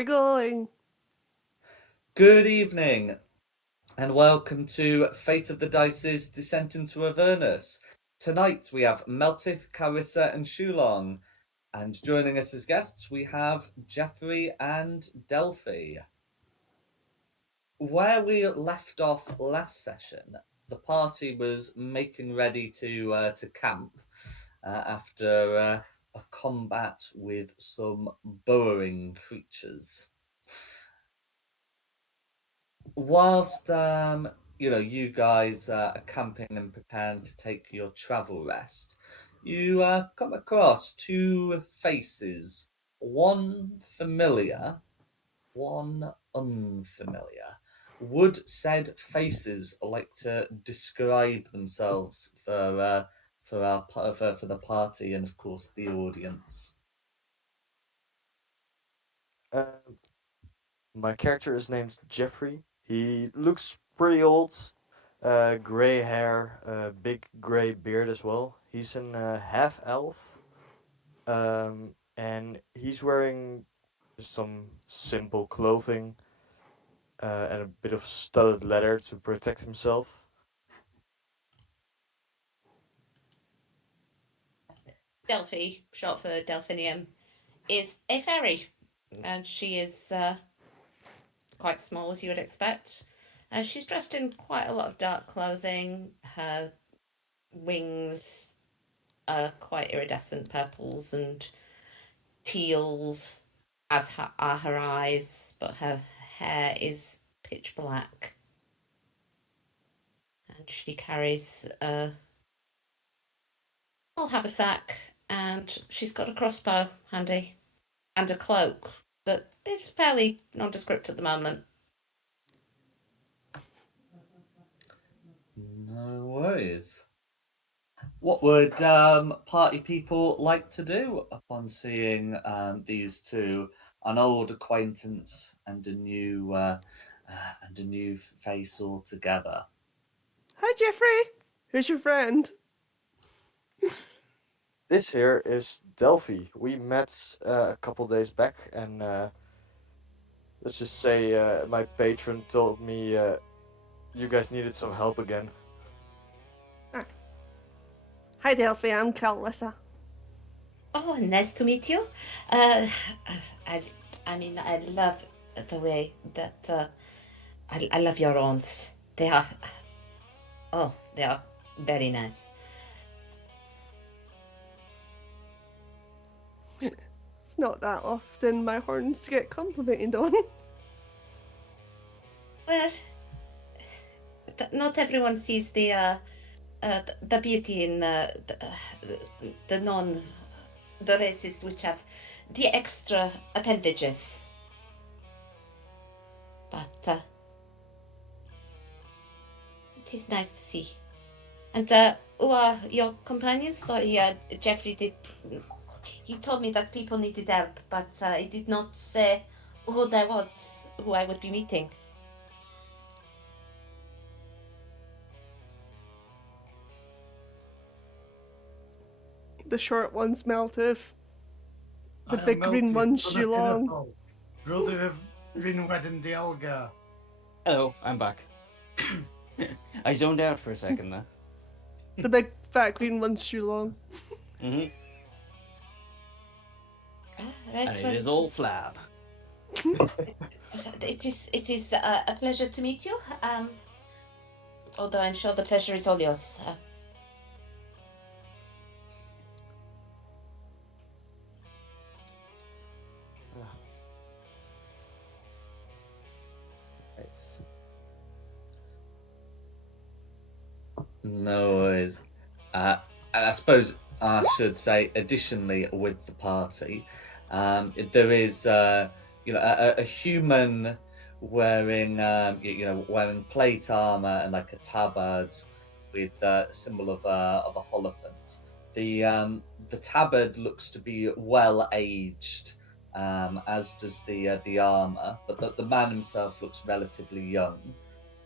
We're going. Good evening, and welcome to Fate of the Dice's Descent into Avernus. Tonight we have Meltith, Carissa, and Shulong, and joining us as guests we have Jeffrey and Delphi. Where we left off last session, the party was making ready to camp after a combat with some burrowing creatures. Whilst you guys are camping and preparing to take your travel rest, you come across two faces, one familiar, one unfamiliar. Would said faces like to describe themselves for the party and of course the audience? Uh, my character is named Jeffrey. He looks pretty old, gray hair, big gray beard as well. He's an half elf, and he's wearing just some simple clothing and a bit of studded leather to protect himself. Delphi, short for Delphinium, is a fairy, and she is quite small as you would expect. And she's dressed in quite a lot of dark clothing. Her wings are quite iridescent purples and teals, as are her eyes, but her hair is pitch black. And she carries a small haversack, and she's got a crossbow handy and a cloak that is fairly nondescript at the moment. No worries. What would party people like to do upon seeing these two, an old acquaintance and a new face altogether? Hi, Jeffrey. Who's your friend? This here is Delphi. We met a couple days back, and let's just say my patron told me you guys needed some help again. Ah. Hi, Delphi. I'm Carissa. Oh, nice to meet you. Uh, I, I love the way that I love your owns. They are very nice. It's not that often my horns get complimented on. Well, not everyone sees the beauty in the non the races which have the extra appendages. But it is nice to see. And who are your companions? Sorry, Jeffrey did. He told me that people needed help, but he did not say who there was, who I would be meeting. The short one's Meltive. The I am big green Melty, one's son of Shulong. Pinnacle, brother of Rinwed and Dialga. Hello, I'm back. I zoned out for a second there. The big fat green one's Shulong. Mm-hmm. That's And it is all flab. It is a pleasure to meet you. Although I'm sure the pleasure is all yours. It's No worries. And I suppose I should say, additionally, with the party, there is a human wearing wearing plate armor and like a tabard with a symbol of a holophant. The tabard looks to be well aged, as does the armor, but the man himself looks relatively young.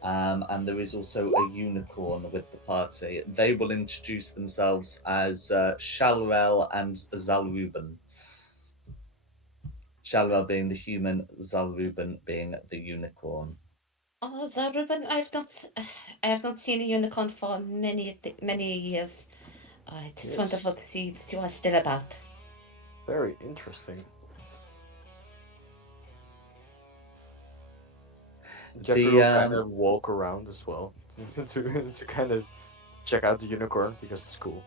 And there is also a unicorn with the party. They will introduce themselves as Shalrel and Zalruben. Shalwell being the human, Zalruben being the unicorn. Oh, Zaruban, I have not seen a unicorn for many years. It is Yes. wonderful to see that you are still about. Very interesting. Jeffrey will kind of walk around as well to kind of check out the unicorn because it's cool.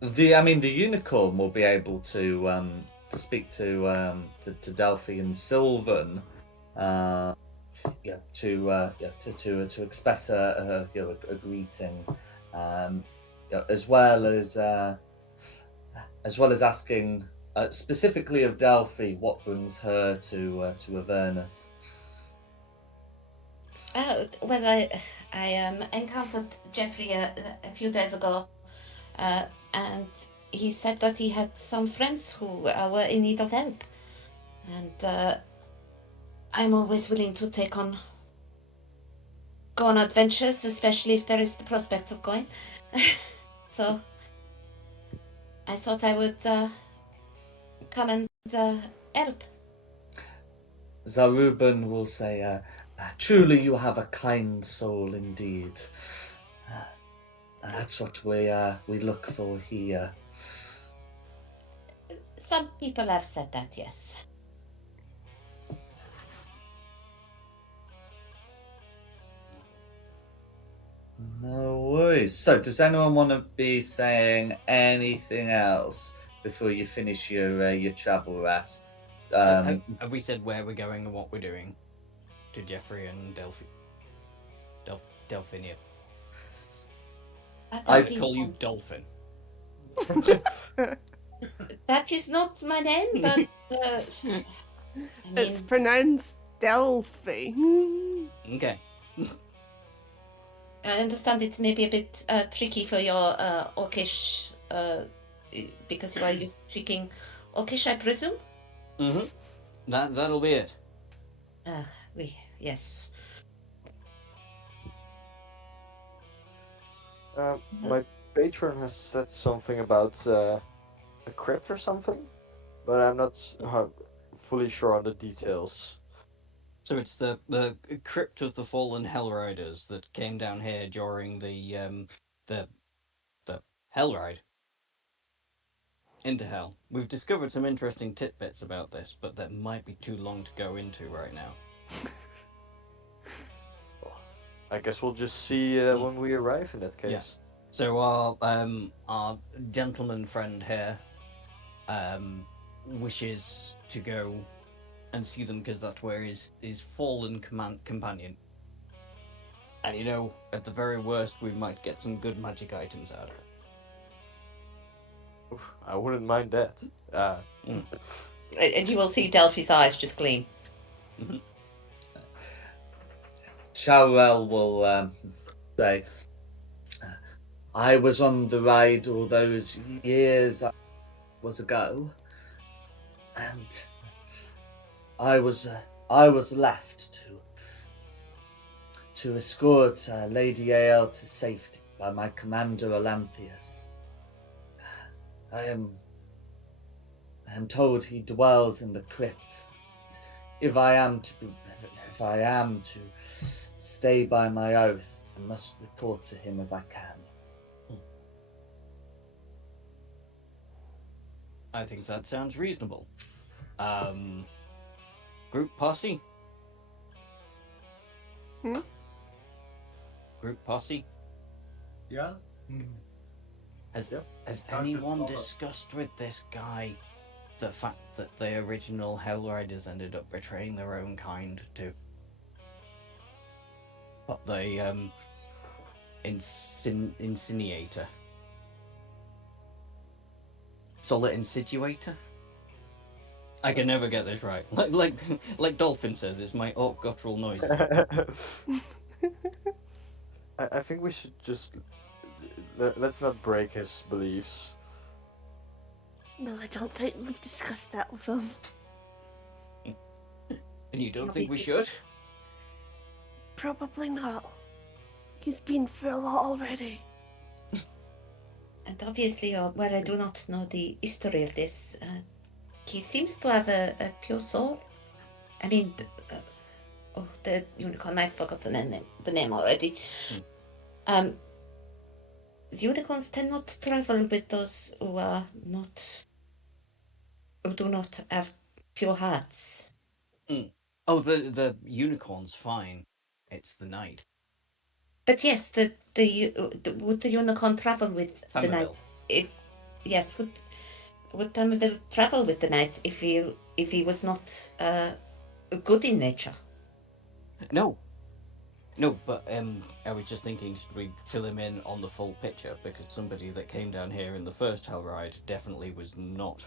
The unicorn will be able to speak to Delphi and Sylvan, to express a greeting, as well as asking specifically of Delphi what brings her to Avernus. Well, I encountered Jeffrey a few days ago, and he said that he had some friends who were in need of help, and I'm always willing to go on adventures, especially if there is the prospect of going. So I thought I would come and help. Zaruban will say, truly you have a kind soul indeed. That's what we look for here. Some people have said that, yes. No worries. So, does anyone want to be saying anything else before you finish your travel rest? Have we said where we're going and what we're doing to Jeffrey and Delphinia? I Call you Dolphin. That is not my name, but I It's mean, pronounced Delphi. Okay. I understand it may be a bit tricky for your Orcish, because you are used to speaking Orcish, I presume? Mm-hmm. That'll be it. Yes. My patron has said something about a crypt or something, but I'm not fully sure on the details. So it's the crypt of the fallen Hell Riders that came down here during the Hell Ride into Hell. We've discovered some interesting tidbits about this, but that might be too long to go into right now. I guess we'll just see when we arrive in that case. Yeah. So our gentleman friend here wishes to go and see them because that's where his fallen companion. And at the very worst, we might get some good magic items out of it. Oof, I wouldn't mind that. And you will see Delphi's eyes just gleam. Mm-hmm. Chalwell will say, I was on the ride all those years ago, and I was left to escort Lady Ale to safety by my commander Olanthius. I am told he dwells in the crypt. If I am to stay by my oath, I must report to him if I can. I think that sounds reasonable. Group posse? Group posse? Yeah? Has Start to anyone follow. discussed with this guy the fact that the original Hell Riders ended up betraying their own kind to what the insinuator? Solid insinuator? I can never get this right. Like Dolphin says, it's my orc guttural noise. I think we should just let's not break his beliefs. No, I don't think we've discussed that with him. And you don't think we should? Probably not. He's been through a lot already. And obviously, well, I do not know the history of this. He seems to have a pure soul. I mean, the unicorn, I've forgotten the name already. Hmm. The unicorns tend not to travel with those who are not, who do not have pure hearts. Oh, the unicorn's fine. It's the knight. But yes, would the unicorn travel with the knight? Thamaville. Yes, would Thamaville travel with the knight if he was not good in nature? No, but I was just thinking, should we fill him in on the full picture? Because somebody that came down here in the first Hell Ride definitely was not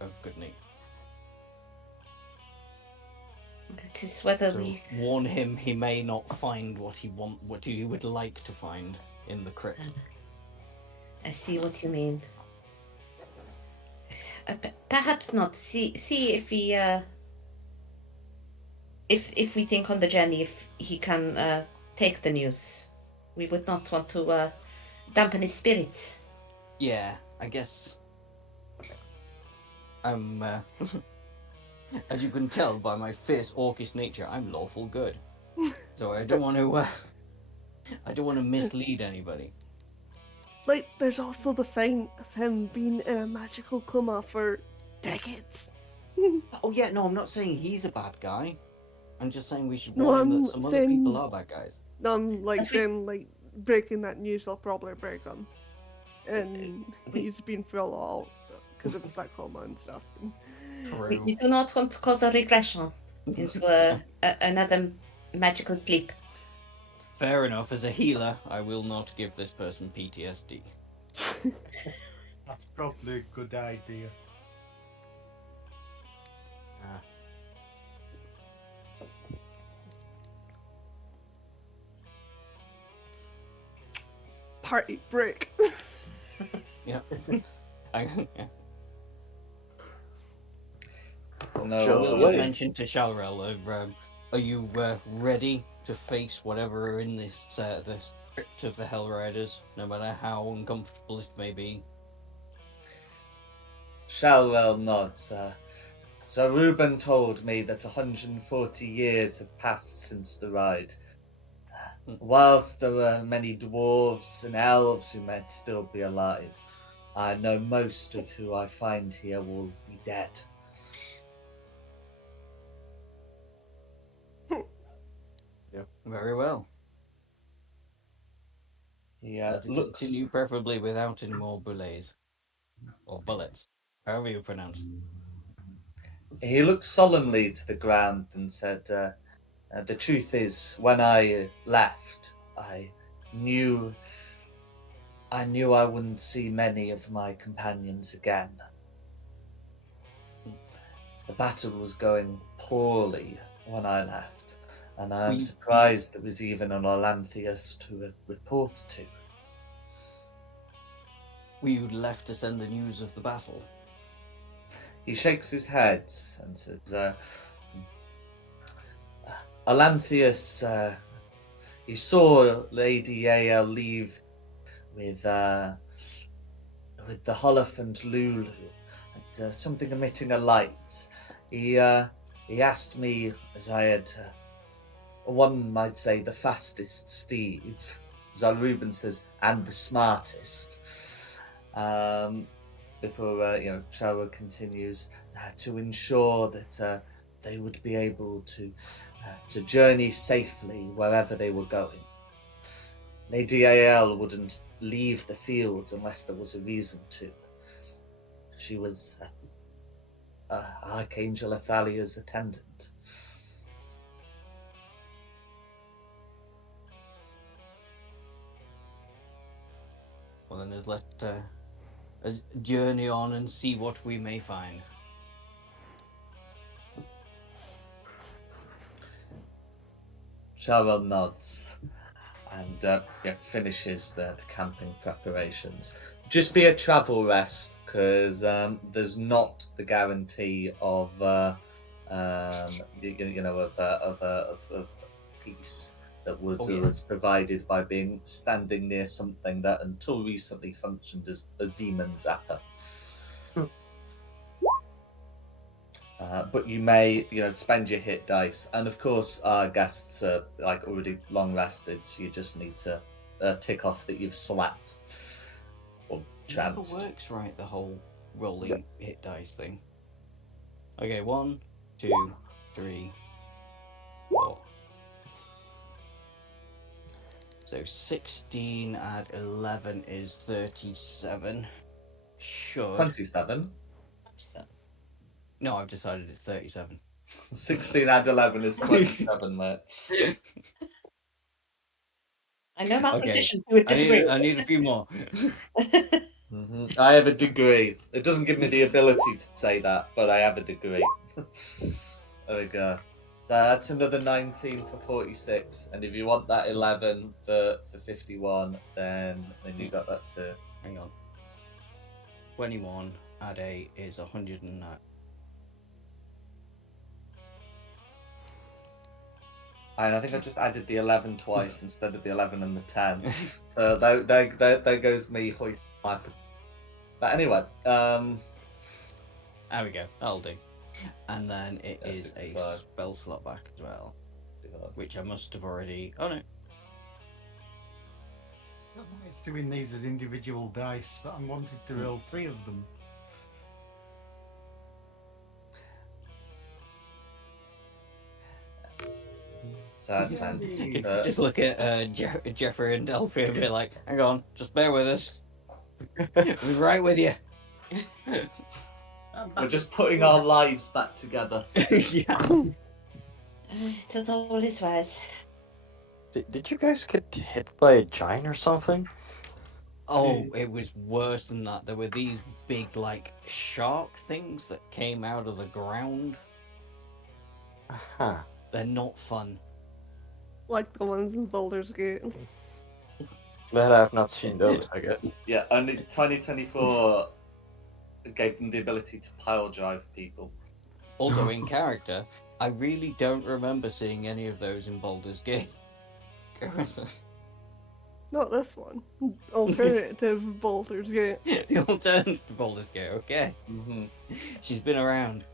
of good nature. It is whether So we warn him he may not find what he would like to find in the crypt. I see what you mean. Perhaps not. See if he if we think on the journey if he can take the news. We would not want to dampen his spirits. Yeah, I guess I'm. As you can tell by my fierce orcish nature, I'm lawful good. So I don't want to. I don't want to mislead anybody. Like, there's also the thing of him being in a magical coma for decades. Oh yeah, no, I'm not saying he's a bad guy. I'm just saying we should No, warn him I'm that some other saying- people are bad guys. No, I'm like That's right. saying, like, breaking that news, I'll probably break him. And he's been through a lot because of that coma and stuff. True. We do not want to cause a regression into another magical sleep. Fair enough. As a healer, I will not give this person PTSD. That's probably a good idea. Party break. Yeah. No, Shall we Just away? mention to Shalrel, are you ready to face whatever are in this this crypt of the Hell Riders, no matter how uncomfortable it may be? Shalwell nods. Sir Reuben told me that 140 years have passed since the ride. Whilst there are many dwarves and elves who might still be alive, I know most of who I find here will be dead. Very well. He Let's looks. continue, preferably without any more bullets or bullets, however you pronounce it. He looked solemnly to the ground and said, "The truth is, when I left, I knew I wouldn't see many of my companions again. The battle was going poorly when I left, and I'm surprised there was even an Olanthius to report to." We left to send the news of the battle. He shakes his head and says, "Olanthius, he saw Lady Yael leave with the Holophant Lulu, and something emitting a light. He asked me, as I had, one might say, the fastest steeds, Zalruben says, and the smartest. Before Shawa continues, to ensure that they would be able to journey safely wherever they were going. Lady Yael wouldn't leave the field unless there was a reason to. She was Archangel Athalia's attendant. Well, then let's journey on and see what we may find. Sharwell nods and finishes the camping preparations. Just be a travel rest, because there's not the guarantee of peace that was, Oh, yeah. was provided by being standing near something that until recently functioned as a demon zapper. But you may, spend your hit dice, and of course, our guests are like already long rested, so you just need to tick off that you've slapped or It never chanced. works right, the whole rolling hit dice thing. Okay, 1, 2, 3, 4. So 16 add 11 is 37. Should. 27. No, I've decided it's 37. 16 add 11 is 27, mate. I know my Okay, proficient who would disagree. I need a few more. I have a degree. It doesn't give me the ability to say that, but I have a degree. There we go. That's another 19 for 46, and if you want that 11 for 51, then you got that too. Hang on. 21 add 8 is 109. And I think I just added the 11 twice instead of the 11 and the 10. So there goes me hoisting my... But anyway, There we go. That'll do. And then it Yeah, is 65. a spell slot back as well, which I must have already. Oh no. I don't know why it's doing these as individual dice, but I wanted to roll 3 of them. so that's fine. Yay. Just look at Jeffrey and Delphi and be like, "Hang on, just bear with us. We're right with you." We're just putting our lives back together. Yeah. It is always wise. Did you guys get hit by a giant or something? Oh, it was worse than that. There were these big, like, shark things that came out of the ground. Aha. They're not fun. Like the ones in Baldur's Gate. Glad I have not seen those, I guess. Yeah, only 2024 gave them the ability to pile drive people. Also, in character, I really don't remember seeing any of those in Baldur's Gate. Not this one. Alternative Baldur's Gate. The alternative to Baldur's Gate, okay. Mm-hmm. She's been around.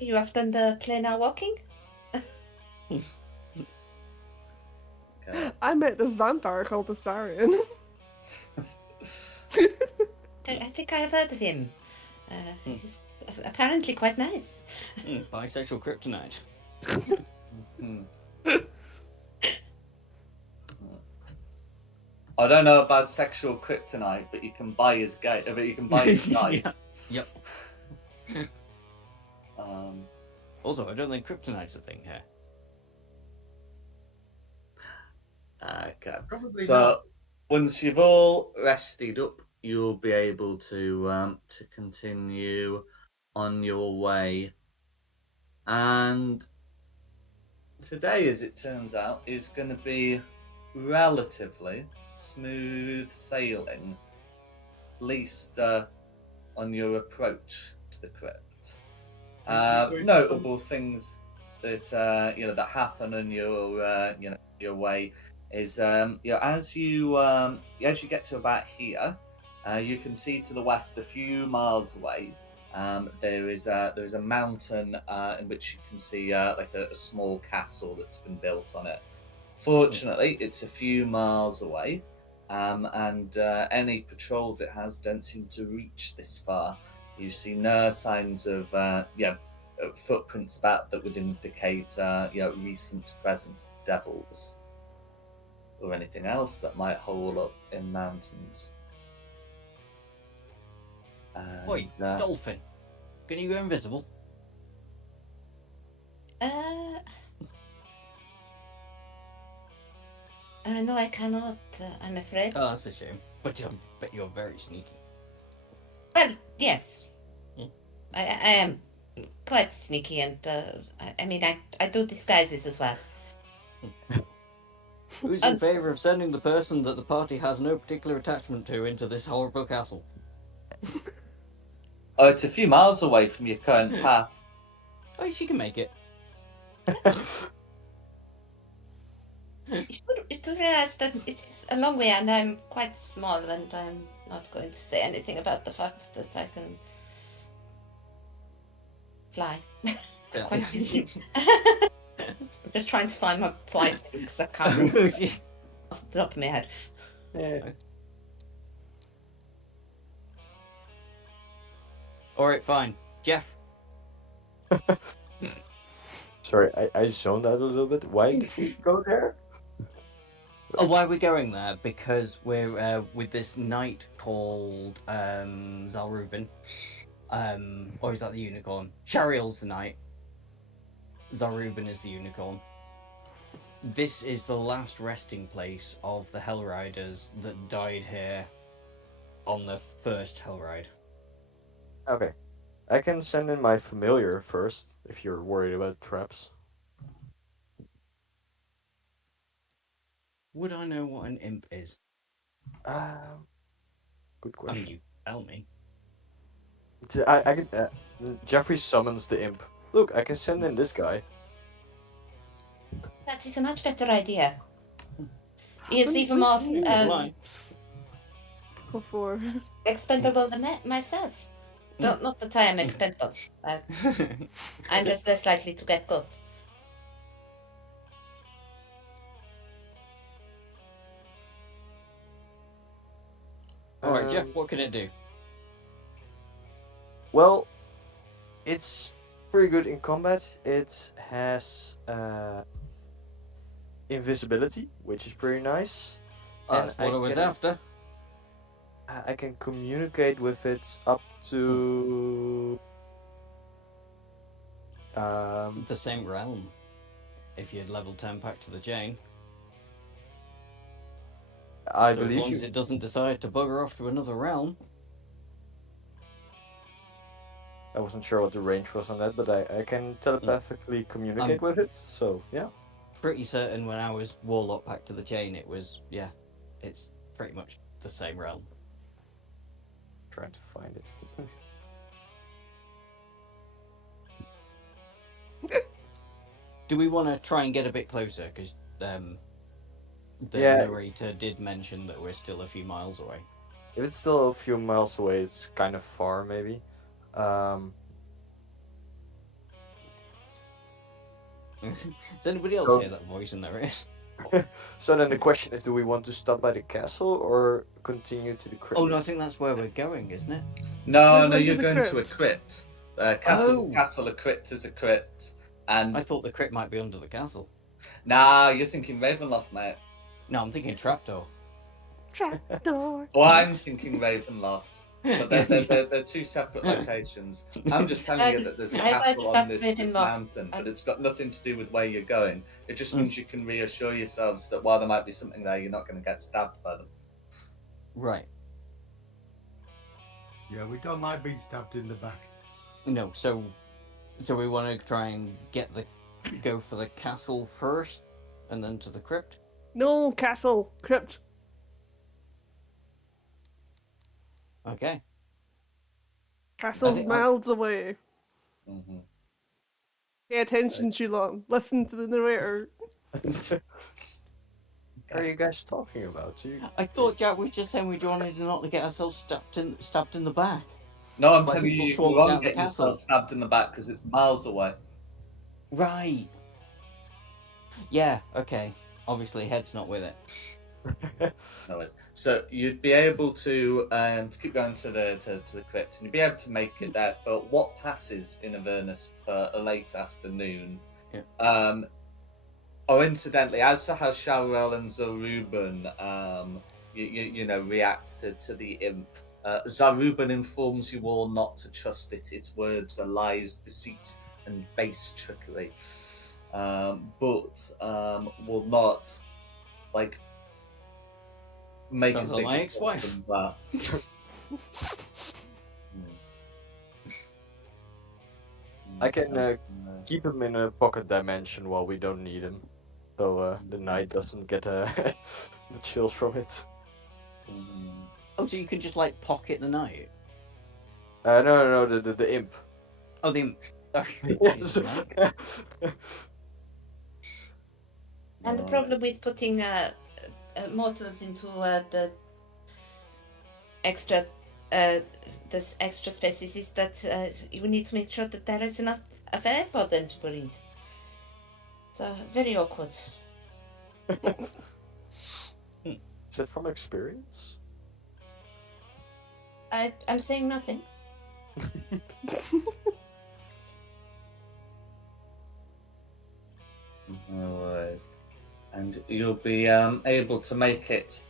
You have done the planar walking? Okay. I met this vampire called Astarion. I think I have heard of him. He's apparently quite nice. Bisexual kryptonite. Mhm. I don't know about sexual kryptonite, but you can buy his gate. But you can buy his knife. Yeah. Yep. Also, I don't think kryptonite's a thing here. Okay. Probably So not. once you've all rested up, you'll be able to continue on your way. And today, as it turns out, is going to be relatively smooth sailing, at least on your approach to the crypt. Notable things that that happen on your your way is as you get to about here, you can see to the west a few miles away. There is a mountain in which you can see like a small castle that's been built on it. Fortunately, it's a few miles away, and any patrols it has don't seem to reach this far. You see no signs of footprints about that would indicate recent presence of devils or anything else that might hole up in mountains. Oi, dolphin. Can you go invisible? No, I cannot. I'm afraid. Oh, that's a shame. But I bet you're very sneaky. Well, yes. Hmm. I am quite sneaky, and I do disguises as well. Who's in favour of sending the person that the party has no particular attachment to into this horrible castle? Oh, it's a few miles away from your current path. Oh, she can make it. You do realize that it's a long way, and I'm quite small, and I'm not going to say anything about the fact that I can fly. Yeah. Quite easily. Just trying to find my fly thing because I can't remember it off the top of my head. Yeah. All right, fine. Jeff, Sorry, I zoned out a little bit. Why did we go there? oh, why are we going there? Because we're with this knight called Zalrubin. Or is that the unicorn? Shariel's the knight. Zalrubin is the unicorn. This is the last resting place of the Hellriders that died here on the first Hellride. Okay. I can send in my familiar first, if you're worried about traps. Would I know what an imp is? Good I mean, question. you tell me. I can. Jeffrey summons the imp. Look, I can send in this guy. That is a much better idea. He is Haven't even we more seen Why? imps before? expendable than myself. Not that I am expendable. I'm just less likely to get got. All right, Jeff, Um, what can it do? Well, it's pretty good in combat. It has invisibility, which is pretty nice. That's what I was after. I can communicate with it up to The same realm. If you'd level 10 back to the chain. I So as believe long you. as it doesn't decide to bugger off to another realm. I wasn't sure what the range was on that, but I can telepathically communicate with it. So yeah. Pretty certain when I was Warlock back to the chain, it was, yeah, it's pretty much the same realm. Trying to find it. Do we want to try and get a bit closer? Because the Yeah. narrator did mention that we're still a few miles away. If it's still a few miles away, it's kind of far, maybe. Does anybody else So- hear that voice in their ear? So then the question is, do we want to stop by the castle or continue to the crypt? Oh no, I think that's where we're going, isn't it? No, We're no, going to you're the going to a crypt. crypt. Castle's Oh. a castle, a crypt is a crypt. And I thought the crypt might be under the castle. nah, you're thinking Ravenloft, mate. No, I'm thinking trapdoor. Trapdoor. Well, I'm thinking Ravenloft. But they're two separate locations. I'm just telling you that there's a I castle like on this Ravenloft. mountain, but it's got nothing to do with where you're going. It just means you can reassure yourselves that while there might be something there, you're not going to get stabbed by them. Right. Yeah, we don't like being stabbed in the back. No, so we want to try and go for the castle first, and then to the crypt. No, castle. Crypt. Okay. Castle's think miles away. Mm-hmm. Pay attention, Shulon. Listen to the narrator. What are you guys talking about? I thought Jack was just saying we wanted not to get ourselves stabbed in the back. No, I'm By telling people you, swarming you out won't the get castle. yourself stabbed in the back because it's miles away. Right. Yeah. Okay. Obviously, head's not with it. No worries. So you'd be able to keep going to the crypt, and you'd be able to make it there for what passes in Avernus for a late afternoon. Yeah. Or incidentally, as to how Shalrel and Zaruban, you know, react to the imp. Zaruban informs you all not to trust it. Its words are lies, deceit, and base trickery. But will not like make Sounds a like big my deal ex-wife. from that. I can keep him in a pocket dimension while we don't need him, so the knight doesn't get the chills from it. Oh, so you can just like pocket the knight? No, the imp. Oh, the. Sorry. Yes. And the Right. problem with putting mortals into the extra this extra spaces is that you need to make sure that there is enough of air for them to breathe. So very awkward. Is it from experience? I'm saying nothing. No worries. And you'll be able to make it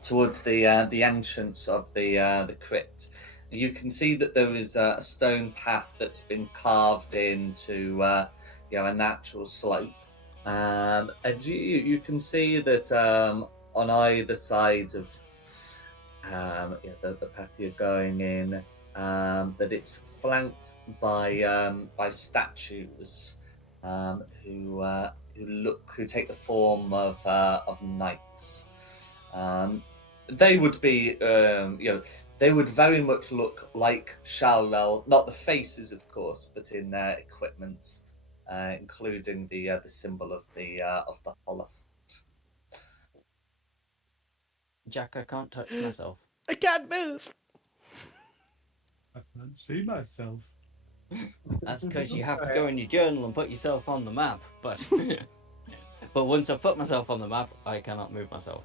towards the entrance of the crypt. You can see that there is a stone path that's been carved into a natural slope, and you can see that on either side of the path you're going in, that it's flanked by statues who take the form of knights. They would be, they would very much look like Shalrel, not the faces, of course, but in their equipment, including the symbol of the Holophant. Jack, I can't touch myself. I can't move. I can't see myself. That's because you have to go in your journal and put yourself on the map. But but once I put myself on the map, I cannot move myself.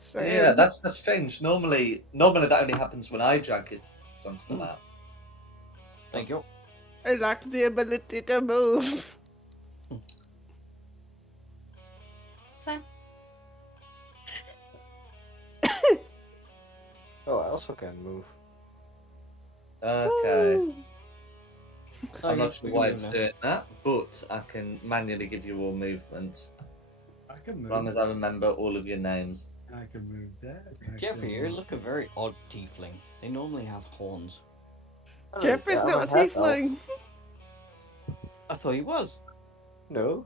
Same. Yeah, that's strange. Normally that only happens when I drag it onto the map. Thank you. I lack the ability to move. Fine. Oh, I also can move. Okay. Woo. I'm Okay, not sure we can why move it's now. doing that, but I can manually give you all movement. I can As move. long as I remember all of your names. I can move there. I Jeffrey, can you move- look a very odd tiefling. They normally have horns. Jeffrey's I'm not a half elf. tiefling. I thought he was. No,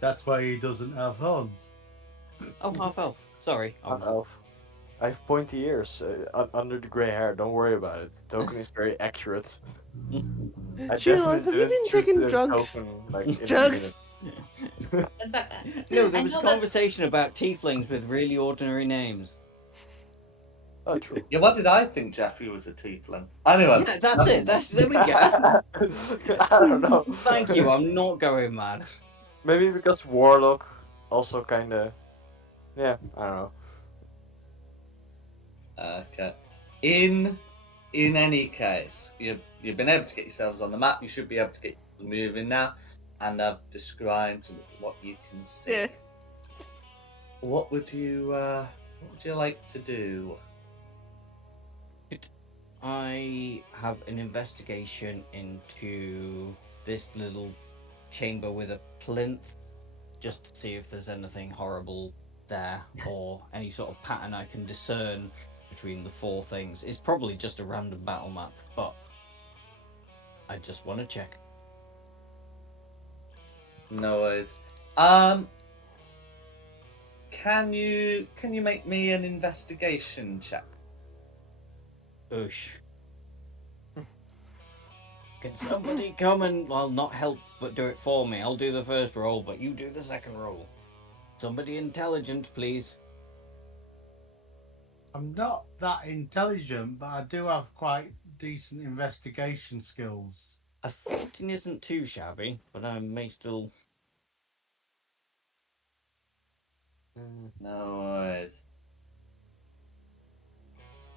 That's why he doesn't have horns. Oh, half elf. Sorry. I half was... elf. I have pointy ears under the grey hair. Don't worry about it. The token is very accurate. I Sheila, definitely have you didn't been choose taking the drugs? token, like, in the Drugs? In fact, No, there I was a know that- conversation about tieflings with really ordinary names. Oh, true. Yeah, what did I think Jeffrey was a tiefling? Anyway. Yeah, that's it. There we go. I don't know. Thank you. I'm not going mad. Maybe because warlock also kind of. Yeah, I don't know. Okay. In any case, you've been able to get yourselves on the map. You should be able to get moving now, and I've described what you can see. Yeah. What would you like to do? I have an investigation into this little chamber with a plinth, just to see if there's anything horrible there or any sort of pattern I can discern between the four things. It's probably just a random battle map, but I just want to check. No worries. Can you make me an investigation check? Oosh. Can somebody come and, well, not help, but do it for me? I'll do the first roll, but you do the second roll. Somebody intelligent, please. I'm not that intelligent, but I do have quite decent investigation skills. A 14 isn't too shabby, but I may still... No worries.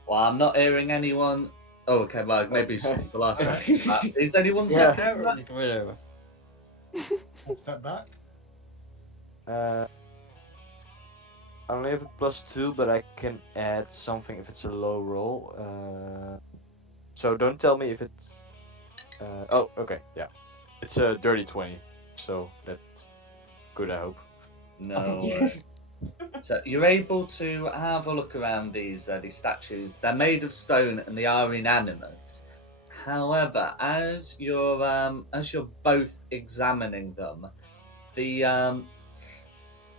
Well, I'm not hearing anyone. Oh, okay. Well, maybe some people are saying that. Is anyone Yeah. saying that? Whatever. I'll step back. I only have a +2, but I can add something if it's a low roll. So don't tell me if it's. Oh, okay, yeah. It's a dirty 20, so that's good, I hope. No worries. So you're able to have a look around these statues. They're made of stone and they are inanimate. However, as you're both examining them, the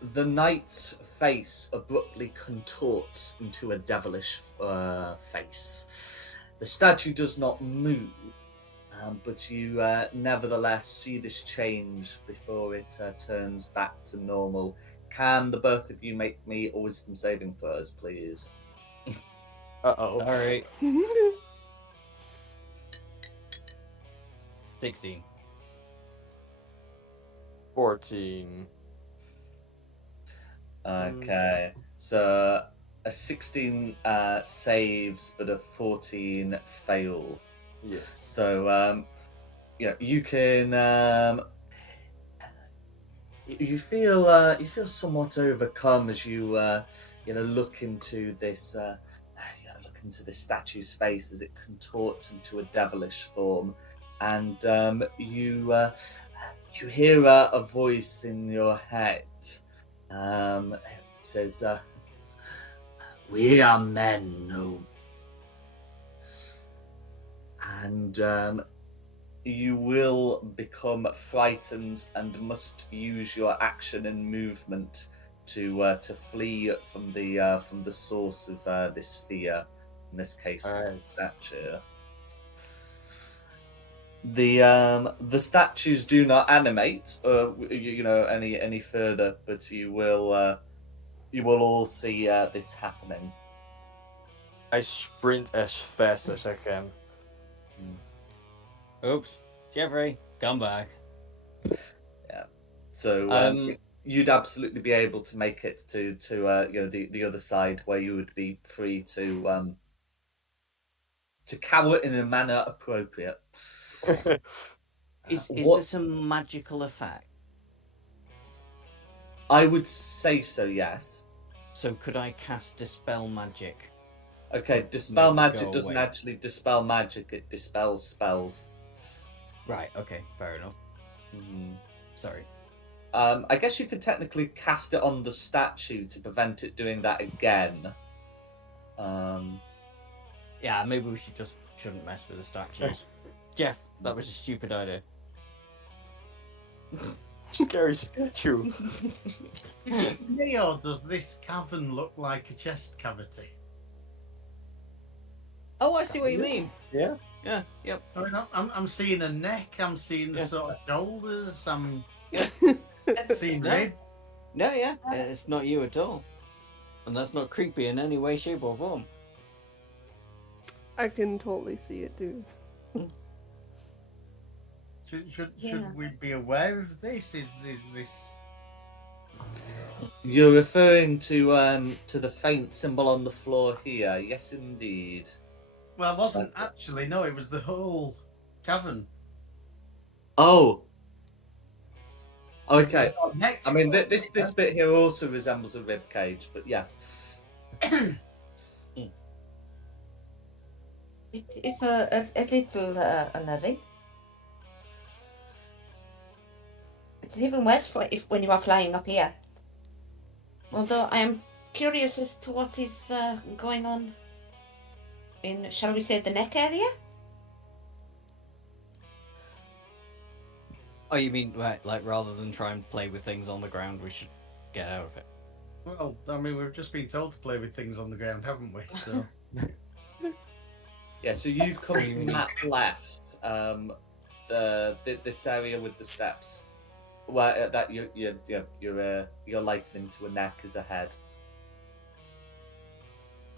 knight's face abruptly contorts into a devilish face. The statue does not move, but you nevertheless see this change before it turns back to normal. Can the both of you make me a wisdom saving throws, please? Uh-oh. All right. 16. 14. Okay, so a 16 saves, but a 14 fail. Yes. So you can you feel somewhat overcome as you look into this look into the statue's face as it contorts into a devilish form, and you hear a voice in your head. It says, "We are men, no," and you will become frightened and must use your action and movement to flee from the source of this fear. In this case, All the right. statue. The statues do not animate, any further, but you will all see this happening. I sprint as fast as I can. Oops. Jeffrey, come back. So you'd absolutely be able to make it to the other side where you would be free to cower in a manner appropriate. Is What this a magical effect? I would say so, yes. So could I cast Dispel Magic? Okay, dispel Make it magic go doesn't away. actually dispel magic; it dispels spells. Right, okay, fair enough. Sorry. I guess you could technically cast it on the statue to prevent it doing that again. Yeah, maybe we shouldn't mess with the statues. Jeff, that was a stupid idea. Scary statue. Is it me, or does this cavern look like a chest cavity? Oh, I see what you mean. Yeah. Yeah, yep. I mean, I'm seeing a neck. I'm seeing the Yeah. sort of shoulders. I'm Yeah. seeing No. ribs. No, yeah, it's not you at all. And that's not creepy in any way, shape, or form. I can totally see it too. Should we be aware of this? Is this? You're referring to the faint symbol on the floor here. Yes, indeed. Well, I wasn't actually. No, it was the whole cavern. Oh. Okay. Neck. I mean, this bit here also resembles a rib cage, but yes. It is a little unnerving. It's even worse when you are flying up here. Although I am curious as to what is going on in, shall we say, the neck area? Oh, you mean, right, like, rather than try and play with things on the ground, we should get out of it. Well, I mean, we've just been told to play with things on the ground, haven't we? So. Yeah, so you come from that left, this area with the steps, where that you're likening to a neck as a head.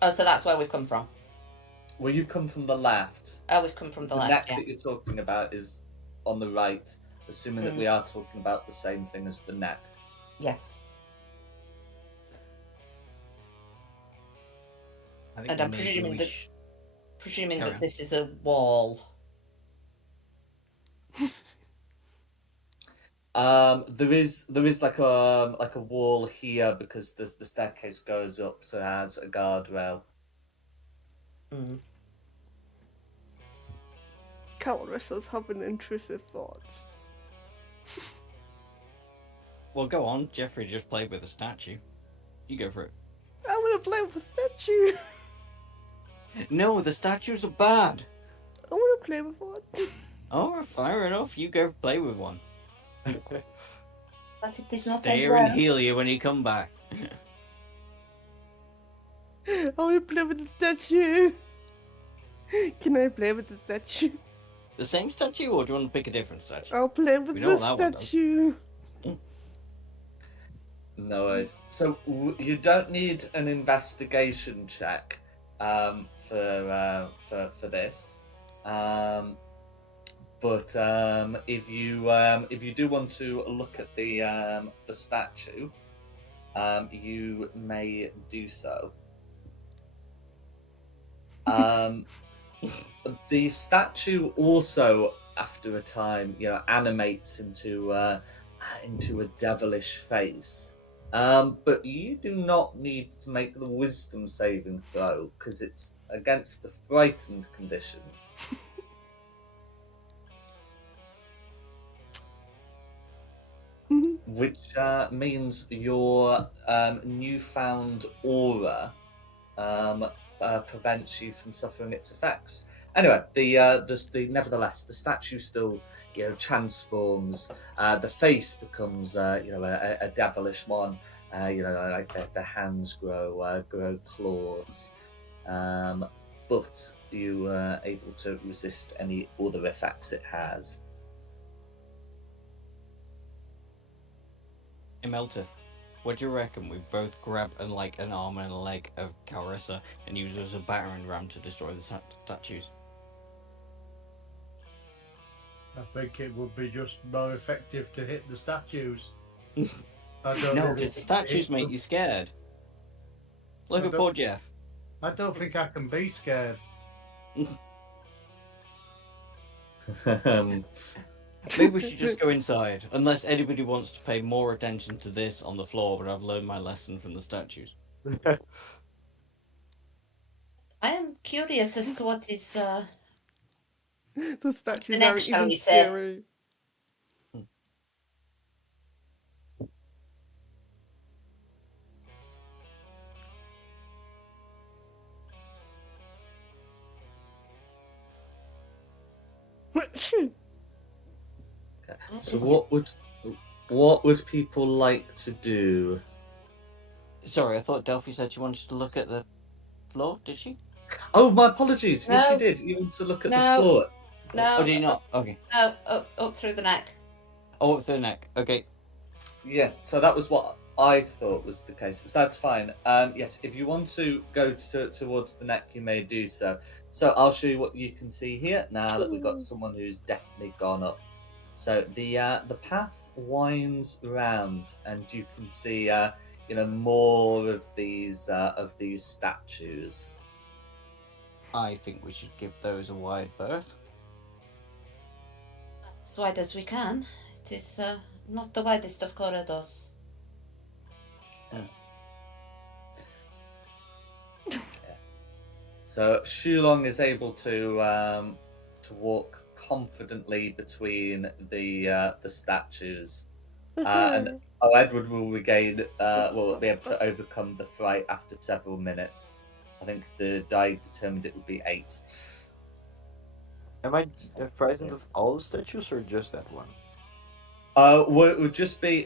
Oh, so that's where we've come from. Well, you've come from the left. Oh, we've come from the left, neck yeah. that you're talking about is on the right, assuming that we are talking about the same thing as the neck. Yes. I think And I'm maybe presuming we that sh- presuming Carry that on. this is a wall. There is like a wall here because the staircase goes up, so it has a guardrail. Calrissa's having intrusive thoughts. Well, go on. Jeffrey just played with a statue. You go for it. I want to play with a statue. No, the statues are bad. I want to play with one. Oh, fair enough. You go play with one. But it is not Stay a here and wall. heal you when you come back. I want to play with the statue. Can I play with the statue? The same statue, or do you want to pick a different statue? I'll play with We know the what that one does. statue. No worries. So you don't need an investigation check for this, but if you do want to look at the statue, you may do so. The statue also, after a time, animates into a devilish face. But you do not need to make the wisdom saving throw because it's against the frightened condition. Which means your newfound aura prevents you from suffering its effects. Anyway, nevertheless, the statue still transforms. The face becomes a devilish one. Like the hands grow claws, but you are able to resist any other effects it has. Imeltith, what do you reckon? We both grab an arm and a leg of Carissa and use it as a battering ram to destroy the statues. I think it would be just more effective to hit the statues. No, because the statues make you scared. Look at poor Jeff. I don't think I can be scared. Maybe we should just go inside, unless anybody wants to pay more attention to this on the floor, but I've learned my lesson from the statues. I am curious as to what is. The statues next, aren't shall even we say? scary. So what would people like to do? Sorry, I thought Delphi said she wanted to look at the floor. Did she? Oh, my apologies. Yes, you No. did. You want to look at No. the floor? No. Oh, did you not? Okay. No, up through the neck. Oh, up the neck. Okay. Yes. So that was what I thought was the case. So that's fine. Yes, if you want to go towards the neck, you may do so. So I'll show you what you can see here now that we've got someone who's definitely gone up. So the path winds around, and you can see more of these statues. I think we should give those a wide berth. As wide as we can. It is not the widest of corridors. So Shulong is able to walk confidently between the statues, and Edward will regain will be able to overcome the fright after several minutes. I think the die determined it would be 8. Am I frightened of all the statues or just that one? Well, it would just be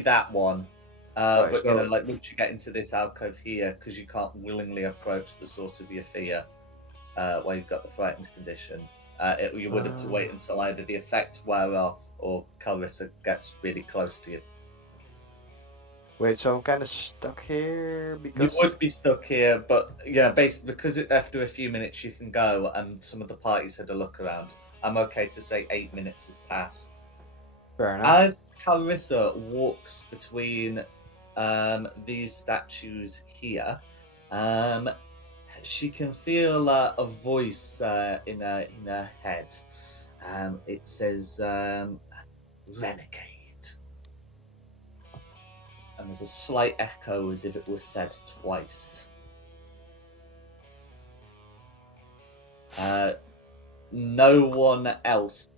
that one. Right, but so- like once you get into this alcove here, because you can't willingly approach the source of your fear, while you've got the frightened condition, you would have to wait until either the effects wear off or Carissa gets really close to you. Wait, so I'm kind of stuck here because... You would be stuck here, but basically because after a few minutes you can go, and some of the parties had a look around. I'm okay to say 8 minutes has passed. Fair enough. As Carissa walks between these statues here, she can feel a voice in her head. It says, "Renegade," and there's a slight echo as if it was said twice. No one else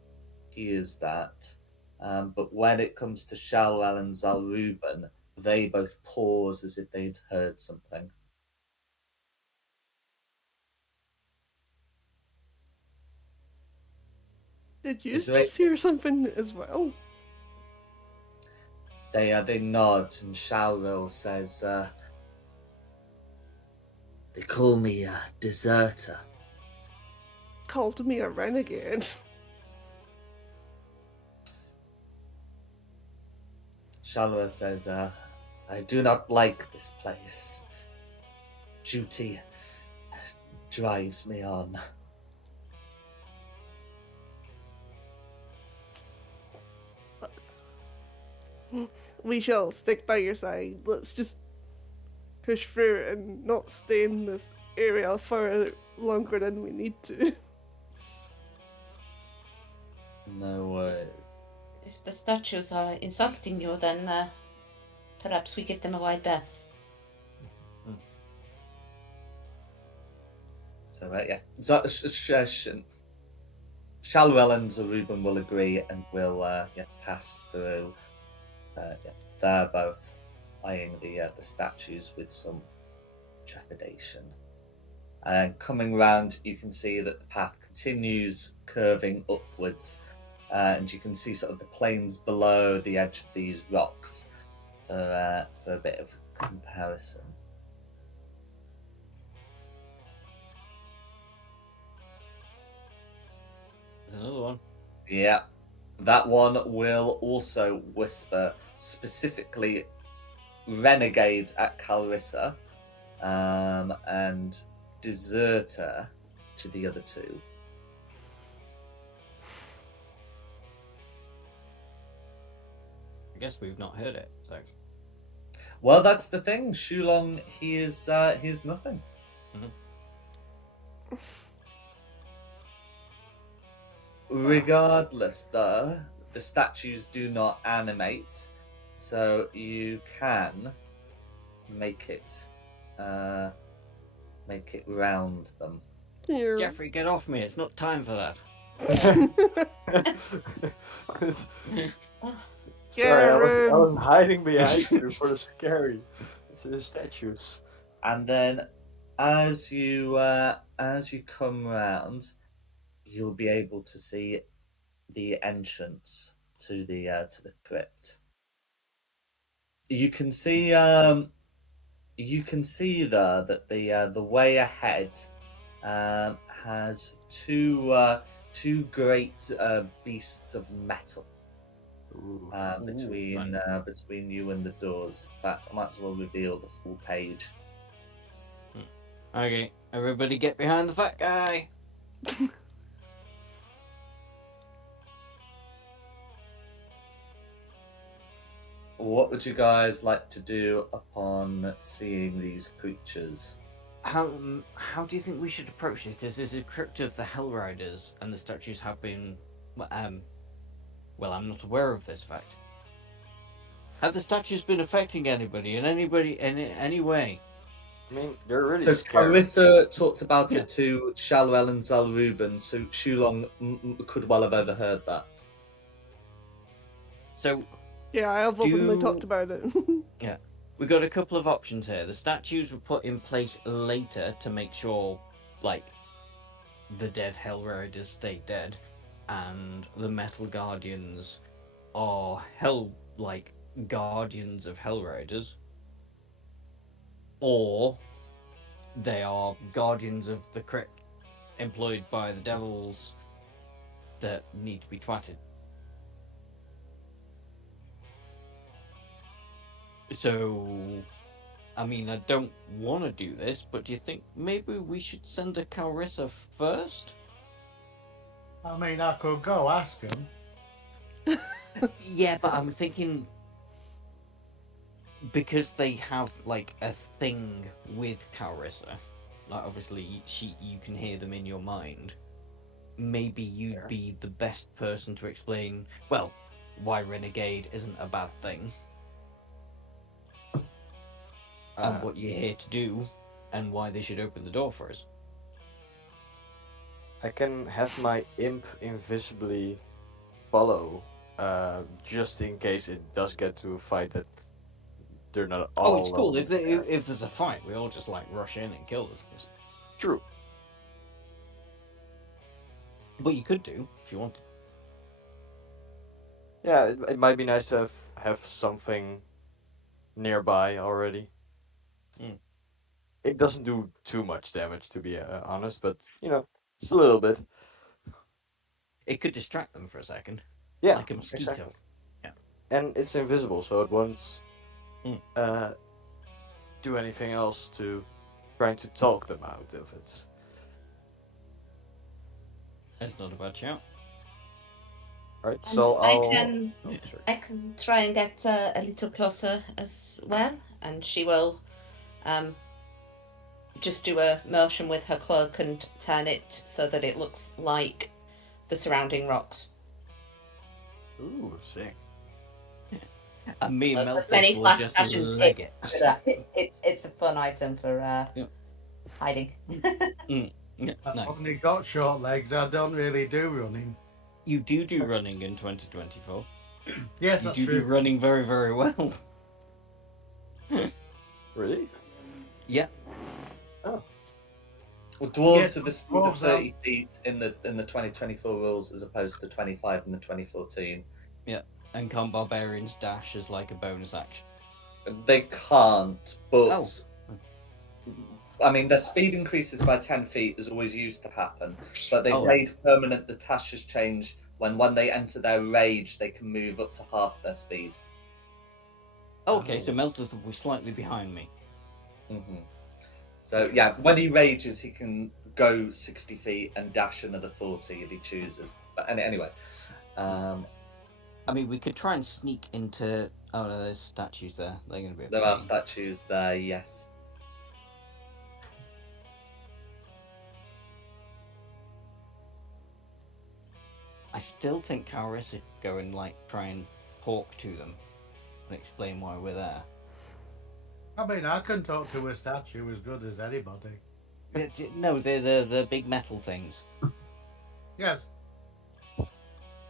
hears that. But when it comes to Shalwell and Zalruben, they both pause as if they'd heard something. Did you Is there just hear something as well? They nod, and Shalwell says, "They call me a deserter." Called me a renegade. Shalwa says, I do not like this place. Duty drives me on. We shall stick by your side. Let's just push through and not stay in this area for longer than we need to. No, If the statues are insulting you, then perhaps we give them a wide berth. so yeah. Shalwell and Zaruban will agree and will pass through. They're both eyeing the statues with some trepidation. And coming round, you can see that the path continues curving upwards, and you can see sort of the plains below the edge of these rocks for a bit of comparison. There's another one. Yeah, that one will also whisper specifically renegade at Calrissa, and deserter to the other two. I guess we've not heard it. So Well, that's the thing. Shulong, he is nothing. Regardless, though, the statues do not animate, so you can make it round them. Here. Jeffrey, get off me! It's not time for that. Sorry, I Garen. was hiding behind you for the scary. It's the statues. And then, as you come round, you'll be able to see the entrance to the crypt. You can see there that the way ahead has two great beasts of metal between you and the doors. In fact, I might as well reveal the full page. Okay, everybody get behind the fat guy. What would you guys like to do upon seeing these creatures? How do you think we should approach it? Because there's a crypt of the Hell Riders, and the statues have been. Well, I'm not aware of this fact. Have the statues been affecting anybody in any way? I mean, they're really So scary. Carissa talked about it to Shalwell and Zalruben, so Shulong could well have overheard that. So Yeah, I have openly talked about it. yeah, we got a couple of options here. The statues were put in place later to make sure, like, the dead Hell Riders stay dead, and the Metal Guardians are guardians of Hell Riders, or they are guardians of the crypt employed by the devils that need to be twatted. So, I mean, I don't want to do this, but do you think maybe we should send a Calrissa first? I mean, I could go ask him. Yeah, but I'm thinking because they have like a thing with Calrissa, like obviously you can hear them in your mind. Maybe you'd be the best person to explain, well, why Renegade isn't a bad thing. And what you're here to do, and why they should open the door for us. I can have my imp invisibly follow, just in case it does get to a fight that they're not all. Oh, it's cool. alone. If there's a fight, we all just like rush in and kill the things. True. But you could do if you wanted. Yeah, it might be nice to have something nearby already. It doesn't do too much damage, to be honest, but just a little bit. It could distract them for a second. Yeah, Like a mosquito. exactly. Yeah. and it's invisible, so it won't Mm. do anything else to trying to talk them out of it. It's not a bad shout. Right, And so I I'll. can Oh, sorry. I can try and get a little closer as well, and she will just do a motion with her cloak and turn it so that it looks like the surrounding rocks. Ooh, sick. And me and But Meltis many will flash just fashions leg it. for that. It's a fun item for Yep. hiding. Yeah, I've nice. only got short legs. I don't really do running. You do running in 2024. Yes, You that's do true. running very, very well. Really? Yeah. Oh. Well, dwarves Yes, have a speed dwarves of 30 feet in the 2024 rules as opposed to 25 in the 2014. And can't barbarians dash as like a bonus action? They can't, but Oh. I mean, their speed increases by 10 feet as always used to happen, but they've Oh. made permanent the Tasha's change when they enter their rage, they can move up to half their speed. Okay, Oh. so Meltis will be slightly behind me. Mm-hmm. So yeah, when he rages, he can go 60 feet and dash another 40 if he chooses. But anyway, I mean, we could try and sneak into. Oh no, there's statues there. They're going to be a there are pain. statues there, yes. I still think Calris should go and like try and talk to them and explain why we're there. I mean, I can talk to a statue as good as anybody. No, they're the big metal things. Yes.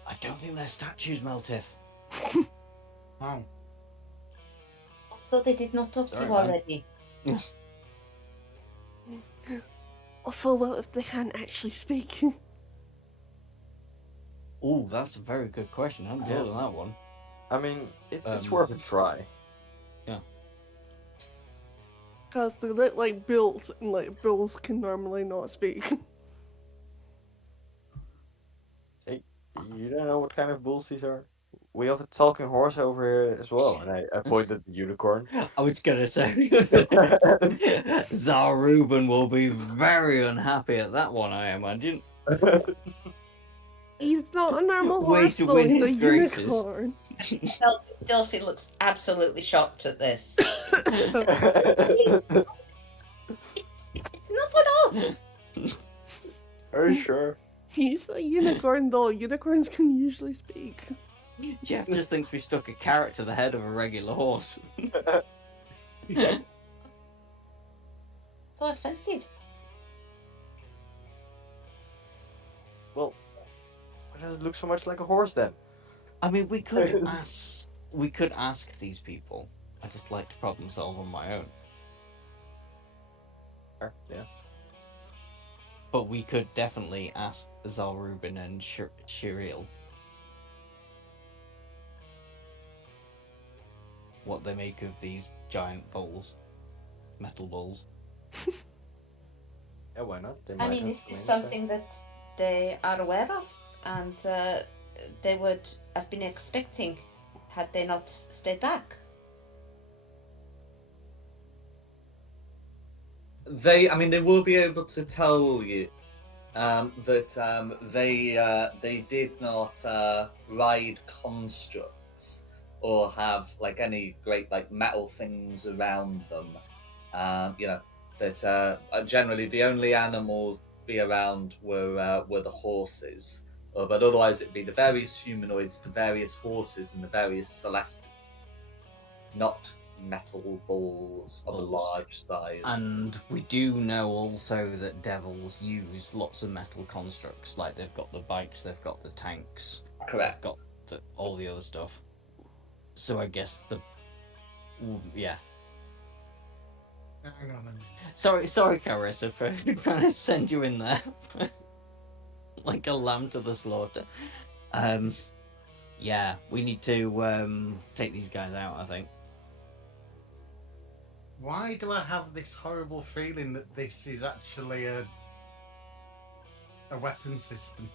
I don't think they're statues, Meltif. Oh. So they did not talk to Sorry, you man. already. Also, what if they can't actually speak? Oh, that's a very good question. I hadn't thought of that one. I mean, it's Um, worth a try. Because they look like bulls, and like bulls can normally not speak. Hey, you don't know what kind of bulls these are? We have a talking horse over here as well, and I pointed at the unicorn. I was gonna say Zar Ruben will be very unhappy at that one, I imagine. He's not a normal Way horse to though, win he's a his graces. unicorn. Delphi looks absolutely shocked at this. It's not at all. Are you sure? He's a unicorn though, unicorns can usually speak. Jeff just thinks we stuck a carrot to the head of a regular horse. So offensive. Well, why does it look so much like a horse then? I mean, we could ask these people. I just like to problem solve on my own. Yeah. But we could definitely ask Zal Rubin and Shiril what they make of these giant bowls, metal bowls. Yeah, why not? They I might mean, have is this some insight. something that they are aware of and they would have been expecting had they not stayed back? They will be able to tell you that they did not ride constructs or have like any great like metal things around them. That generally the only animals to be around were the horses, but otherwise it'd be the various humanoids, the various horses, and the various celestials, not metal balls of a Balls. large size. And we do know also that devils use lots of metal constructs, like they've got the bikes, they've got the tanks, Correct. they've got all the other stuff. So I guess yeah. Hang on a minute. Sorry, Carissa, for trying to send you in there like a lamb to the slaughter. Yeah, we need to take these guys out, I think. Why do I have this horrible feeling that this is actually a weapon system?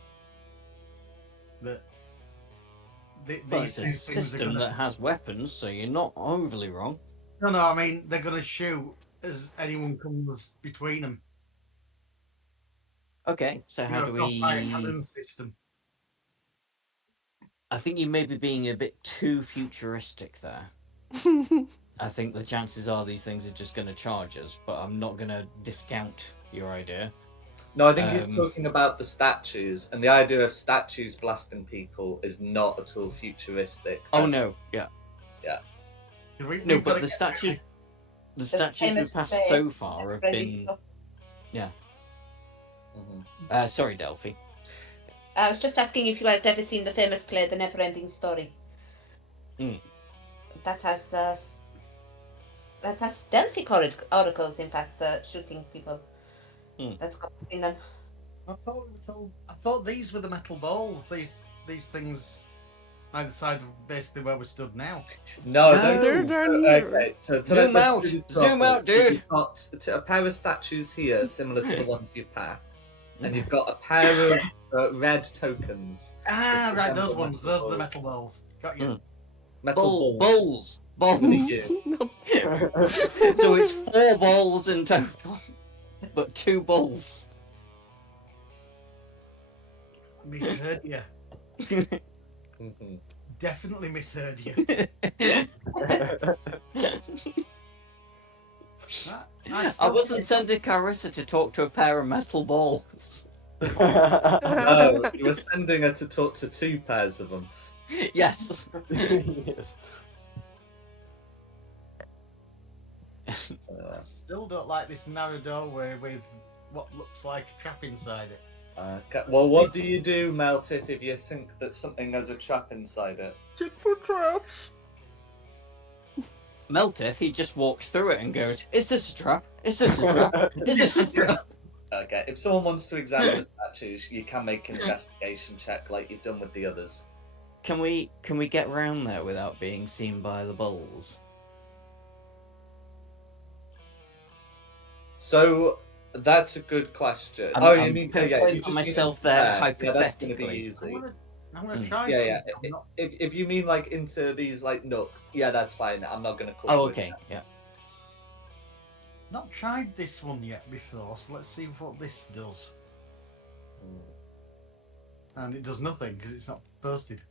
That Well, these it's a two things are system gonna. that has weapons, so you're not overly wrong. No, no, I mean they're gonna shoot as anyone comes between them. Okay, so how do Crossfire we? cannon system. I think you may be being a bit too futuristic there. I think the chances are these things are just going to charge us, but I'm not going to discount your idea. No, I think he's Um, talking about the statues, and the idea of statues blasting people is not at all futuristic. Oh That's- no, yeah, We've no, got but to the get statues, the The statues famous we've passed player, so far have ready been. to go. Yeah. Mhm. Sorry, Delphi. I was just asking if you had ever seen the famous play, The Never-Ending Story. Mm. That has Delphic oracles, in fact, shooting people. That's got between them. I thought we were told. I thought these were the metal balls. These things either side of basically where we stood now. No, No. those- They're down here. okay. So Zoom let's out. do this Zoom properly. out, So dude. You've got a pair of statues here, similar to the ones you passed, and you've got a pair of red tokens. Ah, right, those Metal ones. Those are the balls. metal balls. Got you. Mm. Metal balls. Balls. Balls. You. No. So it's 4 balls in total, but 2 balls. Misheard you. Mhm. Definitely misheard you. I wasn't sending Carissa to talk to a pair of metal balls. No, you were sending her to talk to 2 pairs of them. Yes. Yes. I still don't like this narrow doorway with what looks like a trap inside it. Okay. Well, what do you do, Meltith, if you think that something has a trap inside it? Check for traps. Melteth, he just walks through it and goes, "Is this a trap? Is this a trap? Is this a trap?" Okay, if someone wants to examine the statues, you can make an investigation check like you've done with the others. Can we get round there without being seen by the bulls? So that's a good question. I'm you mean pinpointing you just myself mean there Yeah, that's gonna hypothetically. be easy. I'm gonna try. Yeah, yeah. something. I'm not- If you mean like into these like nooks, yeah, that's fine. I'm not gonna call Oh, you okay, that. yeah. Not tried this one yet before, so let's see what this does. And it does nothing because it's not posted.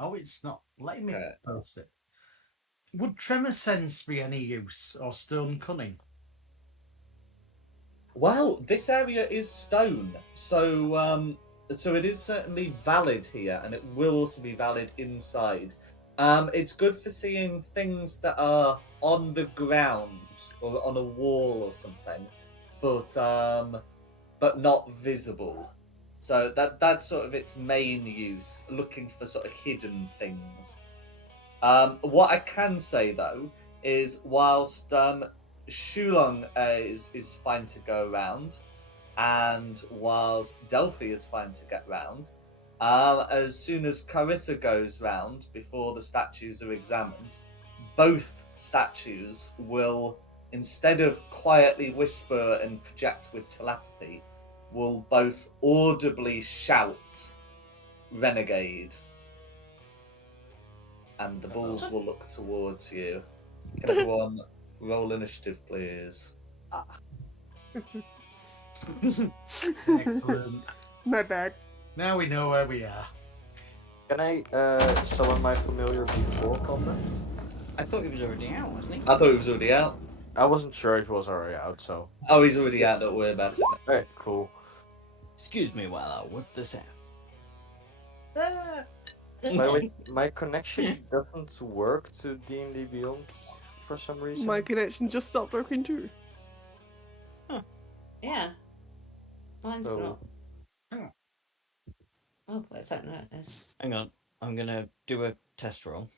Oh, it's not letting me Okay. post it. Would tremor sense be any use or stone cunning? Well, this area is stone, so so it is certainly valid here, and it will also be valid inside. It's good for seeing things that are on the ground or on a wall or something, but not visible. So that's sort of its main use, looking for sort of hidden things. What I can say though is, whilst Shulong is fine to go around, and whilst Delphi is fine to get round, as soon as Carissa goes round before the statues are examined, both statues will, instead of quietly whisper and project with telepathy, will both audibly shout "Renegade," and the bulls will look towards you. Can everyone roll initiative, please? Excellent. My bad. Now we know where we are. Can I summon my familiar before combat? I thought he was already out, wasn't he? I thought he was already out. I wasn't sure if he was already out, so. Oh, he's already out. Don't worry about it. Alright, cool. Excuse me while I whip this out. By the way, my connection doesn't work to D&D Beyond for some reason. My connection just stopped working too. Yeah. Mine's So- not. Oh, where's that notice? Hang on, I'm gonna do a test roll.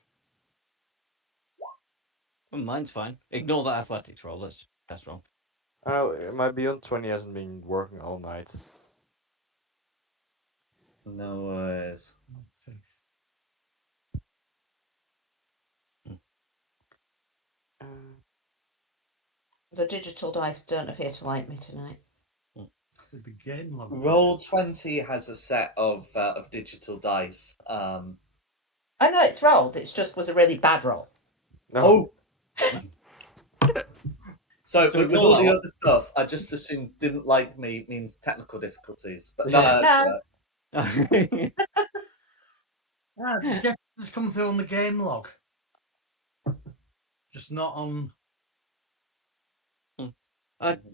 Oh, mine's fine. Ignore that athletics roll. Let's test roll. Oh, my Beyond 20 hasn't been working all night. No worries. The digital dice don't appear to like me tonight. With the game log. Roll20 has a set of digital dice. I know it's rolled. It just was a really bad roll. No. So So with ignore all that the one. other stuff, I just assumed didn't like me means technical difficulties. But Yeah. no, No. Ah, Jeff has come through on the game log. Just not on.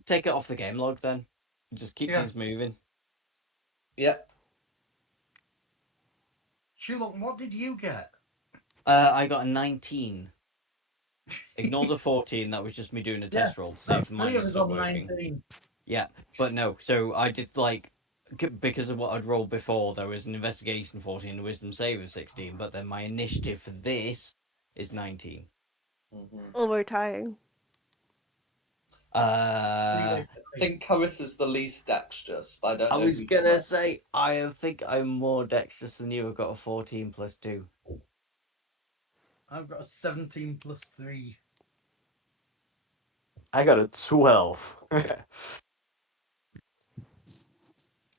Take it off the game log then. Just keep Yeah. things moving. yeah. Shulok, what did you get? I got a 19. Ignore the 14. That was just me doing a test roll to see That's if three mine of is us still on working. 19. Yeah, but no. So I did like because of what I'd rolled before. There was an investigation 14, a wisdom save of 16, but then my initiative for this is 19. Oh, we're tying. I think Carissa's the least dexterous, but I don't I know. was who's gonna most. say I think I'm more dexterous than you. I've got a 14 plus 2. I've got a 17 plus 3. I got a 12.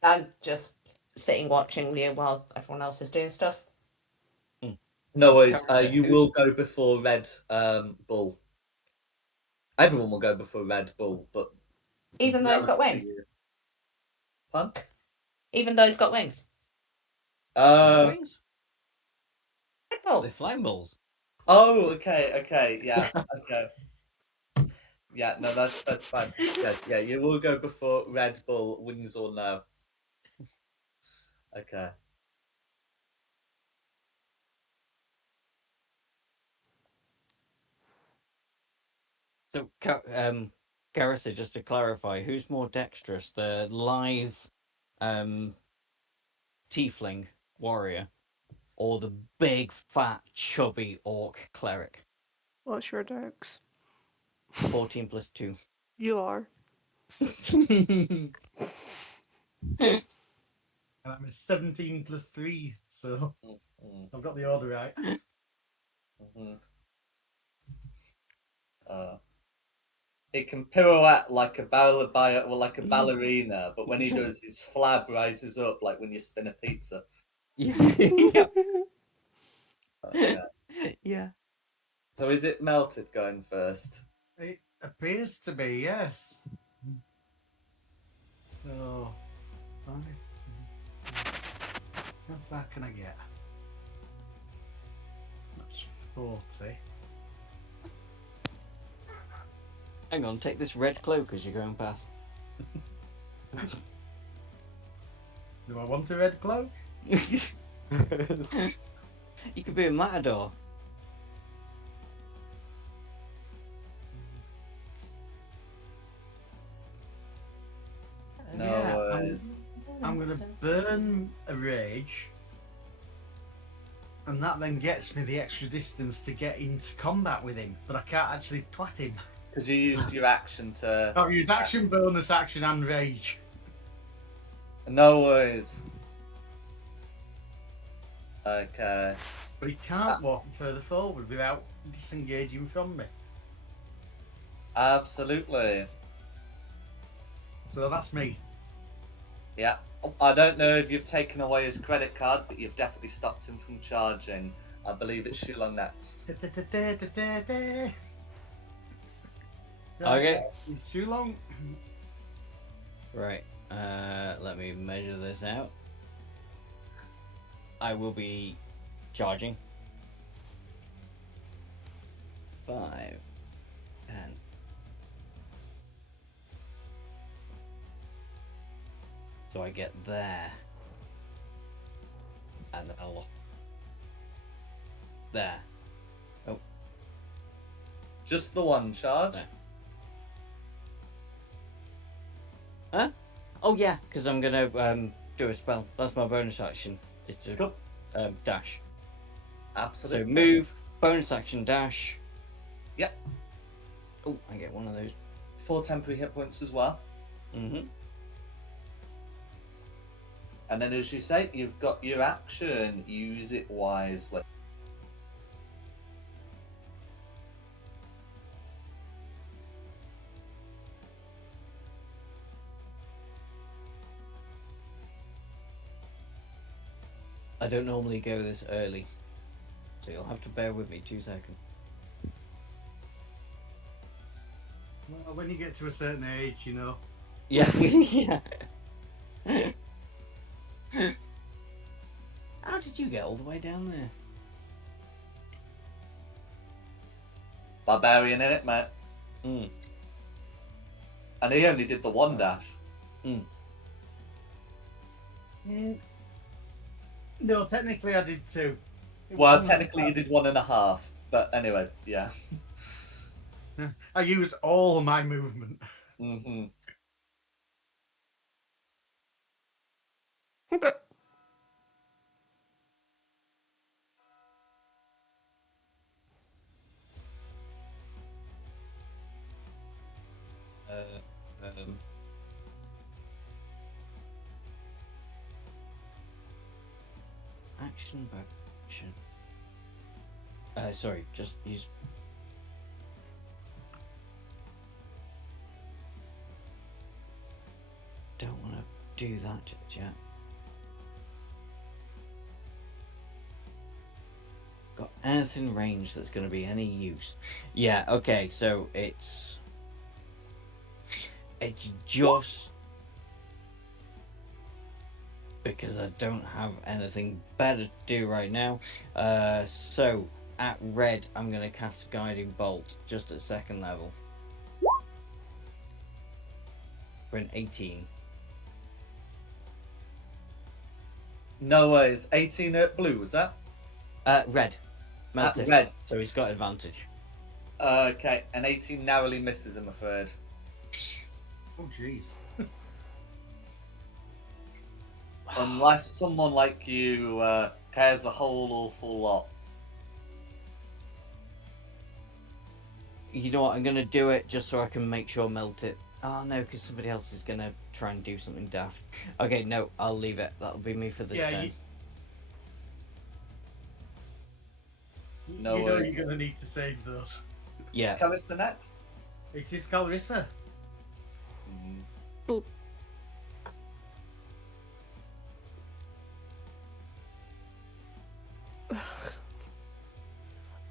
I'm just sitting watching you while everyone else is doing stuff. No worries. Carissa, You who's- will go before Red Bull. Everyone will go before Red Bull, but Even though he's got relatively wings. you. Fun. Even though he's got wings. wings? Red Bull. They're flame balls. Oh, okay, yeah, okay. Yeah, no, that's fine. Yes, yeah, you will go before Red Bull, wins or no. Okay. So, Carissa, just to clarify, who's more dexterous, the lithe, tiefling warrior, or the big, fat, chubby orc cleric? What's your dex? 14 plus 2. You are. I'm a 17 plus 3, so Mm-hmm. I've got the order right. Mm-hmm. It can pirouette like a ballerina, but when he does, his flab rises up like when you spin a pizza. Yeah. Yeah. Yeah. So is it Melted going first? It appears to be, yes. So, how far can I get? That's 40. Hang on, take this red cloak as you're going past. Do I want a red cloak? You could be a matador. No Yeah, worries. I'm going to burn a rage, and that then gets me the extra distance to get into combat with him, but I can't actually twat him. Because you used your action to. I've used action, bonus action, and rage. No worries. Okay. But he can't walk further forward without disengaging from me. Absolutely. So that's me. Yeah. I don't know if you've taken away his credit card, but you've definitely stopped him from charging. I believe it's Shulong next. Okay. It's too long. Right. Let me measure this out. I will be charging. 5, 10. So I get there. And then I'll... There. Just the one charge? There. Huh? Oh yeah, because I'm gonna do a spell. That's my bonus action. Is to Cool. dash. Absolutely. So move, bonus action, dash. Yep. Oh, I get one of those. 4 temporary hit points as well. Mm-hmm. And then, as you say, you've got your action. Use it wisely. I don't normally go this early, so you'll have to bear with me 2 seconds. Well, when you get to a certain age, you know. Yeah, yeah. How did you get all the way down there? Barbarian in it, mate. Mm. And he only did the one dash. Mm. No, technically I did 2. Well, technically you did 1.5, but anyway, yeah. I used all of my movement. Mm-hmm. Um, action by action. Sorry, just use. Don't want to do that just yet. Got anything range that's going to be any use? Yeah. Okay. So it's just because I don't have anything better to do right now. So at red, I'm going to cast Guiding Bolt just at 2nd level for an 18. No worries. 18 at blue, was that? Red. Meltis. red. So he's got advantage. Okay, an 18 narrowly misses, I'm afraid. Oh, jeez. Unless someone like you cares a whole awful lot. You know what? I'm going to do it just so I can make sure melt it. Oh, no, because somebody else is going to try and do something daft. Okay, no, I'll leave it. That'll be me for this turn. No you know worries. you're going to need to save those. Yeah. Calista next. It is Calrissa. Mm.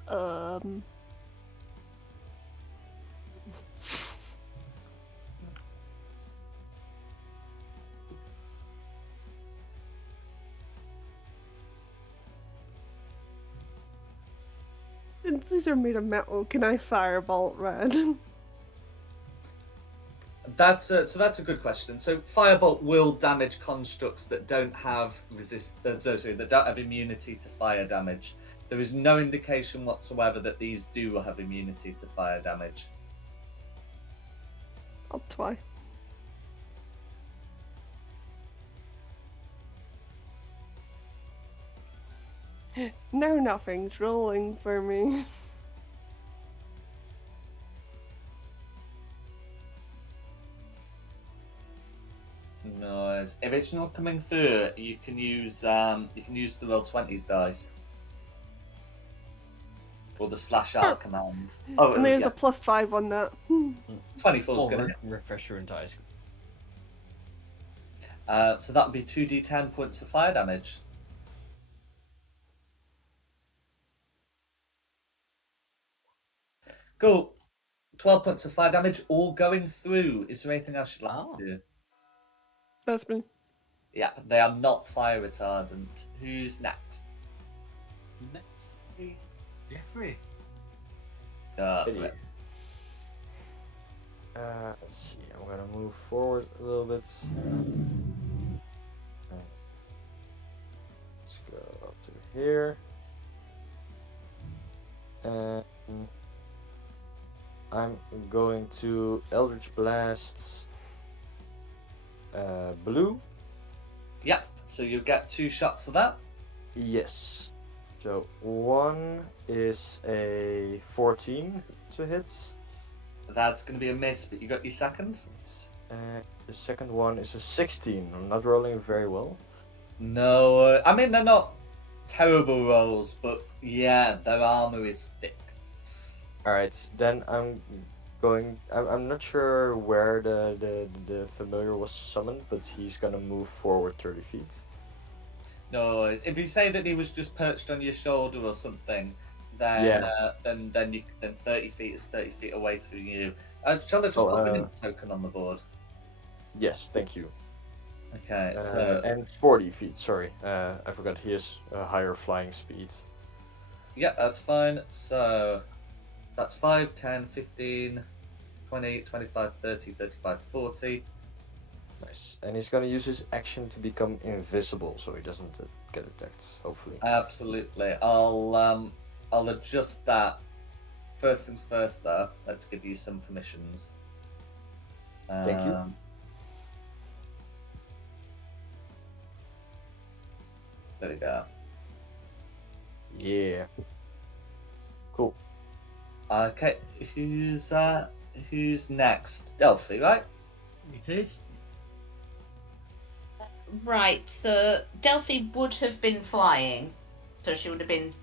Um. Since these are made of metal, can I firebolt red? That's a good question. So firebolt will damage constructs that don't have that don't have immunity to fire damage. There is no indication whatsoever that these do have immunity to fire damage. I'll try. No, nothing's rolling for me. No, if it's not coming through, you can use the roll 20s dice or the /r command. Oh, And there's yeah. a +5 on that. 24 is Or going to hit. refresh your entire screen. So that would be 2d10 points of fire damage. Cool. 12 points of fire damage, all going through. Is there anything else you'd like to do? That's me. Yeah, they are not fire retardant. Who's next? Next is Jeffrey. Go for it. Let's see, I'm gonna move forward a little bit. Let's go up to here. And I'm going to Eldritch Blast blue. Yeah, so you get 2 shots of that. Yes. So one is a 14 to hit. That's going to be a miss, but you got your second. The second one is a 16. I'm not rolling very well. No, I mean, they're not terrible rolls, but yeah, their armor is thick. Alright, then I'm not sure where the familiar was summoned, but he's gonna move forward 30 feet. No worries. If you say that he was just perched on your shoulder or something, then Yeah. then 30 feet is 30 feet away from you. Shall I just Oh, put an token on the board? Yes, thank you. Okay, so And 40 feet, sorry. I forgot he has a higher flying speed. yeah, that's fine. So that's 5, 10, 15, 20, 25, 30, 35, 40. Nice. And he's gonna use his action to become invisible so he doesn't get attacked, hopefully. Absolutely. I'll adjust that. First things first, though. Let's give you some permissions. Thank you. There we go. Yeah. Cool. Okay, who's next? Delphi, right? It is. Right, so Delphi would have been flying, so she would have been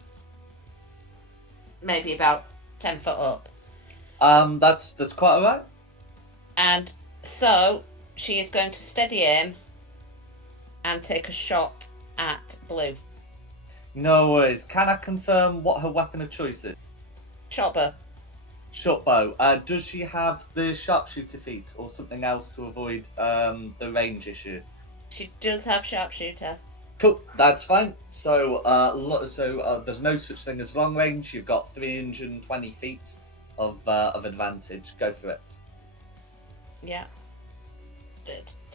maybe about 10 foot up. That's quite alright. And so she is going to steady aim and take a shot at Blue. No worries. Can I confirm what her weapon of choice is? Shot bow. Short bow. Does she have the sharpshooter feat or something else to avoid the range issue? She does have sharpshooter. Cool, that's fine. So, there's no such thing as long range. You've got 320 feet of advantage. Go for it. Yeah.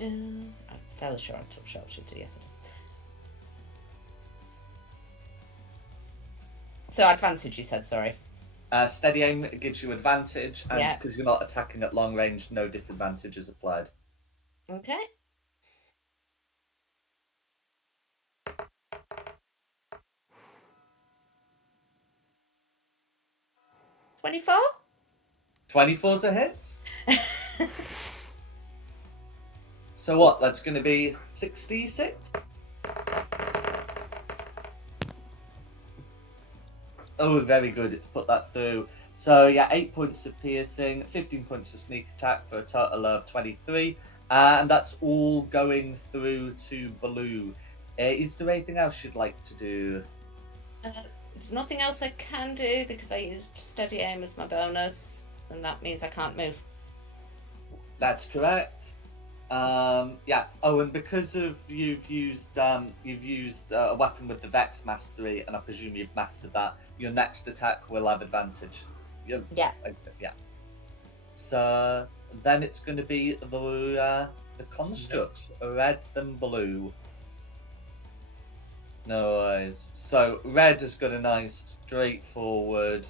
I'm fairly sure I took sharpshooter, yes I did. So advantage, you said, sorry. Steady aim gives you advantage, and Yeah. because you're not attacking at long range, no disadvantage is applied. Okay. $24? 24's a hit. So what? That's going to be 66. Oh, very good. It's put that through. So yeah, 8 points of piercing, 15 points of sneak attack for a total of 23, and that's all going through to Baloo. Is there anything else you'd like to do? There's nothing else I can do because I used steady aim as my bonus, and that means I can't move. That's correct. Yeah. Oh, and because of you've used a weapon with the Vex mastery, and I presume you've mastered that, your next attack will have advantage. Yeah. Yeah. So then it's going to be the constructs, red and blue. No worries. So red has got a nice straightforward,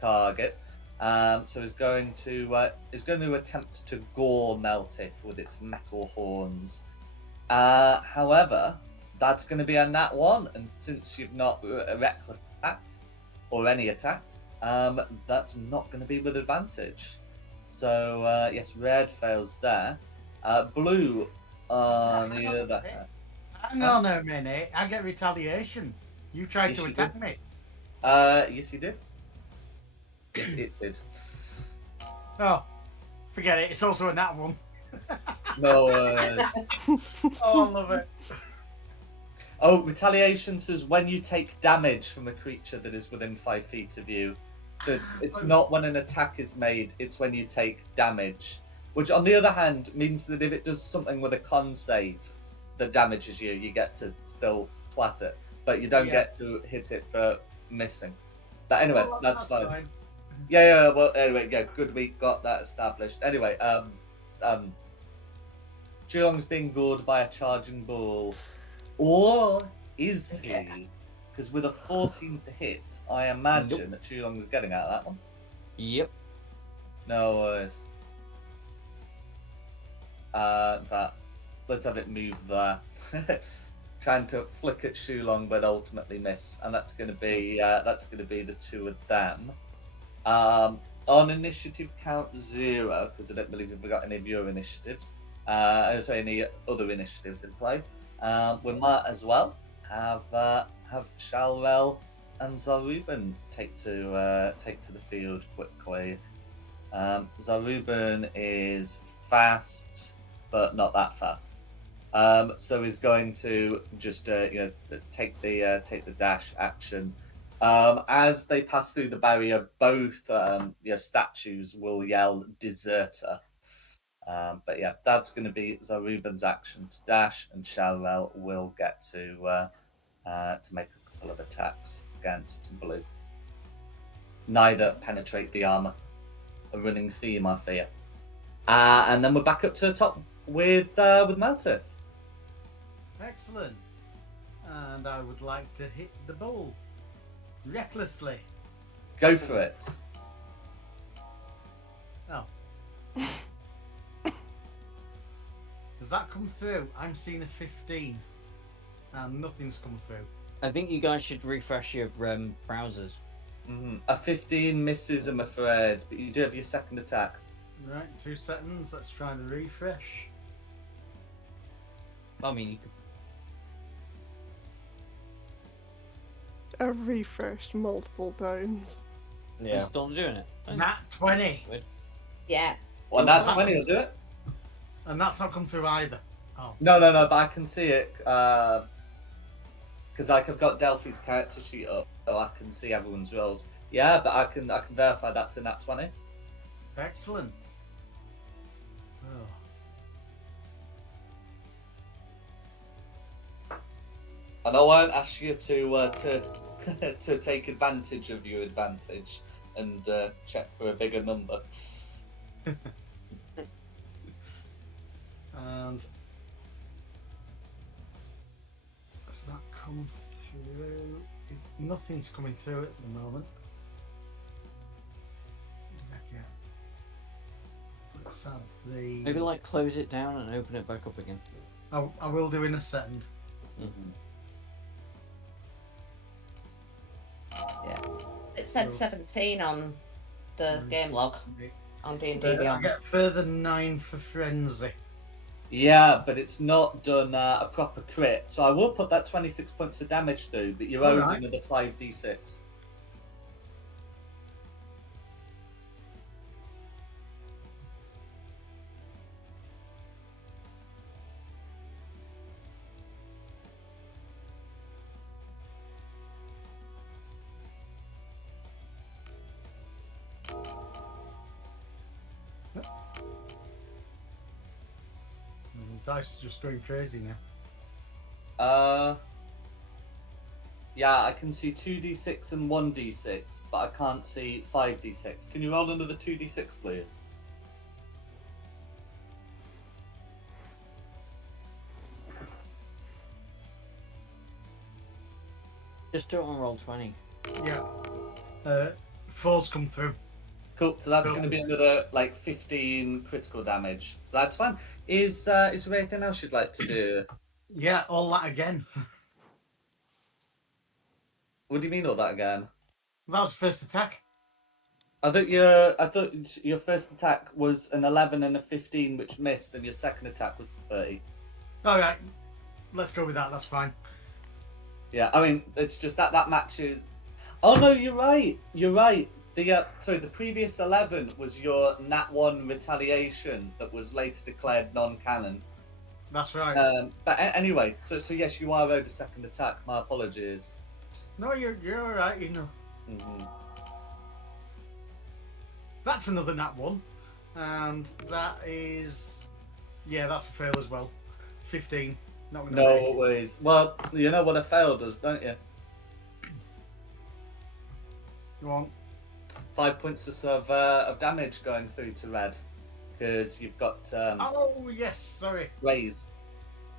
target. So he's going to attempt to gore Meltif with its metal horns. However, that's going to be a nat 1, and since you've not reckless attacked or any attacked, that's not going to be with advantage. So yes, red fails there. Blue on the other hand. Hang on a minute. I get retaliation. You tried Yes, to you attack did. me. Yes, you did. Yes, it did. Oh, forget it. It's also a nat one. No. Oh, I love it. Oh, retaliation says when you take damage from a creature that is within 5 feet of you. So it's not when an attack is made, it's when you take damage. Which, on the other hand, means that if it does something with a con save that damages you, you get to still twat it. But you don't get to hit it for missing. But anyway, that's fine. Yeah, well, anyway, yeah, good we got that established. Anyway, Chulong's being gored by a charging bull. Or is he? Because with a 14 to hit, I imagine that Chulong is getting out of that one. Yep. No worries. In fact, let's have it move there. Trying to flick at Shulong, but ultimately miss, and that's going to be the two of them. On initiative count 0, because I don't believe we've got any of your initiatives. So any other initiatives in play. We might as well have Shalrel and Zaruban take to the field quickly. Zaruban is fast, but not that fast. So he's going to just take the dash action. As they pass through the barrier, both statues will yell "deserter." But yeah, that's going to be Zaruban's action to dash, and Shalrel will get to make a couple of attacks against Blue. Neither penetrate the armor. A running theme, I fear. And then we're back up to the top with Meltith. Excellent. And I would like to hit the bull recklessly. Go for it. Oh. Does that come through? I'm seeing a 15. And nothing's come through. I think you guys should refresh your browsers. A 15 misses, I'm afraid, but you do have your second attack. Right, 2 seconds. Let's try the refresh. I mean, you could... I refreshed multiple times. You're still not doing it. Nat 20. Yeah. Well, that's 20 will do it. And that's not come through either. Oh. No, but I can see it because I've got Delphi's character sheet up, so I can see everyone's rolls. Yeah, but I can verify that's a nat 20. Excellent. Oh. And I won't ask you to to take advantage of your advantage and check for a bigger number. And has that come through? Nothing's coming through at the moment. What did I get? Let's have the. Maybe like close it down and open it back up again. I will do in a second. Mm-hmm. Yeah. It said 17 on the game log on D&D I Beyond. get further 9 for frenzy. Yeah, but it's not done a proper crit, so I will put that 26 points of damage through, but you're owed another 5d6. Dice are just going crazy now. Yeah, I can see 2d6 and 1d6, but I can't see 5d6. Can you roll another 2d6, please? Just do it on roll 20. Yeah. 4's come through. Cool. So that's going to be another 15 critical damage. So that's fine. Is there anything else you'd like to do? Yeah, all that again. What do you mean all that again? That was first attack. I thought your first attack was an 11 and a 15, which missed, and your second attack was 30. All right, let's go with that. That's fine. Yeah, I mean it's just that matches. Oh no, you're right. You're right. The previous 11 was your Nat 1 retaliation that was later declared non-canon. That's right. But anyway, so yes, you are owed a second attack. My apologies. No, you're all right. You know. Mm-hmm. That's another Nat 1, and that is, that's a fail as well. 15. Not gonna No make. worries. Well, you know what a fail does, don't you? Go on. 5 points of damage going through to red because you've got Oh yes, sorry. raise.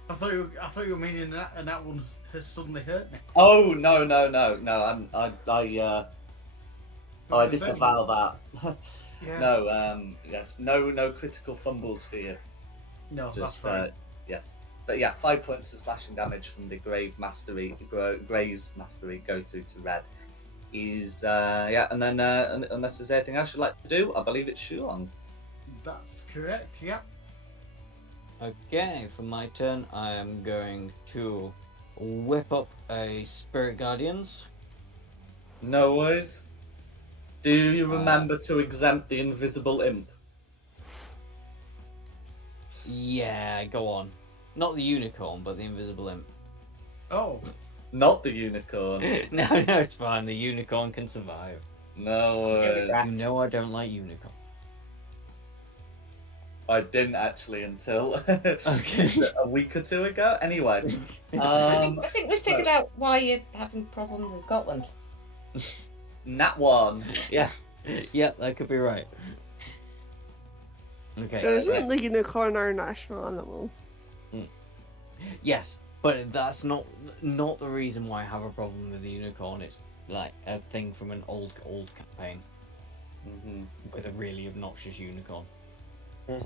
I thought you were meaning that one has suddenly hurt me. Oh no! I disavow that. Yeah. No, yes, no critical fumbles for you. No, that's Just fine. yes, but yeah, 5 points of slashing damage from the Graze Mastery go through to red. And then unless there's anything else you'd like to do, I believe it's Shulong. That's correct. Yep. Okay, for my turn, I am going to whip up a Spirit Guardians. No worries. Do you remember to exempt the invisible imp? Yeah, go on. Not the unicorn, but the invisible imp. Oh, Not the unicorn. No, it's fine. The unicorn can survive. No worries. Right. You know I don't like unicorn. I didn't actually until Okay. a week or two ago. Anyway, I think we've figured out why you're having problems in Scotland. Nat 1. Yeah, that could be right. Okay. So isn't right. the unicorn our national animal? Yes, but that's not the reason why I have a problem with the unicorn. It's like a thing from an old campaign Mm-hmm. with a really obnoxious unicorn. Hmm.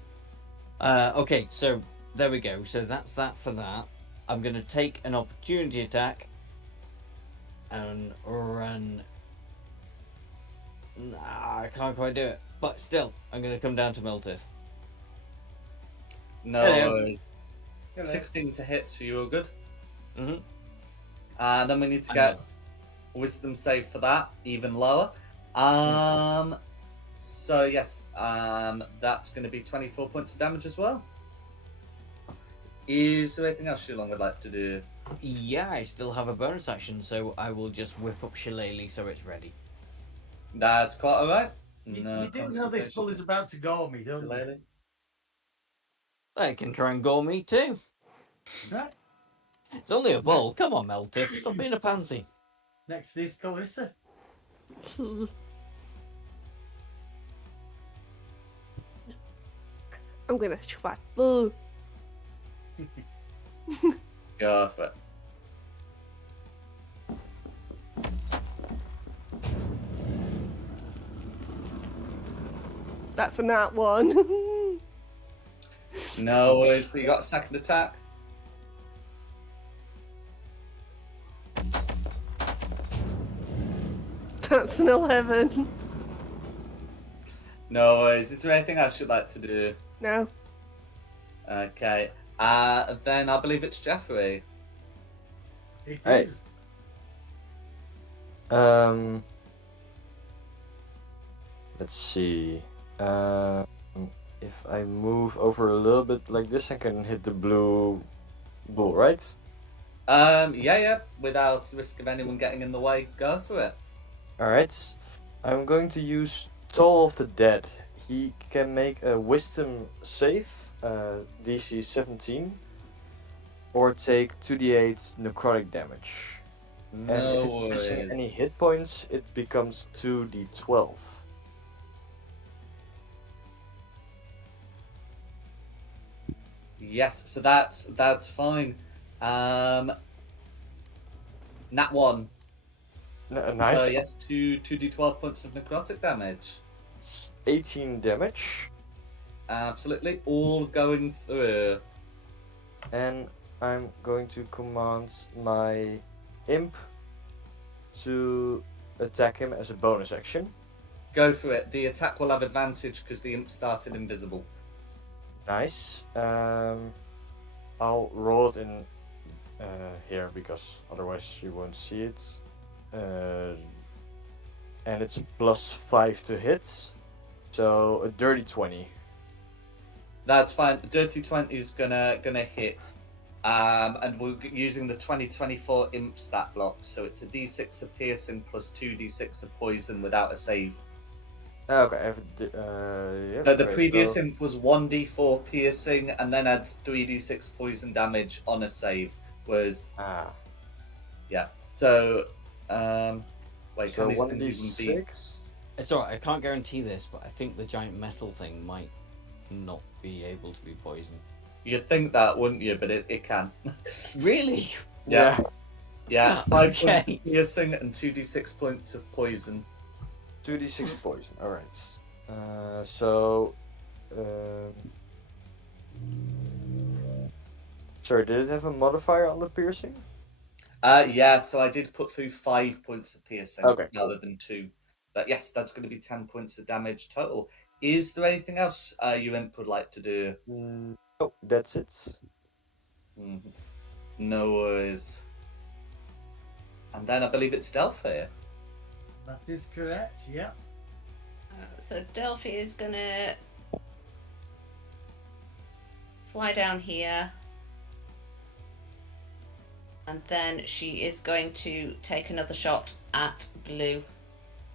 Okay, so there we go. So that's that for that. I'm gonna take an opportunity attack and run. Nah, I can't quite do it. But still, I'm gonna come down to Miltiff. No Hello. worries. 16 to hit, so you were good. Mhm. And then we need to I get wisdom save for that, even lower. So yes, that's going to be 24 points of damage as well. Is there anything else Shilong would like to do? Yeah, I still have a bonus action, so I will just whip up Shillelagh so it's ready. That's quite alright. you do know this bull is about to gore me, don't you? Shillelagh. They can try and gore me too. Right. It's only a bull. Come on, Meltiff. Stop being a pansy. Next is Clarissa. I'm gonna swat. Boo. Go for it. That's a nat 1. No worries, but you got a second attack. That's an 11. No worries. Is there anything else you'd like to do? No. Okay. Then I believe it's Jeffrey. It Hey. is. Let's see. If I move over a little bit like this, I can hit the blue bull, right? Yeah. Without risk of anyone getting in the way, go for it. Alright. I'm going to use Toll of the Dead. He can make a wisdom save, DC 17, or take 2d8 necrotic damage. And if No it's missing worries. any hit points, it becomes 2d12. Yes, so that's fine. Nat 1. Nice. So yes, 2d12 points of necrotic damage. It's 18 damage. Absolutely, all going through. And I'm going to command my imp to attack him as a bonus action. Go for it. The attack will have advantage because the imp started invisible. Nice. I'll roll it in here because otherwise you won't see it. And it's +5 to hit. So a dirty 20. That's fine. Dirty 20 is gonna hit. And we're using the 2024 imp stat block, so it's a d6 of piercing plus 2d6 of poison without a save. Okay, I have So the previous imp was 1d4 piercing and then adds 3d6 poison damage on a save. Was so wait, so can these things even be? 1d6. It's alright, I can't guarantee this, but I think the giant metal thing might not be able to be poisoned. You'd think that, wouldn't you? But it can. Really? Yeah. 5 points Okay. of piercing and 2d6 points of poison. 2d6 poison. Alright. So. Sorry, did it have a modifier on the piercing? Yeah, so I did put through 5 points of piercing Okay. rather than 2. But yes, that's going to be 10 points of damage total. Is there anything else your imp would like to do? Oh, that's it. Mhm. No worries. And then I believe it's Delphi. That is correct, yeah. So Delphi is gonna fly down here And then she is going to take another shot at Blue.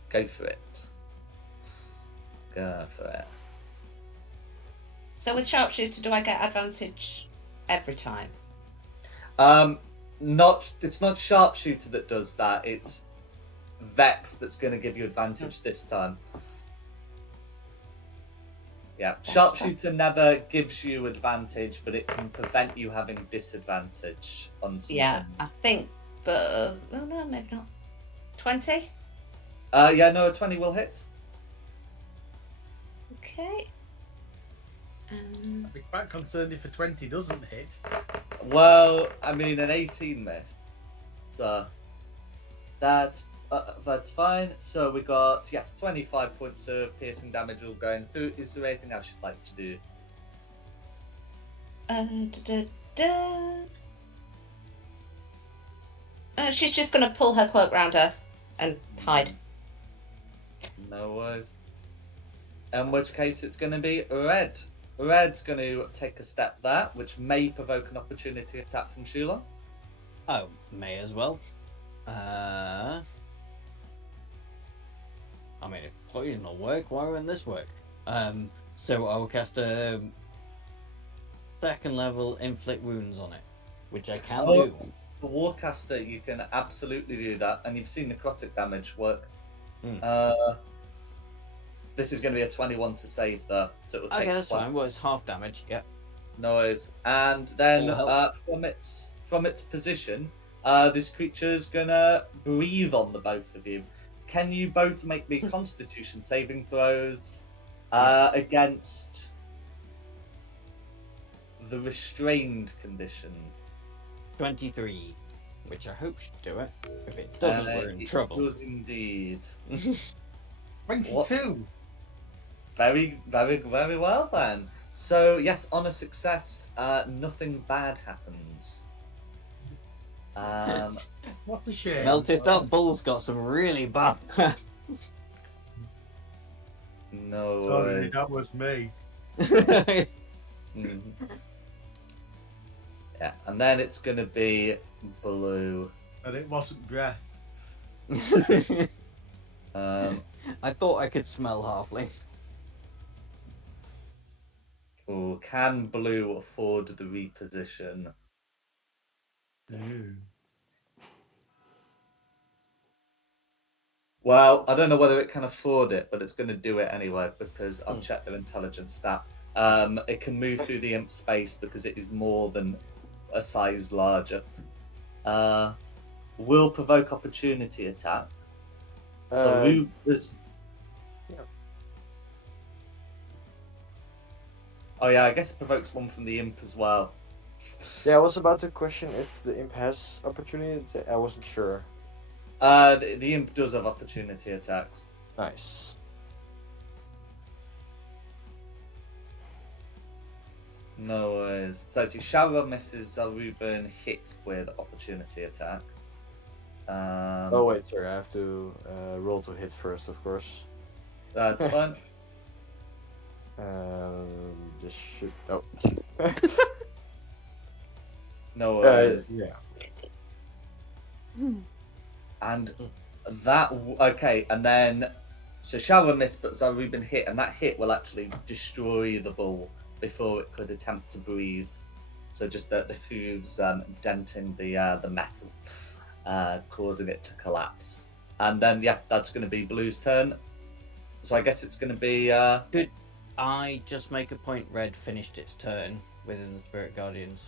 Go for it. Go for it. So with sharpshooter, do I get advantage every time? It's not sharpshooter that does that. It's Vex that's going to give you advantage this time. Yeah, sharpshooter never gives you advantage, but it can prevent you having disadvantage on some Yeah, I things. think, but well, no, maybe not. 20. Yeah, no, a 20 will hit. Okay. I'd be quite concerned if a 20 doesn't hit. Well, I mean, an 18 miss. So that's fine. So we got 25 points of piercing damage all going through. Is there anything else you'd like to do? She's just going to pull her cloak round her and hide. No worries. In which case, it's going to be Red. Red's going to take a step there, which may provoke an opportunity attack from Shula. Oh, may as well. I mean, if poison will work, why wouldn't this work? So I'll cast a second level inflict wounds on it, which I can do. For Warcaster, you can absolutely do that, and you've seen necrotic damage work. This is going to be a 21 to save, though, so it will take Okay, that's 12. fine. Well, it's half damage. Yep. Noise. And then All helps. from its position, this creature's gonna breathe on the both of you. Can you both make me Constitution saving throws against the restrained condition? 23, which I hope should do it. If it doesn't, we're in trouble. It does indeed. 22. Very, very, very well then. So yes, on a success, nothing bad happens. What a shame. Melted, that bull's got some really bad. No Sorry, worries. that was me. Mhm. Yeah, and then it's gonna be Blue. And it wasn't breath. I thought I could smell halflings. Can Blue afford the reposition? Well, I don't know whether it can afford it, but it's going to do it anyway because I've checked their intelligence stat. It can move through the imp space because it is more than a size larger. Will provoke opportunity attack. So Oh yeah, I guess it provokes one from the imp as well. Yeah, I was about to question if the imp has opportunity. I wasn't sure. The imp does have opportunity attacks. Nice. No worries. So it's Shara misses Zaruban hit with opportunity attack. Oh wait, sorry, I have to roll to hit first, of course. That's fine. This should. Oh. No worries. Yeah. And that okay, and then so Shara missed, but Zaruban hit, and that hit will actually destroy the bull before it could attempt to breathe. So just the hooves denting the metal, causing it to collapse. And then yeah, that's going to be Blue's turn. So I guess it's going to be. Could I just make a point? Red finished its turn within the Spirit Guardians.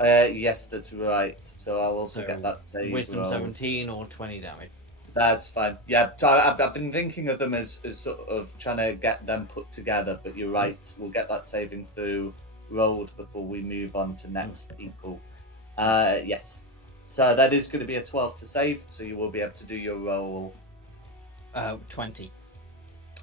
Yes, that's right. So I'll also So, get that save. Wisdom roll. 17 or 20 damage. That's fine. Yeah, so I've been thinking of them as sort of trying to get them put together, but you're right. We'll get that saving through rolled before we move on to next equal. Yes. So that is going to be a 12 to save, so you will be able to do your roll. 20.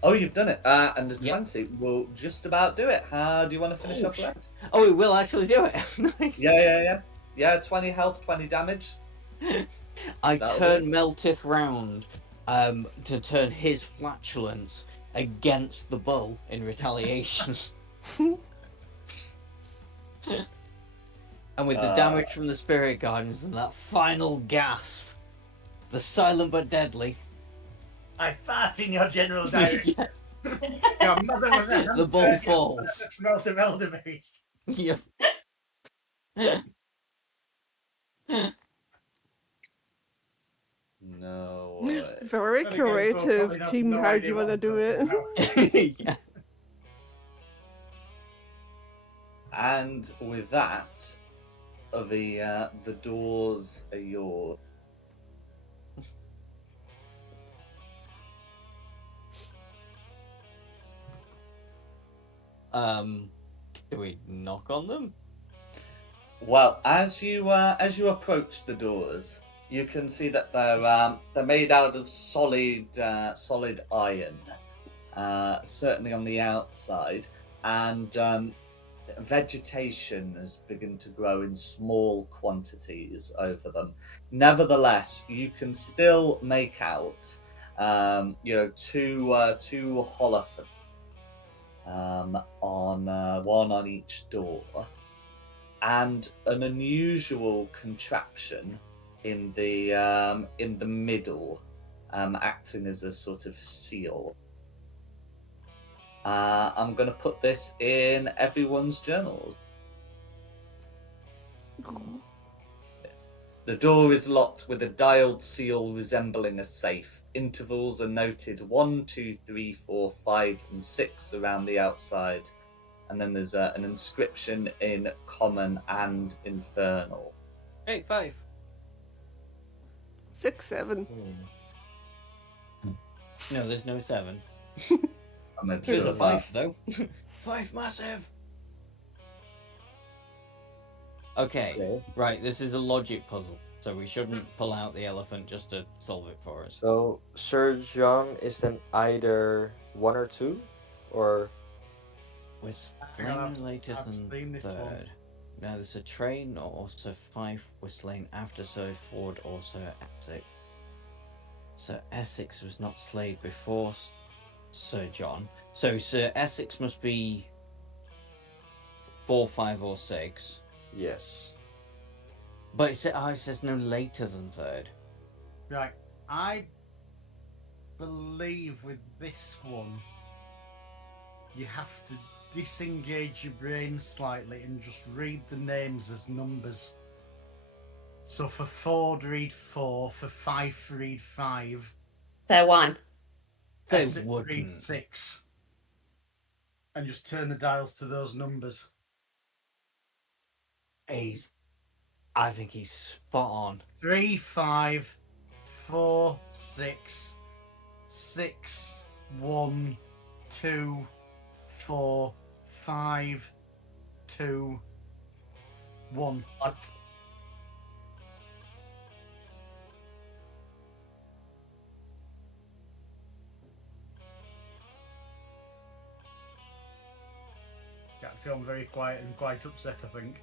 Oh, you've done it. And the Yep. 20 will just about do it. How do you want to finish Oh, off that? Oh, it will actually do it. Nice. Yeah. Yeah, 20 health, 20 damage. I That'll turn do Meltith round to turn his flatulence against the bull in retaliation. And with the damage from the spirit guardians and that final gasp, the silent but deadly. I fart in your general direction. Yes. Your mother was a The ball hamburger falls. that smelt of elderberries. Yep. No way. Very Then again, we've creative probably not team. no How do idea you what want to do I'm it? talking about. Yeah. And with that, the doors are yours. Do we knock on them? Well, as you approach the doors, you can see that they're made out of solid iron, certainly on the outside, and vegetation has begun to grow in small quantities over them. Nevertheless, you can still make out, two holophants, on one on each door, and an unusual contraption in the middle, acting as a sort of seal. I'm going to put this in everyone's journals. Yes. The door is locked with a dialed seal resembling a safe. Intervals are noted 1, 2, 3, 4, 5, and 6 around the outside. And then there's an inscription in Common and Infernal. 8, 5. 6, 7. No, there's no 7. I'm not There's sure a of 5 though. 5 massive. Okay, that. right. This is a logic puzzle, so we shouldn't pull out the elephant just to solve it for us. So Sir John is then either 1 or 2, or We're Hang on, slain later I've than seen this one. third. Now there's a train, or also 5 were slain after Sir Ford or Sir Essex. Sir Essex was not slain before Sir John. So Sir Essex must be 4, 5, or 6. yes. But it says no later than third. Right, I believe with this one, you have to disengage your brain slightly and just read the names as numbers. So for Ford, read 4. For Fife, read 5. So 1. They Essex, read wouldn't. 6. And just turn the dials to those numbers. I think he's spot on. 3, 5, 4, 6, 6, 1, 2, 4, 5, 2, 1. Can't tell, I'm very quiet and quite upset, I think.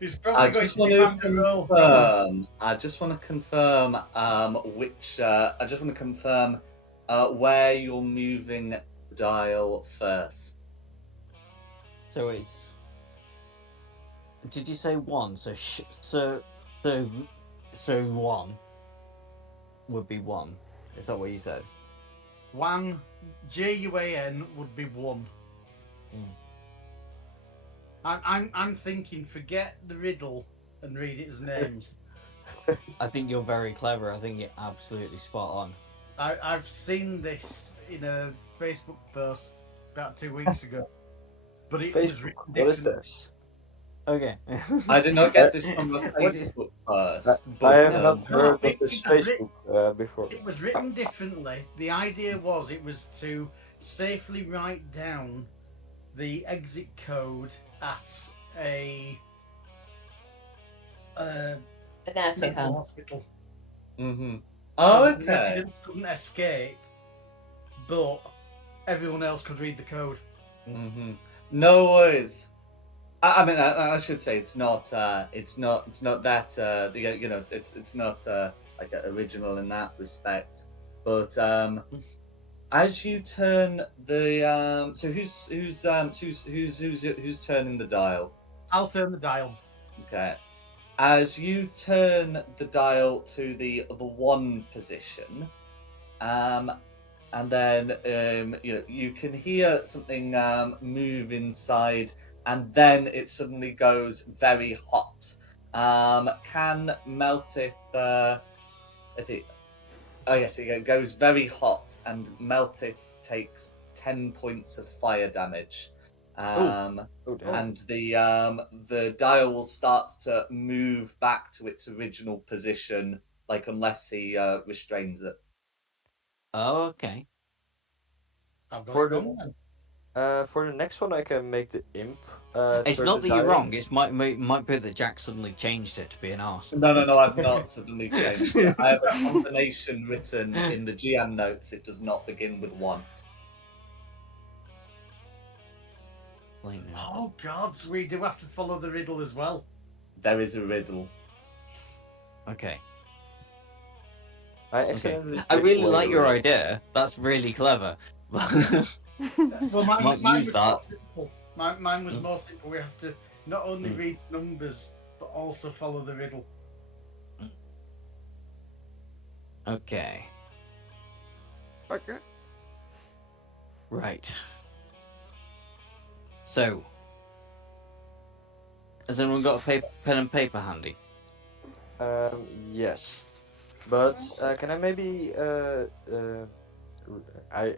He's probably I going just to want demand to a roll. confirm. I just want to confirm which. I just want to confirm where you're moving the dial first. So it's. Did you say 1? So 1 would be 1. Is that what you said? 1, JUAN would be 1. I'm thinking, forget the riddle and read it as names. I think you're very clever. I think you're absolutely spot on. I've seen this in a Facebook post about 2 weeks ago, but it was Facebook. written What is different. this? Okay. I did not get this from a Facebook post, but I have not heard of it this was writ- Facebook before. It was written differently. The idea was it was to safely write down the exit code at a A nursing mental home. hospital. Mm-hmm. So Oh, the okay. residents couldn't escape, but everyone else could read the code. Mm-hmm. No worries. I mean, I should say it's not that it's not like original in that respect, but as you turn the so who's turning the dial? I'll turn the dial. Okay. As you turn the dial to the 1 position, and then you can hear something move inside, and then it suddenly goes very hot. Can Meltith? Let's see. Oh yes, it goes very hot, and Meltith takes 10 points of fire damage. Oh, damn. And the dial will start to move back to its original position, like unless he restrains it. Oh, okay. I've got For it wrong then. For the next one, I can make the imp. It's turn not the that you're dial. wrong. It might be that Jack suddenly changed it to be an arse. No, I've not suddenly changed it. I have a combination written in the GM notes. It does not begin with 1. Wait, no. Oh gods, we do have to follow the riddle as well. There is a riddle. Okay. I Okay. accidentally. I clicked really away like the your riddle. idea. That's really clever. Well, mine Might was use more that. simple. Mine was more simple. We have to not only Mm. read numbers, but also follow the riddle. Okay. Okay. Right. So, has anyone got a pen and paper handy? Yes, but can I maybe I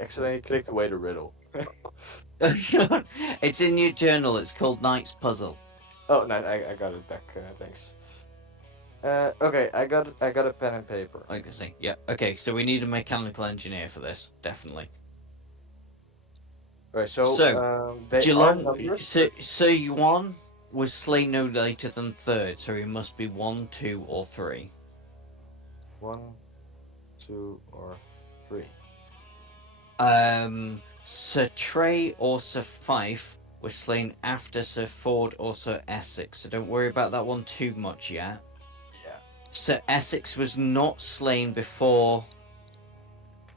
accidentally clicked away the riddle. It's in your journal. It's called Knight's Puzzle. Oh, no, I got it back. Thanks. Okay, I got a pen and paper. Like I say, yeah. Okay, so we need a mechanical engineer for this, definitely. Right, so they are Geelong, numbers. Sir Yuan was slain no later than 3rd, so he must be 1, 2, or 3. 1, 2, or 3. Sir Trey or Sir Fife was slain after Sir Ford or Sir Essex, so don't worry about that one too much yet. Yeah. Sir Essex was not slain before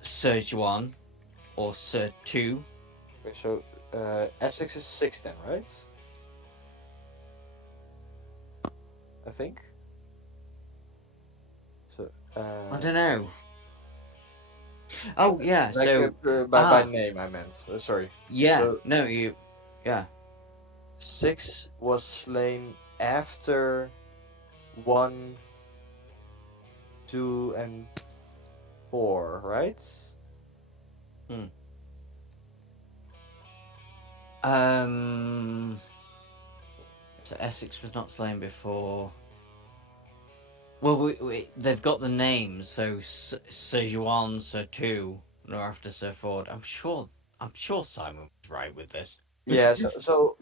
Sir Juan or Sir Two. Okay, so Essex is 6 then, right? I think. So. I don't know. Oh yeah, Like, so by name I meant. Sorry. yeah, So no, you, yeah. 6 was slain after 1, 2, and 4, right? So Essex was not slain before. Well, they've got the names, so Sir Juan, Sir Two, nor after Sir Ford. I'm sure Simon was right with this. Yeah. So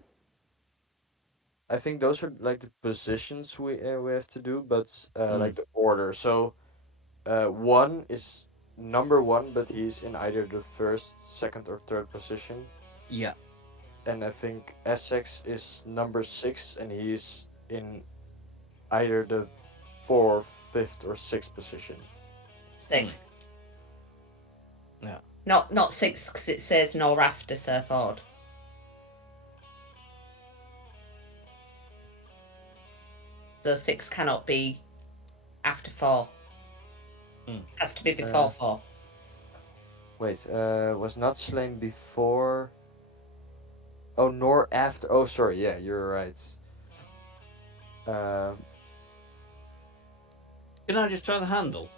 I think those are like the positions we have to do, but like the order. So 1 is number 1, but he's in either the 1st, 2nd, or 3rd position. Yeah. And I think Essex is number 6, and he's in either the 4th, 5th, or 6th position. 6th. Yeah. Not 6th because it says nor after Sir Ford. So 6 cannot be after 4. Has to be before 4. Wait, was not slain before. Oh, nor after. Oh, sorry. Yeah, you're right. Can I just try the handle?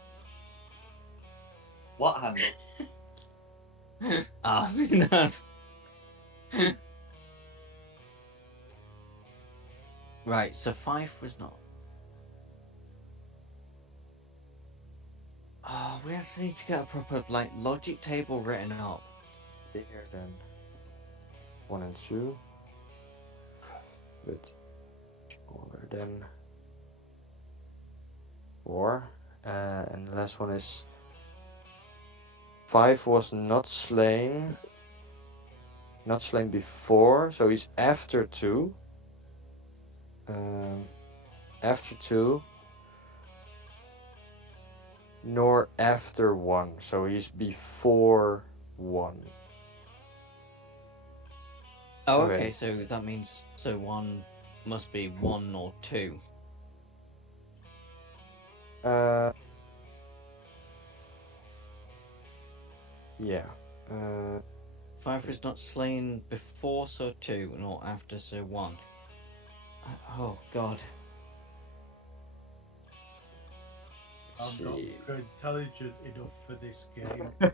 What handle? Ah, no. Right, so 5 was not. Oh, we actually need to get a proper logic table written up. Bigger than 1 and 2, but smaller than 4. And the last one is 5 was not slain. Not slain before, so he's after 2. After 2. Nor after 1, so he's before 1. Oh, Okay. okay, so that means so 1 must be 1 or 2. Yeah. 5 is not slain before so 2, nor after so 1. Oh god. I'm not intelligent enough for this game.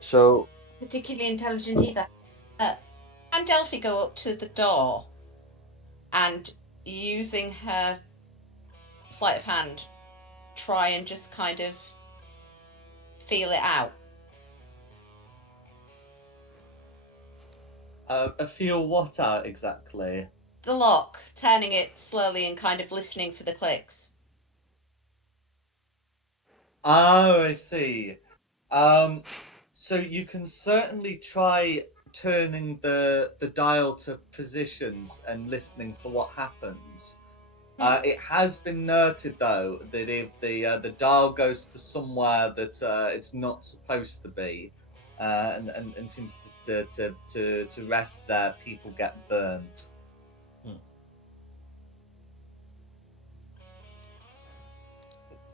So Particularly intelligent either. Can Delphi go up to the door and, using her sleight of hand, try and just kind of feel it out? Feel what out exactly? The lock, turning it slowly and kind of listening for the clicks. Oh, I see. So you can certainly try turning the dial to positions and listening for what happens. It has been noted though that if the dial goes to somewhere that it's not supposed to be, and seems to rest there, people get burnt.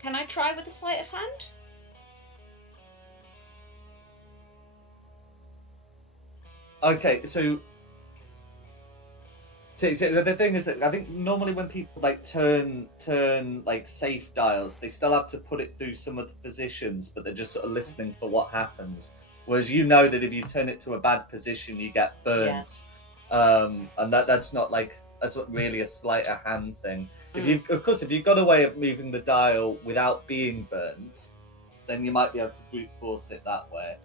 Can I try with a sleight of hand? Okay, so the thing is that I think normally when people like turn like safe dials, they still have to put it through some of the positions, but they're just sort of listening for what happens. Whereas you know that if you turn it to a bad position, you get burnt, and that's not really a sleight of hand thing. If you, of course, if you've got a way of moving the dial without being burnt, then you might be able to brute force it that way.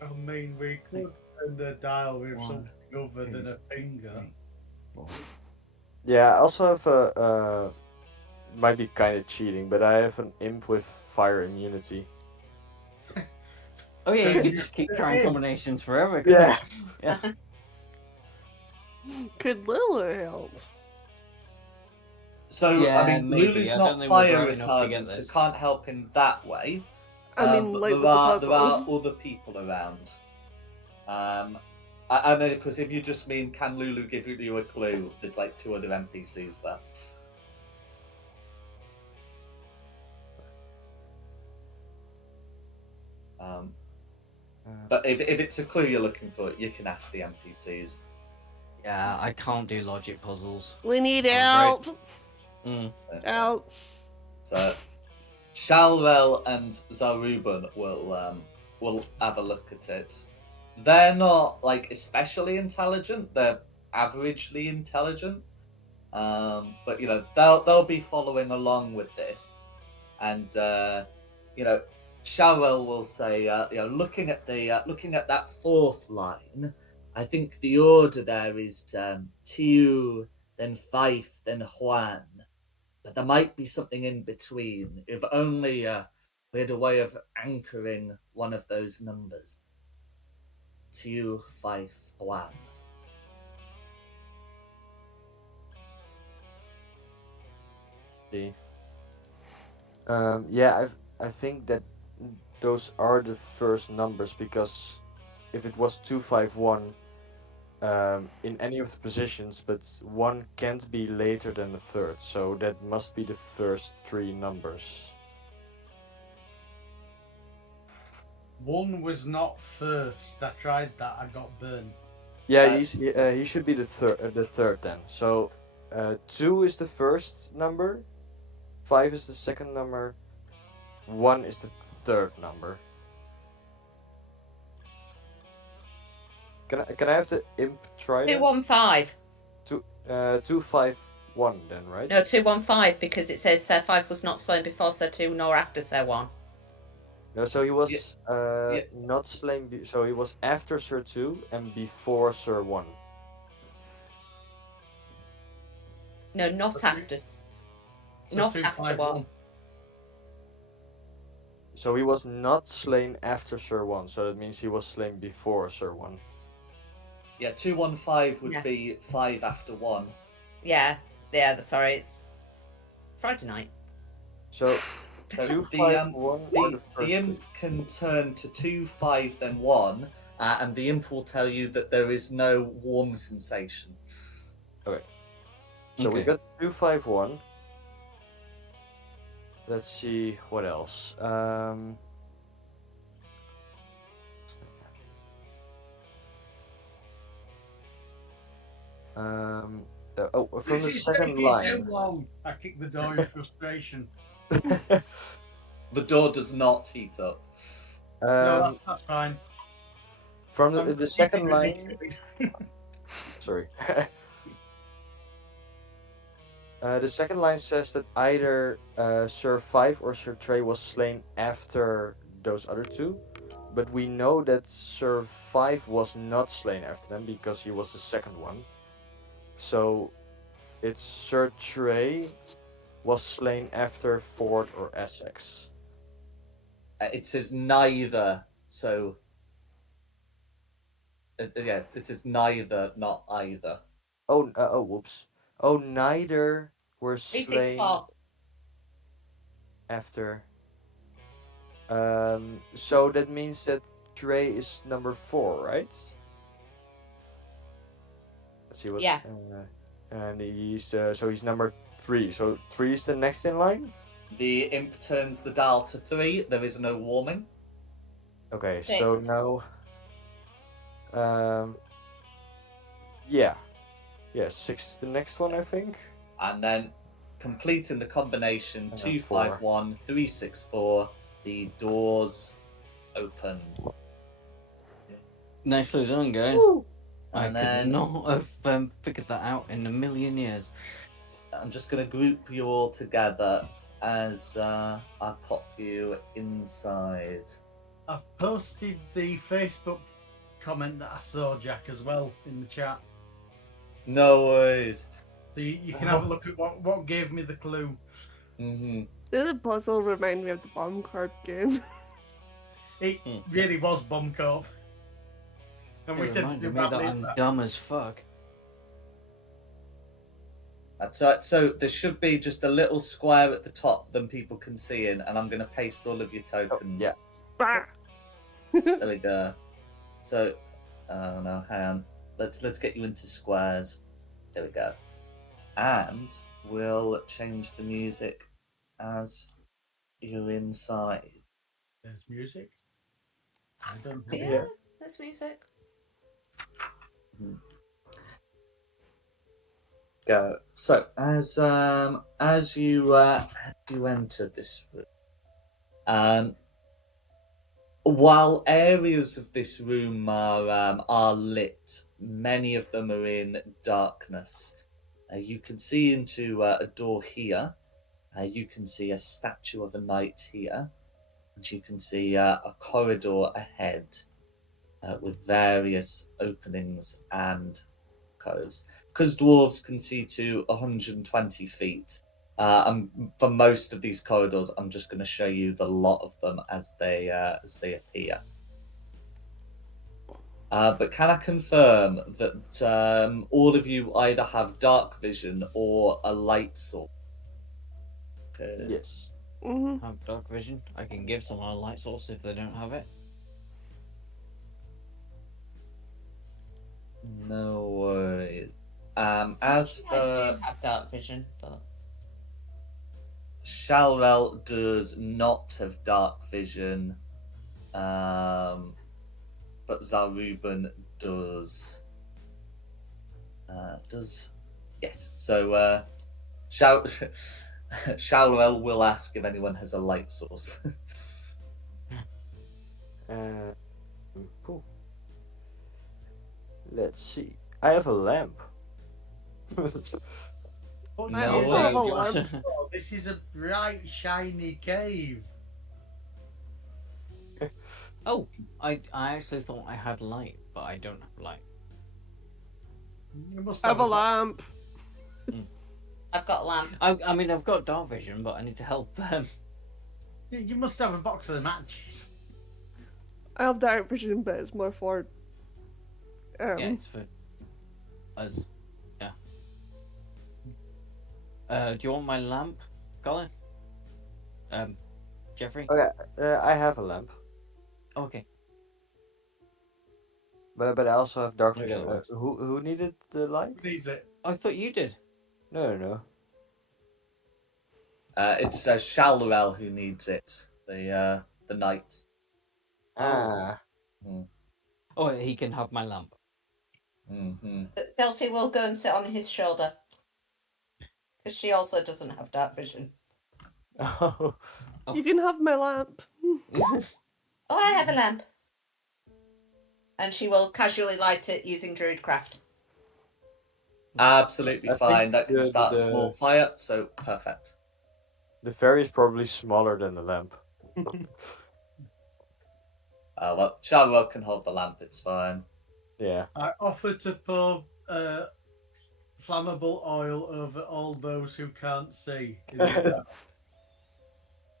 I mean, we could turn the dial with something other than a finger. yeah, I also have a might be kind of cheating, but I have an imp with fire immunity. Oh yeah, you could just keep trying combinations forever. Yeah. Yeah. Could Lulu help? So Yeah, I mean, maybe. Lulu's I not don't think we're fire bright enough to get retardant, so this. can't help in that way. I mean, But like there with the are puzzle. other people around. I mean, because if you just mean can Lulu give you a clue, there's like 2 other NPCs there. But if it's a clue you're looking for, you can ask the NPCs. Yeah, I can't do logic puzzles. We need I'm help. Help. So Shalrel and Zaruban will have a look at it. They're not like especially intelligent. They're averagely intelligent. But you know they'll be following along with this, and you know Shalrel will say, you know, looking at that 4th line, I think the order there is Tiu, then Fife, then Juan. But there might be something in between. If only we had a way of anchoring one of those numbers. 2, 5, 1. See. Yeah, I think that those are the first numbers because if it was 251 in any of the positions, but 1 can't be later than the 3rd, so that must be the first 3 numbers. 1 was not first. I tried that. I got burned. Yeah, he should be the third then. So 2 is the first number, 5 is the second number, 1 is the third number. Can I have the imp try that? 215. 251 then, right? No, 215 because it says Sir 5 was not slain before Sir 2 nor after Sir 1. No, so he was not slain. So he was after Sir 2 and before Sir 1. No, not So after. Not after 251. 1. So he was not slain after Sir 1. So that means he was slain before Sir 1. Yeah, 215 would Yeah. be 5 after 1. Yeah, sorry. It's Friday night. So So 2, the 5, 1 are the the first imp two. can turn to 2, 5, then 1, and the imp will tell you that there is no warm sensation. So we Okay. got 2, 5, 1. Let's see what else. From This the is second taking too line. long. I kicked the door in frustration. The door does not heat up. No, that's fine. From I'm the keeping second line. ridiculous. Sorry. The second line says that either Sir 5 or Sir Trey was slain after those other two, but we know that Sir 5 was not slain after them because he was the second one. So it's Sir Trey was slain after Ford or Essex. It says neither, so yeah, it is neither, not either. Oh, whoops. Oh, neither were 364. slain after. So that means that Trey is number 4, right? Let's see what's. Yeah. And he's so he's number 3. So 3 is the next in line. The imp turns the dial to 3. There is no warming. Okay, so 6. now. Yeah, 6 is the next one, I think. And then completing the combination then 2, 4. 5, 1, 3, 6, 4. The doors open. Nicely done, guys. I And could then not have figured that out in a million years. I'm just going to group you all together as I pop you inside. I've posted the Facebook comment that I saw, Jack, as well in the chat. No worries. So you can have a look at what gave me the clue. Mm-hmm. Did the puzzle remind me of the bomb card game? It really was Bomb Corp. And we It tend to reminded do me that badly at I'm that. dumb as fuck. So there should be just a little square at the top that people can see in, and I'm going to paste all of your tokens. yeah. Bah! There we go. So, oh no, hang on. Let's get you into squares. There we go. And we'll change the music as you're inside. There's music. I don't have Yeah, Yeah. there's music. Go. So as you enter this room, while areas of this room are lit, many of them are in darkness. You can see into a door here. You can see a statue of a knight here, and you can see a corridor ahead with various openings and coves. Because dwarves can see to 120 feet, for most of these corridors, I'm just going to show you the lot of them as they appear. But can I confirm that all of you either have dark vision or a light source? Yes. Mhm. I have dark vision. I can give someone a light source if they don't have it. No worries. As I for do have dark vision, but Shalrel does not have dark vision, but Zaruban does. Yes. So Shalrel will ask if anyone has a light source. Cool. Let's see. I have a lamp. Oh, I No also have a way. lamp. Oh, this is a bright, shiny cave. Oh, I actually thought I had light, but I don't have light. You must I have a box. lamp. I've got a lamp. I mean, I've got dark vision, but I need to help. You must have a box of the matches. I have dark vision, but it's more for Yeah, it's for us. Yeah. Do you want my lamp? Colin? Jeffrey? Okay, I have a lamp, Okay. but I also have dark No vision. shot works. Who needed the light? Who needs it? I thought you did. No. It's Shalrel who needs it. The knight. Ah, Oh, he can have my lamp. Mm-hmm. Delphi will go and sit on his shoulder. Because she also doesn't have dark vision. oh, You can have my lamp. Oh, I have a lamp. And she will casually light it using Druidcraft. Absolutely I think fine. That can the- start a the- small fire, so perfect. the fairy is probably smaller than the lamp. Well, Shalrel can hold the lamp. It's fine. Yeah. I offer to pour flammable oil over all those who can't see. In the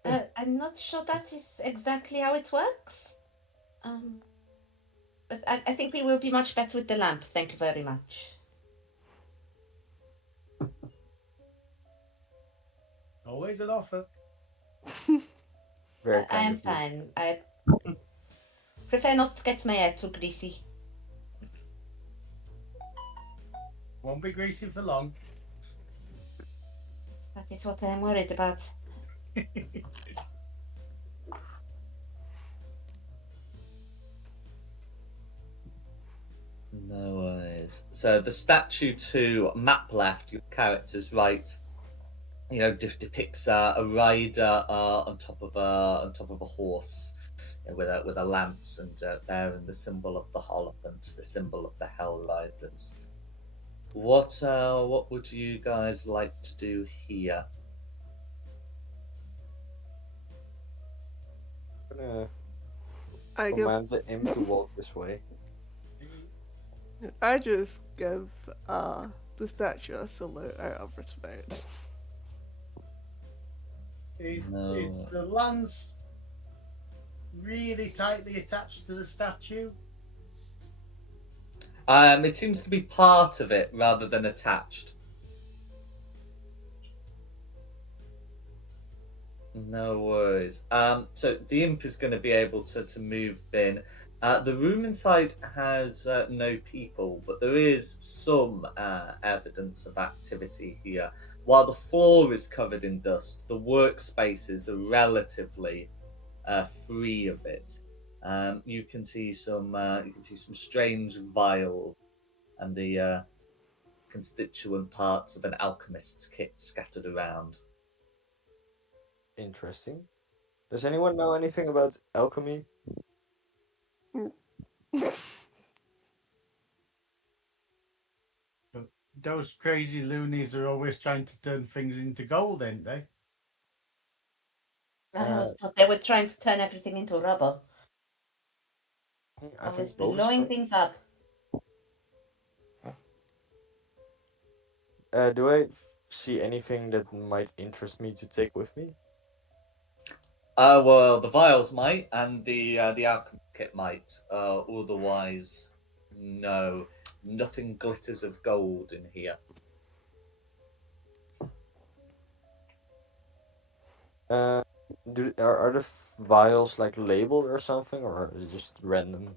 dark. I'm not sure that is exactly how it works. But I think we will be much better with the lamp. Thank you very much. Always an offer. Very I kind am of you. fine. I prefer not to get my hair too greasy. Won't be greasy for long. That is what I am worried about. No worries. So the statue to map left, your character's right. Depicts a rider on top of a horse, with a lance and bearing the symbol of the Holophant, the symbol of the Hell Riders. What would you guys like to do here? I'm gonna I give. command the imp to walk this way. I just give the statue a salute out of respect. Is No. the lance really tightly attached to the statue? It seems to be part of it rather than attached. No worries. So the imp is going to be able to move in. The room inside has no people, but there is some evidence of activity here. While the floor is covered in dust, the workspaces are relatively free of it. You can see some strange vials and the constituent parts of an alchemist's kit scattered around. Interesting. Does anyone know anything about alchemy? Those crazy loonies are always trying to turn things into gold, ain't they? I always thought they were trying to turn everything into rubble. I Always think both is blowing correct. things up. Do I see anything that might interest me to take with me? Well, the vials might, and the alchemy kit might. Otherwise, no, nothing glitters of gold in here. Are the vials like labeled or something, or is it just random?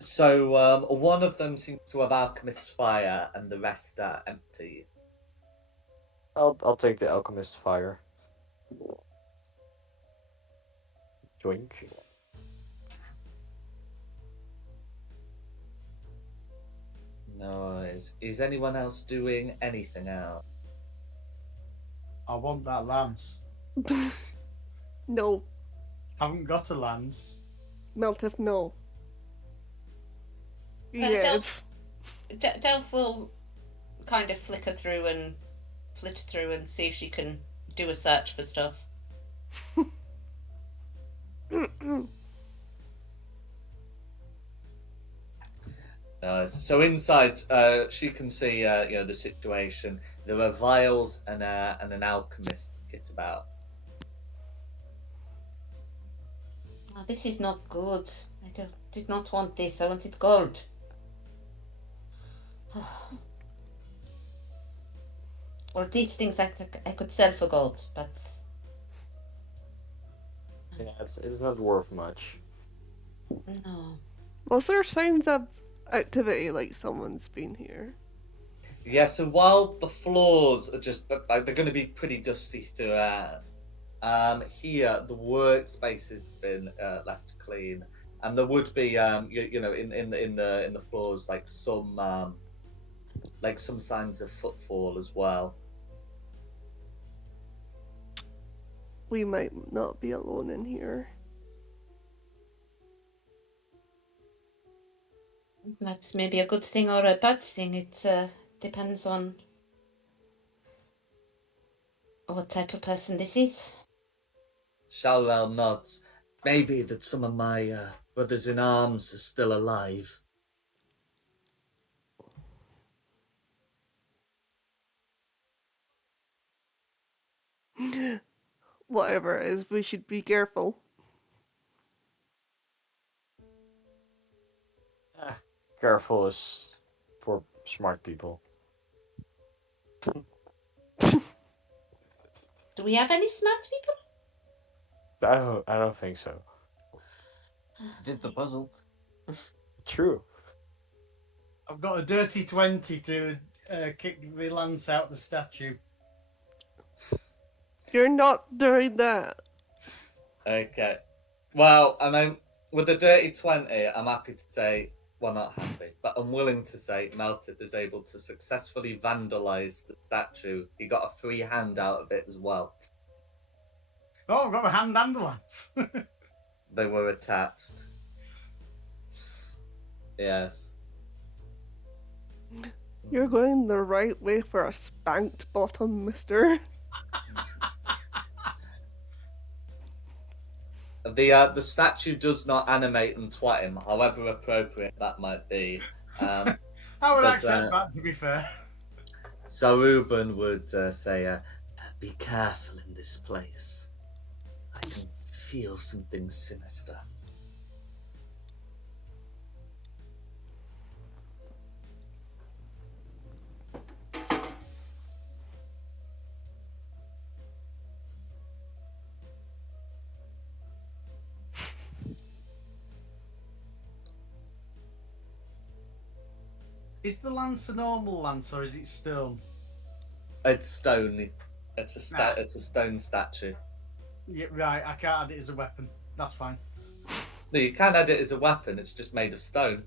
So one of them seems to have alchemist's fire, and the rest are empty. I'll take the alchemist's fire. Drink. No, is anyone else doing anything else? I want that lance. No, Haven't got a lance. Meltif, no. Delph- Yes. Delph will kind of flitter through and see if she can do a search for stuff. So inside, she can see the situation. There are vials and an alchemist kit about. Oh, this is not good. Did not want this. I wanted gold. Or these things I could sell for gold, but Yeah, it's not worth much. no. Was there signs of activity like someone's been here? Yeah, so while the floors are just they're going to be pretty dusty throughout, here the workspace has been left clean, and there would be you know in the floors like some signs of footfall as well. We might not be alone in here. That's maybe a good thing or a bad thing. It depends on what type of person this is. Shalwell nods. Maybe that some of my brothers in arms are still alive. Whatever it is, we should be careful. Careful is for smart people. Do we have any smart people? I don't think so. Did the puzzle. True. I've got a dirty 20 to kick the lance out the statue. You're not doing that. Okay. Well, I mean, with the dirty 20, I'm happy to say we're not happy, but I'm willing to say Melted is able to successfully vandalize the statue. He got a free hand out of it as well. Oh, I've got the hand and the lance. They were attached. Yes. You're going the right way for a spanked bottom, mister. The statue does not animate and twat him, however appropriate that might be. I would But, accept that, to be fair. So Ruben would say, "Be careful in this place. I can feel something sinister." Is the lance a normal lance or is it stone? It's stone. It's a Nah. it's a stone statue. Yeah, right, I can't add it as a weapon. That's fine. No, you can add it as a weapon. It's just made of stone.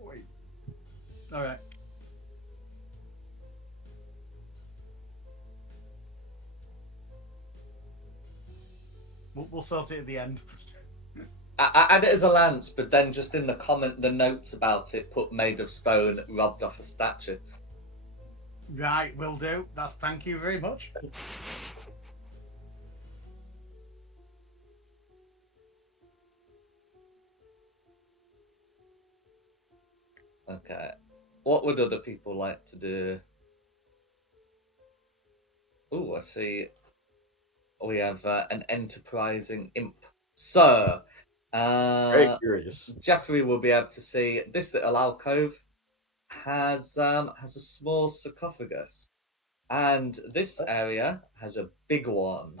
Wait. Alright. We'll sort it at the end. I add it as a lance, but then just in the notes about it, put made of stone, robbed off a statue. Right, will do. Thank you very much. Okay. What would other people like to do? Oh, I see. We have an enterprising imp. So, Very curious. Jeffrey will be able to see this little alcove has a small sarcophagus, and this area has a big one.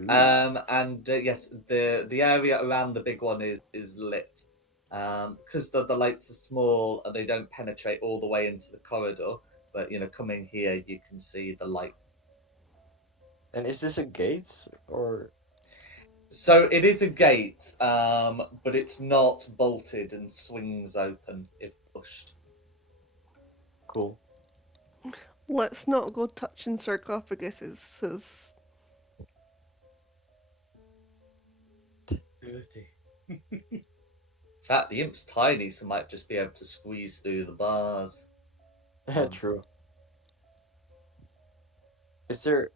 Ooh. And yes, the area around the big one is lit. Because the lights are small and they don't penetrate all the way into the corridor. But coming here, you can see the light. And is this a gate or? So it is a gate, but it's not bolted and swings open if pushed. Cool. Let's not go touching sarcophaguses, says. Dirty. In fact, the imp's tiny, so might just be able to squeeze through the bars. True. Is there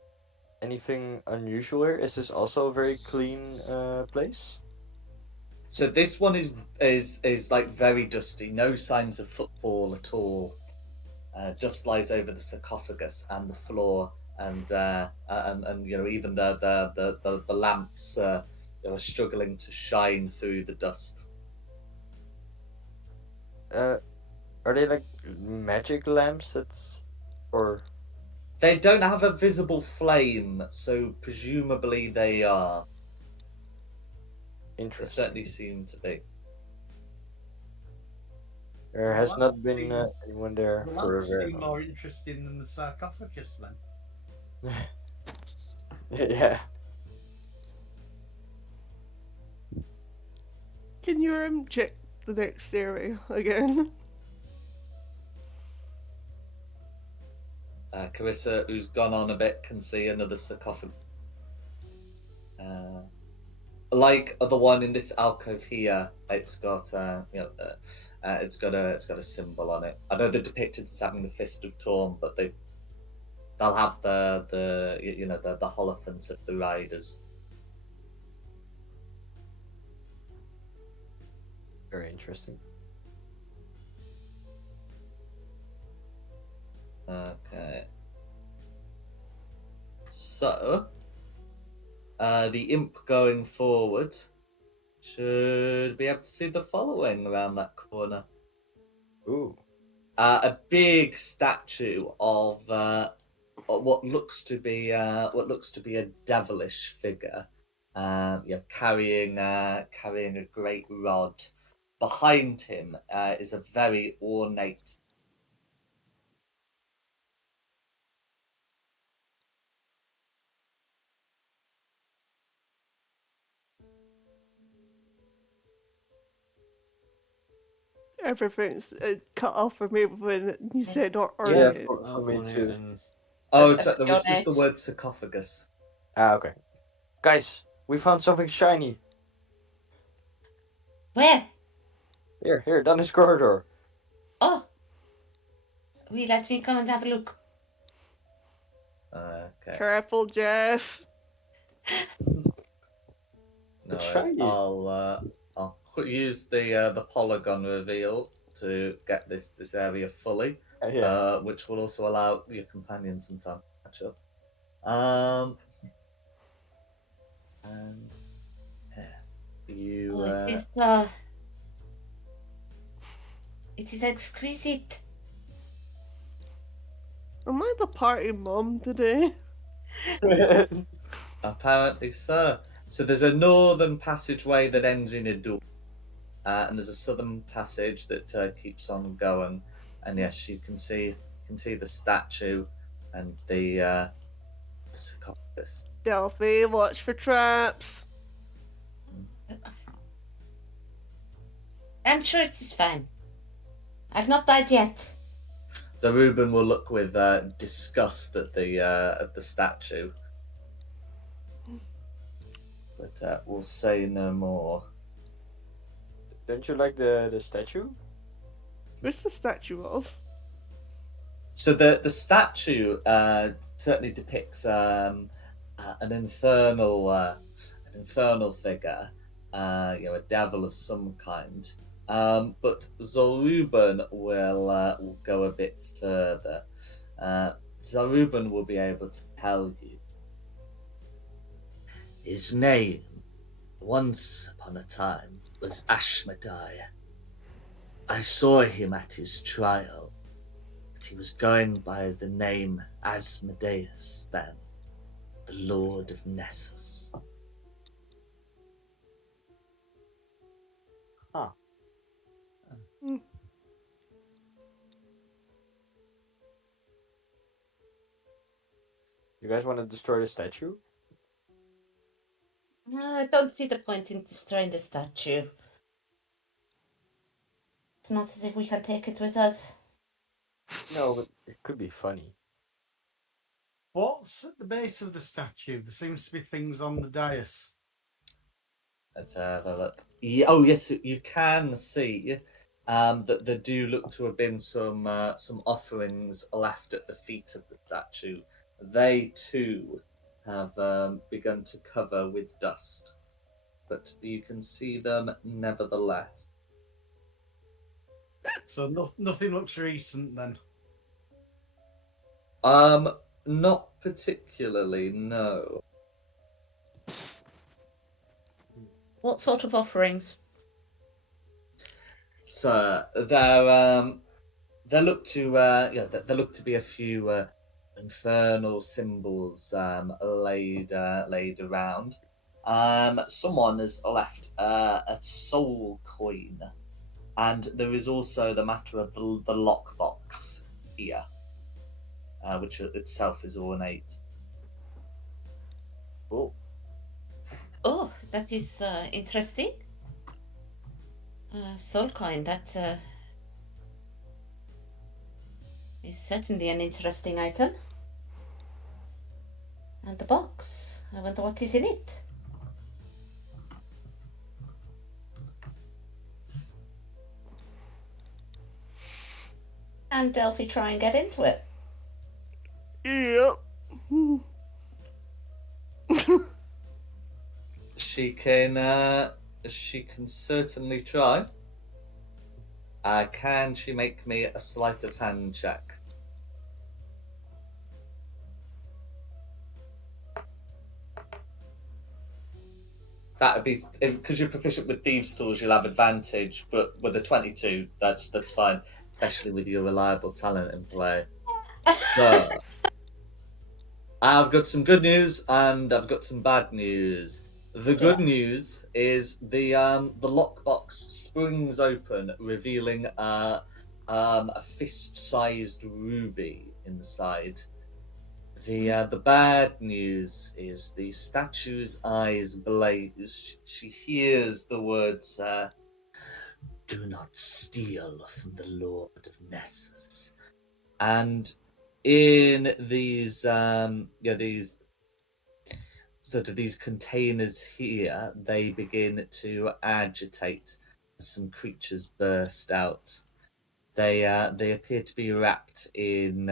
anything unusual here? Is this also a very clean place? So this one is like very dusty, no signs of footfall at all. Dust lies over the sarcophagus and the floor, and even the lamps are struggling to shine through the dust. Are Are they like magic lamps? Or They don't have a visible flame, so presumably they are. They interesting? certainly seem to be. There The has lamps not been seem- anyone there The for a lamps very seem long. more interesting than the sarcophagus then. Yeah. Can you check the next area again? Carissa, who's gone on a bit, can see another sarcophagus. Like the one in this alcove here, it's got it's got a symbol on it. I know they're depicted as having the fist of Torm, but they'll have the holophant of the riders. Very interesting. Okay. So, the imp going forward should be able to see the following around that corner. Ooh. A big statue of what looks to be a devilish figure, carrying a great rod. Behind him is a very ornate. Everything's cut off for me when you said Yeah, ornate. for me Ornate too. and Oh, there was just the Ornate. word sarcophagus. Ah, okay. Guys, we found something shiny. Where? Here, down this corridor. Oh, will you let me come and have a look? Okay. Careful, Jeff. No It's worries. shiny. I'll use the polygon reveal to get this area fully, Yeah. which will also allow your companion some time to catch up. And yes, you. Oh, it is exquisite. Am I the party mom today? Apparently so. So there's a northern passageway that ends in a door, and there's a southern passage that keeps on going. And yes, you can see the statue and the sarcophagus. Delphi, watch for traps. I'm sure it is fine. I've not died yet. So Reuben will look with disgust at the statue, but we'll say no more. Don't you like the statue? Where's the statue of? So the statue certainly depicts an infernal figure, a devil of some kind. But Zoruban will go a bit further. Zoruban will be able to tell you his name. Once upon a time was Ashmedai. I saw him at his trial, but he was going by the name Asmodeus then, the Lord of Nessus. Huh. You guys want to destroy the statue? No, I don't see the point in destroying the statue. It's not as if we can take it with us. No, but it could be funny. What's at the base of the statue? There seems to be things on the dais. Let's have a look. Yeah, oh yes, you can see that there do look to have been some offerings left at the feet of the statue. They too have begun to cover with dust, but you can see them nevertheless. So nothing looks recent then. Not particularly, no. What sort of offerings? So they're there look to there look to be a few infernal symbols laid around. Someone has left a soul coin, and there is also the matter of the lockbox here, which itself is ornate. Cool. Oh, that is interesting. Soul coin, that is certainly an interesting item. And the box, I wonder what is in it. And Delphi try and get into it. Yep. She can certainly try. Can she make me a sleight of hand check? That would be because you're proficient with thieves' tools. You'll have advantage, but with a 22, that's fine, especially with your reliable talent in play. So I've got some good news and I've got some bad news. The good news is the lockbox springs open, revealing a fist-sized ruby inside. The bad news is the statue's eyes blaze. She hears the words, "Do not steal from the Lord of Nessus," and in these sort of these containers here, they begin to agitate. Some creatures burst out. They appear to be wrapped in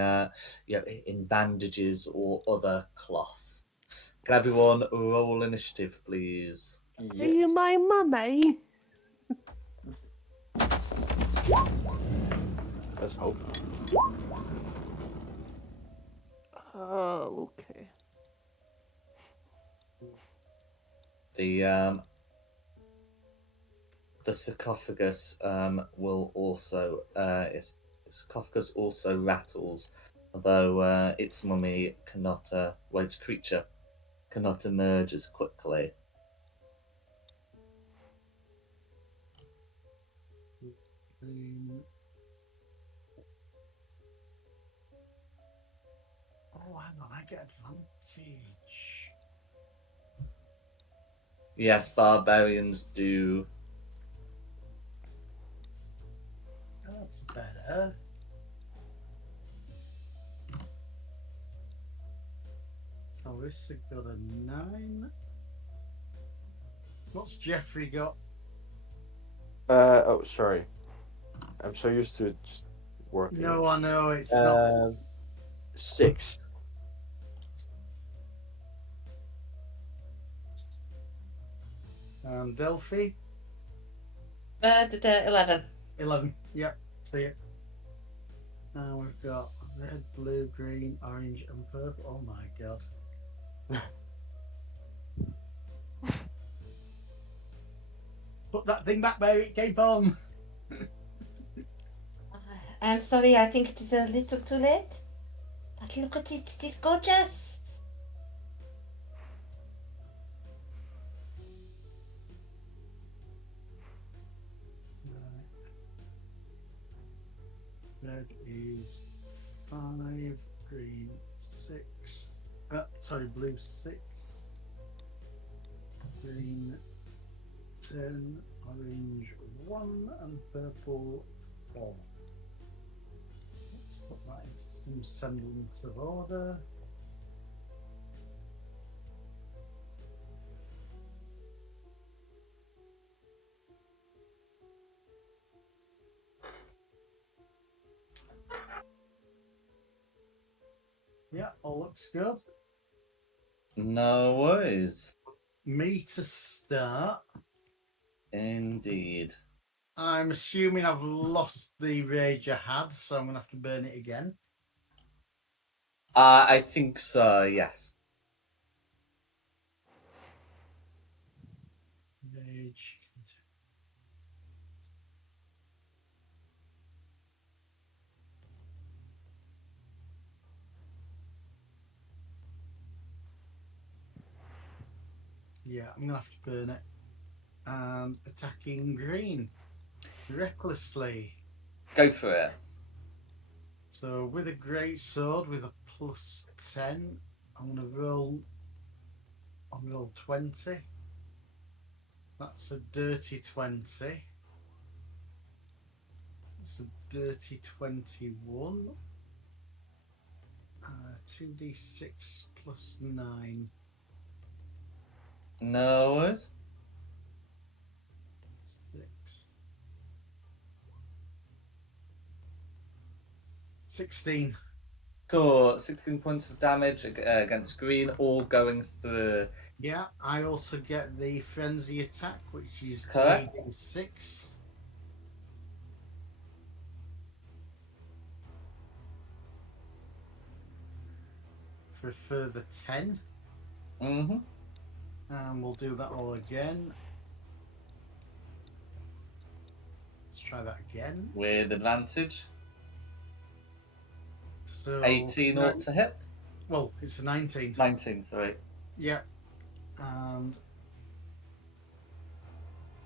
in bandages or other cloth. Can everyone roll initiative, please? Are you my mummy? Let's hope. Oh, okay. The the sarcophagus will also sarcophagus also rattles, although its mummy cannot its creature cannot emerge as quickly. Oh, hang on, I get advantage. Yes, barbarians do. That's better. Carissa got a 9. What's Jeffrey got? Oh, sorry. I'm so used to it just working. No, I know it's not. 6. Delphi? 11. 11. Yep, see it. Now we've got red, blue, green, orange, and purple. Oh my god. Put that thing back where it came from. I'm sorry, I think it is a little too late. But look at it, it is gorgeous. Red is 5, green 6. Sorry, blue 6. Green 10, orange 1, and purple 4. Let's put that into some semblance of order. Yeah, all looks good. No worries. Me to start. Indeed. I'm assuming I've lost the rage I had, so I'm going to have to burn it again. I think so, yes. Rage. Yeah, I'm gonna have to burn it. And attacking green recklessly. Go for it. So with a great sword with a +10, I'm gonna roll. I'll roll 20. That's a dirty 20. That's a dirty 21. 2d6 plus 9. No worries. 6. 16. Cool. 16 points of damage against green, all going through. Yeah, I also get the frenzy attack, which is Correct. 3d6. For a further 10. Mm-hmm. And we'll do that all again. Let's try that again. With advantage. So 18 ought to hit. Well, it's a 19. 19, sorry. Yeah. And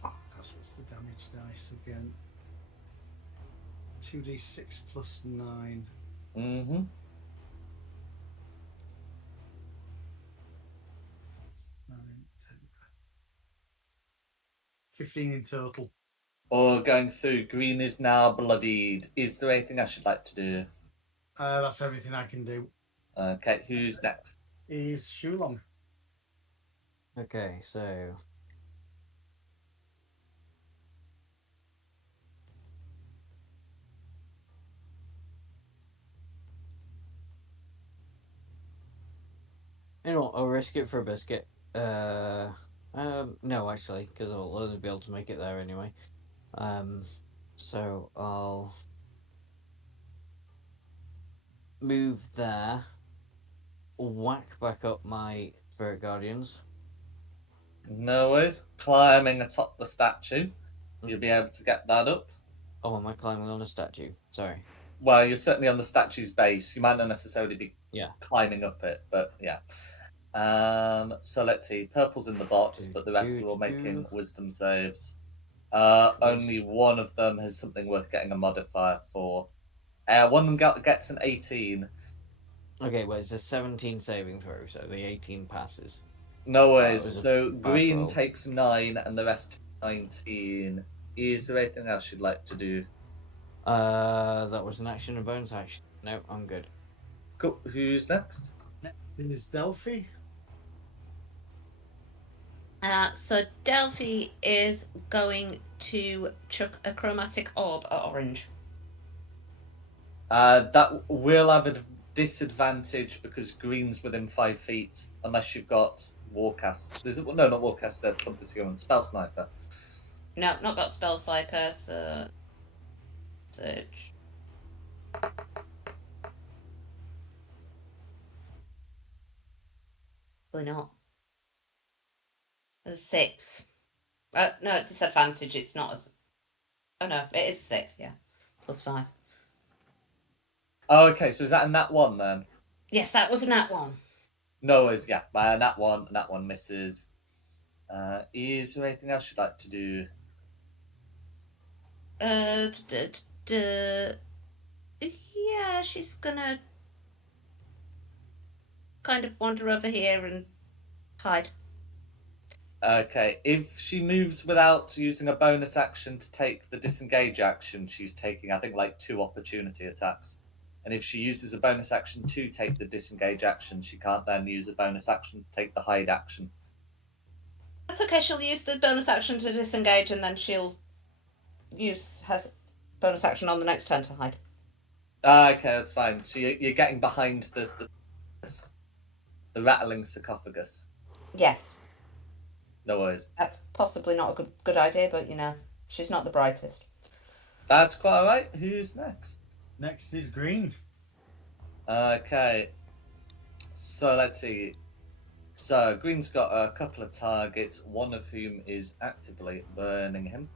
oh gosh, what's the damage dice again? 2d6 plus 9. Mm-hmm. 9, 10. 15 in total. Or going through. Green is now bloodied. Is there anything I should like to do? That's everything I can do. Okay, who's next? Is Shulong. Okay, so you know what, I'll risk it for a biscuit. No, actually, because I'll only be able to make it there anyway. So I'll move there, whack back up my spirit guardians. No worries. Climbing atop the statue. You'll be able to get that up. Oh, am I climbing on a statue? Sorry. Well, you're certainly on the statue's base. You might not necessarily be Yeah. climbing up it, but yeah. So let's see. Purple's in the box, but the rest are all making wisdom saves. Only one of them has something worth getting a modifier for. One of them gets an 18. Okay, well, it's a 17 saving throw, so the 18 passes. No That worries. was a So bad green roll. takes 9 and the rest 19. Is there anything else you'd like to do? That was an action and bonus action. No, I'm good. Cool. Who's next? Next is Delphi. So Delphi is going to chuck a chromatic orb at Orange. That will have a disadvantage because green's within 5 feet, unless you've got Warcast. No, not Warcast. Put this on Spell Sniper. No, not got Spell Sniper, so search. Probably not. There's 6. No, disadvantage. It's not as. Oh no, it is 6. Yeah, +5. Oh, okay. So is that a nat 1 then? Yes, that was a nat 1. No, is yeah. By a nat 1 misses. Is there anything else you'd like to do? Yeah, she's gonna kind of wander over here and hide. Okay, if she moves without using a bonus action to take the disengage action, she's taking, I think, like 2 opportunity attacks. And if she uses a bonus action to take the disengage action, she can't then use a bonus action to take the hide action. That's okay. She'll use the bonus action to disengage, and then she'll use her bonus action on the next turn to hide. Okay, that's fine. So you're getting behind the rattling sarcophagus. Yes. No worries. That's possibly not a good idea, but you know, she's not the brightest. That's quite alright. Who's next? Next is green. Okay. So let's see. So green's got a couple of targets, one of whom is actively burning him.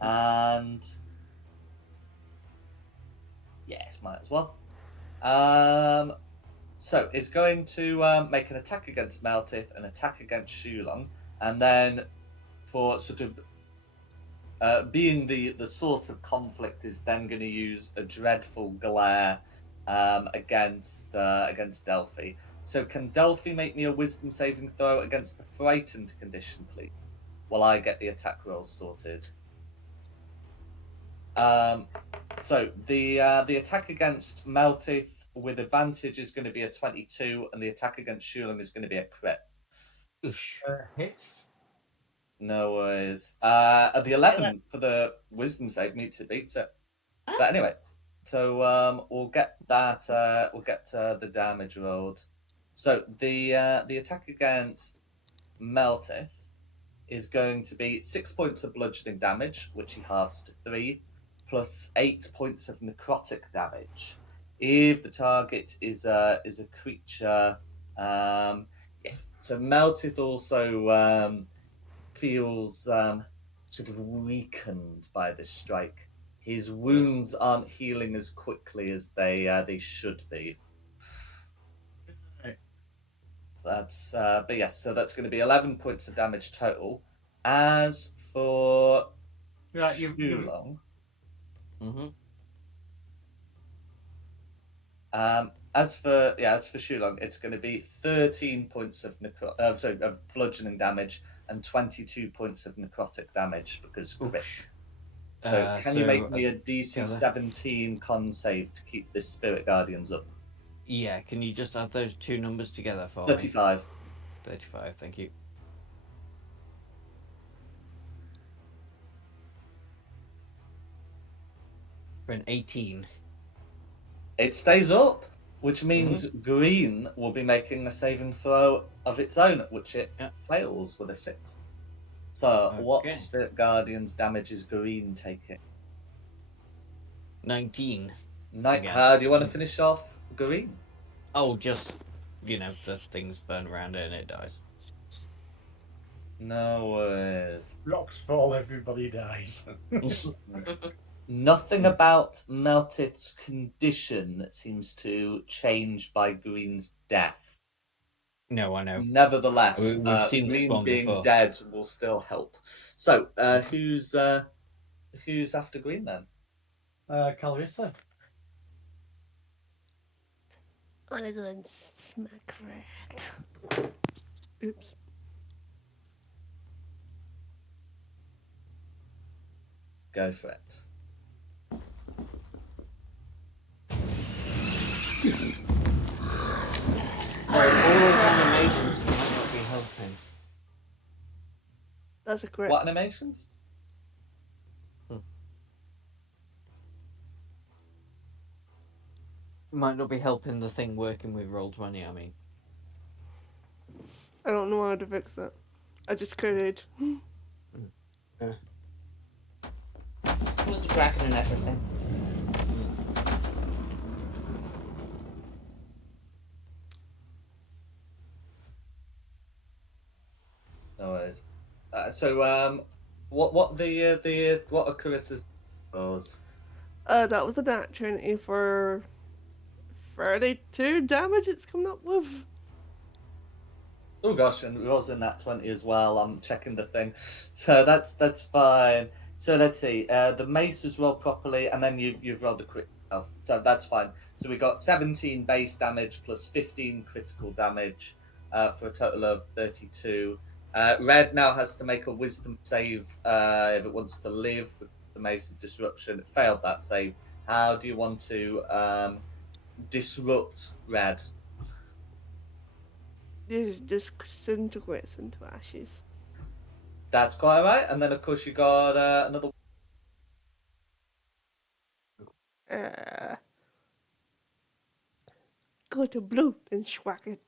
And yes, might as well. So it's going to make an attack against Meltith, an attack against Shulong. And then for sort of being the source of conflict is then going to use a dreadful glare against Delphi. So can Delphi make me a wisdom saving throw against the frightened condition, please, while I get the attack rolls sorted? So the attack against Meltith with advantage is going to be a 22, and the attack against Shulam is going to be a crit. Oosh. Hits. No worries. The 11 for the wisdom save beats it. Ah. But anyway, so we'll get that. We'll get the damage rolled. So the attack against Meltith is going to be 6 points of bludgeoning damage, which he halves to 3, plus 8 points of necrotic damage. If the target is a creature, yes. So Meltith also feels sort of weakened by this strike. His wounds aren't healing as quickly as they should be. Right. That's but yes, so that's going to be 11 points of damage total. As for Right, you've Shulong, Mm-hmm. as for Shulong, it's going to be 13 points of bludgeoning damage and 22 points of necrotic damage because crit. So can you make me a DC together. 17 con save to keep this Spirit Guardians up? Yeah, can you just add those two numbers together for 35. me? 35, thank you. For an 18. It stays up, which means green will be making a saving throw of its own, which it fails with a 6. So what Okay. Spirit Guardians damage is green taking? 19. How do you want to finish off green? Oh, just, the things burn around it and it dies. No worries. rocks fall, everybody dies. Nothing about Meltith's condition seems to change by Green's death. No, I know. Nevertheless, We've seen this Green one being before. dead will still help. So, who's after Green then? Calvista. I'm gonna go and smack Red. Oops. Go for it. All those animations might not be helping. That's a crit. What animations? Might not be helping the thing working with Roll20, I mean. I don't know how to fix that. I just critted. It was a dragon and everything. No worries. So, what are Carissa's rolls? That was a nat 20 for 32 damage it's coming up with. Oh gosh, and it was in that 20 as well. I'm checking the thing, so that's fine. So let's see. The mace was rolled properly, and then you've rolled the crit. So that's fine. So we got 17 base damage plus 15 critical damage, for a total of 32. Red now has to make a wisdom save if it wants to live with the mace of disruption. It failed that save. How do you want to disrupt Red? It just disintegrates into ashes. That's quite right. And then of course you got another. Go to blue and schwack it.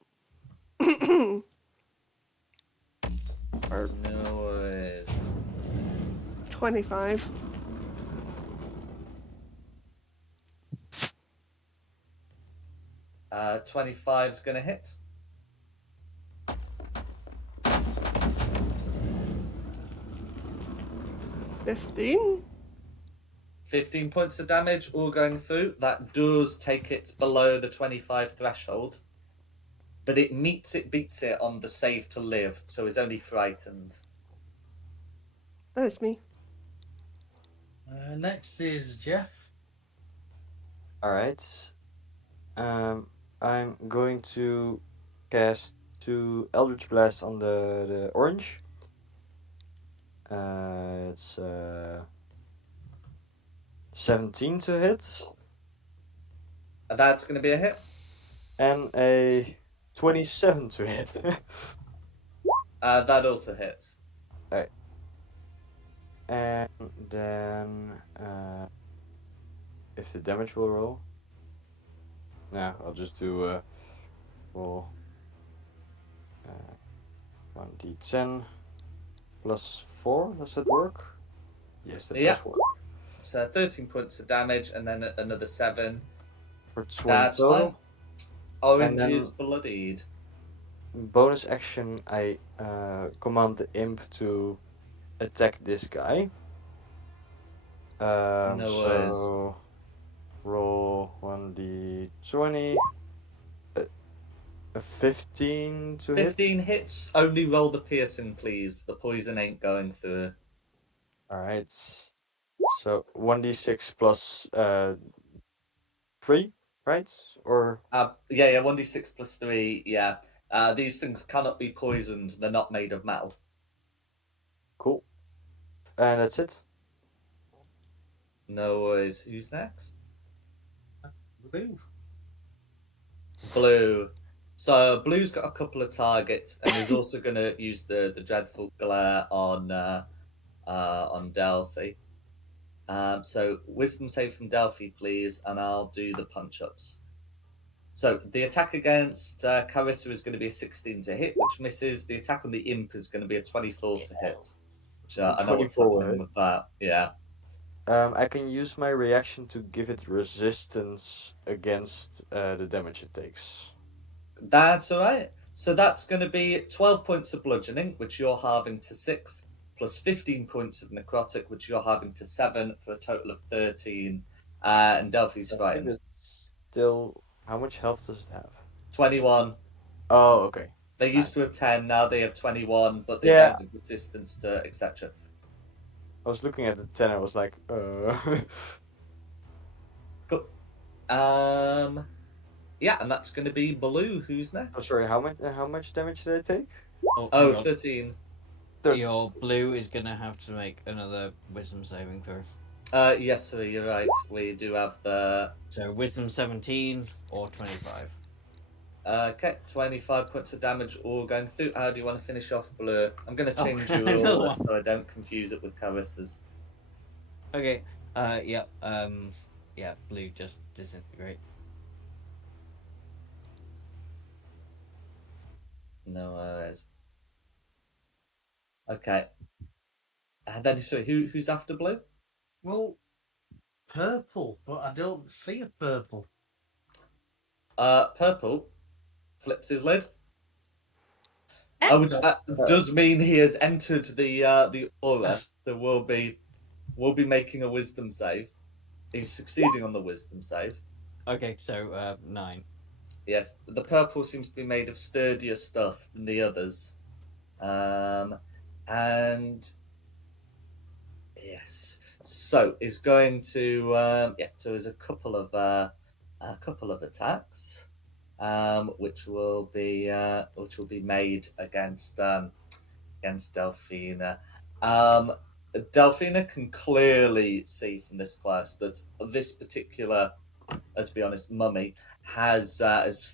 Or No worries. 25. Uh, 25 is going to hit. $15. 15 points of damage, all going through. That does take it below the 25 threshold. but it beats it on the save to live, so is only frightened. That's me. Next is Jeff. All right. I'm going to cast 2 Eldritch Blast on the orange. It's 17 to hit And that's going to be a hit. and a 27 to hit. That also hits. And then if the damage will roll. Nah, I'll just do roll 1d10 plus 4. Does that work? Yes, that Yeah. does work. It's 13 points of damage and then another 7. For 20 That's total. fine. Orange then- is bloodied. Bonus action, I command the imp to attack this guy. No worries. So roll 1d20. A 15 to hit. 15 hits. Only roll the piercing, please. The poison ain't going through. Alright. So 1d6 plus 3, right? Or Yeah, 1d6 plus 3. Yeah. These things cannot be poisoned. They're not made of metal. cool. And that's it. No worries. Who's next? Blue. Blue. So Blue's got a couple of targets, and he's also going to use the dreadful glare on Delphi. So wisdom save from Delphi, please, and I'll do the punch ups. So the attack against Carissa is going to be a 16 to hit, which misses. The attack on the imp is going to be a 24 to hit. Which I know what's 24 happening with that. Yeah. I can use my reaction to give it resistance against the damage it takes. That's all right. So that's going to be 12 points of bludgeoning, which you're halving to 6, plus 15 points of necrotic, which you're halving to 7, for a total of 13. And Delphi's I think frightened. it's still. How much health does it have? 21. Oh, okay. They used to have 10, now they have 21, but they Yeah. don't have resistance to etc. I was looking at the 10, I was like, Cool. Yeah, and that's going to be Blue. Who's next? Oh, sorry, how much damage did I take? Oh, God. 13. 13. Your blue is going to have to make another wisdom saving throw. Yes, sir, you're right. We do have the... So wisdom 17 or 25. Okay, 25 points of damage all going through. How do you want to finish off Blue? I'm going to Oh, change your another order one. so I don't confuse it with Carissa's. Okay. Yeah. Yeah. Blue just disintegrate. No worries. Okay. And then, sorry, who's after Blue? Well, purple, but I don't see a purple. Purple flips his lid. Which does mean he has entered the aura, so we'll be making a wisdom save. He's succeeding on the wisdom save. Okay, so 9. Yes, the purple seems to be made of sturdier stuff than the others. And yes, so is going to so there's a couple of attacks, which will be made against Delphina. Delphina can clearly see from this class that this particular, let's be honest, mummy has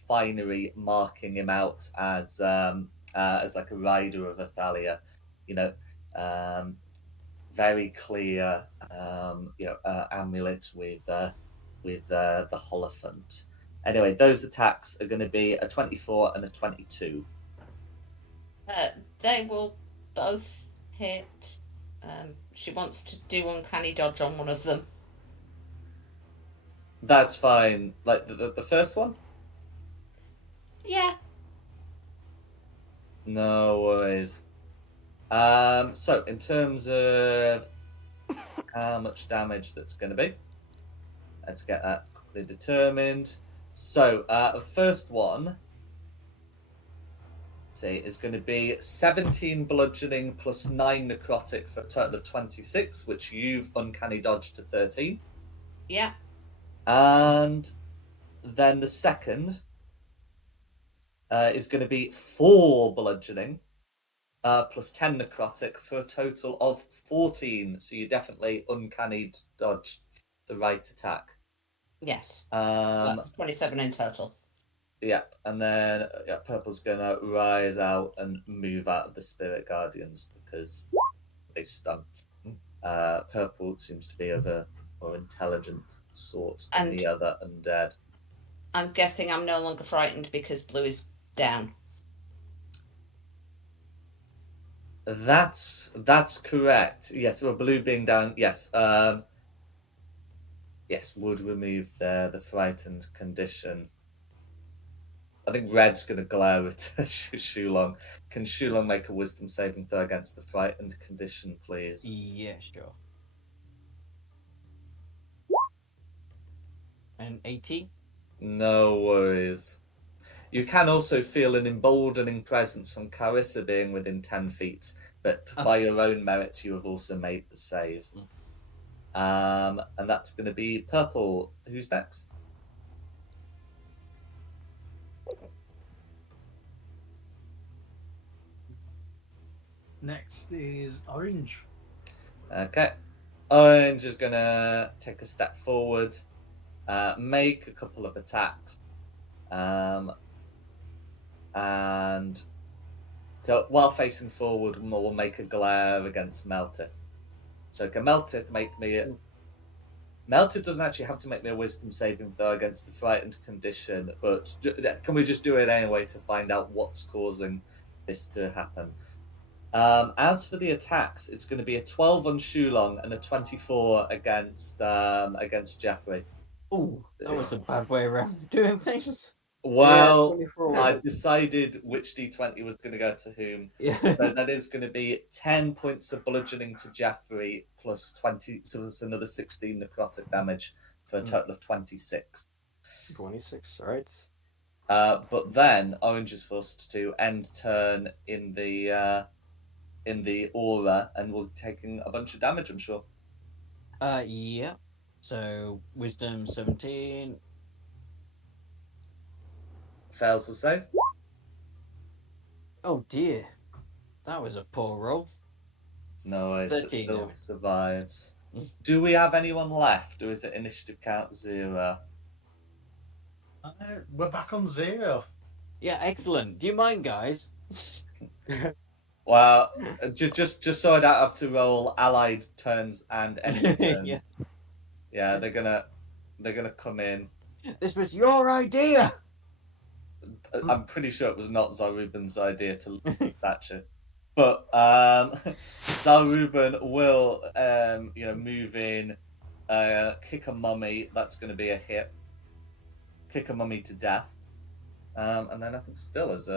finery marking him out as like a rider of Athalia. You know, very clear, amulet with the Holophant. Anyway, those attacks are going to be a 24 and a 22. They will both hit. She wants to do uncanny dodge on one of them. That's fine. Like the first one? Yeah. No worries. So in terms of how much damage that's going to be, let's get that quickly determined. So the first one party is going to be 17 bludgeoning plus 9 necrotic for a total of 26, which you've uncanny dodged to 13. Yeah. And then the second is going to be 4 bludgeoning plus 10 necrotic for a total of 14. So you definitely uncanny dodge the right attack. Yes. Um, That's 27 in total. Yeah, and then Purple's gonna rise out and move out of the Spirit Guardians because they stun. Purple seems to be of a more intelligent sort than And the other undead. I'm guessing I'm no longer frightened because blue is down. That's correct. Yes, well, blue being down. Yes, yes, would remove the frightened condition. I think red's going to glare at Shulong. Can Shulong make a wisdom saving throw against the frightened condition, please? Yeah, sure. An 18? No worries. You can also feel an emboldening presence from Carissa being within 10 feet, but by your own merit, you have also made the save. And that's going to be Purple. Who's next? Next is Orange. Okay. Orange is going to take a step forward, make a couple of attacks, and so while facing forward, we'll make a glare against Meltith. So can Meltith make me... Meltith doesn't actually have to make me a wisdom saving throw against the frightened condition, but can we just do it anyway to find out what's causing this to happen? As for the attacks, it's going to be a 12 on Shulong and a 24 against Jeffrey. Oh, that was a bad way around doing things. Well, 24 I will decided which d20 was going to go to whom. Yeah. So that is going to be 10 points of bludgeoning to Jeffrey plus 20, so there's another 16 necrotic damage for a total of 26. 26, alright. But then Orange is forced to end turn in the aura and will be taking a bunch of damage, I'm sure. Yeah. So, wisdom 17. Fails the save. Oh dear. That was a poor roll. No worries, but 13 still damage. survives. Do we have anyone left, or is it initiative count 0? We're back on 0. Yeah, excellent. Do you mind, guys? Well, just so I don't have to roll allied turns and enemy turns. Yeah. Yeah, they're gonna come in. This was your idea! I'm pretty sure it was not Zaruben's idea to thatch it, but Zaruben will move in, kick a mummy. That's going to be a hit. Kick a mummy to death, and then I think still has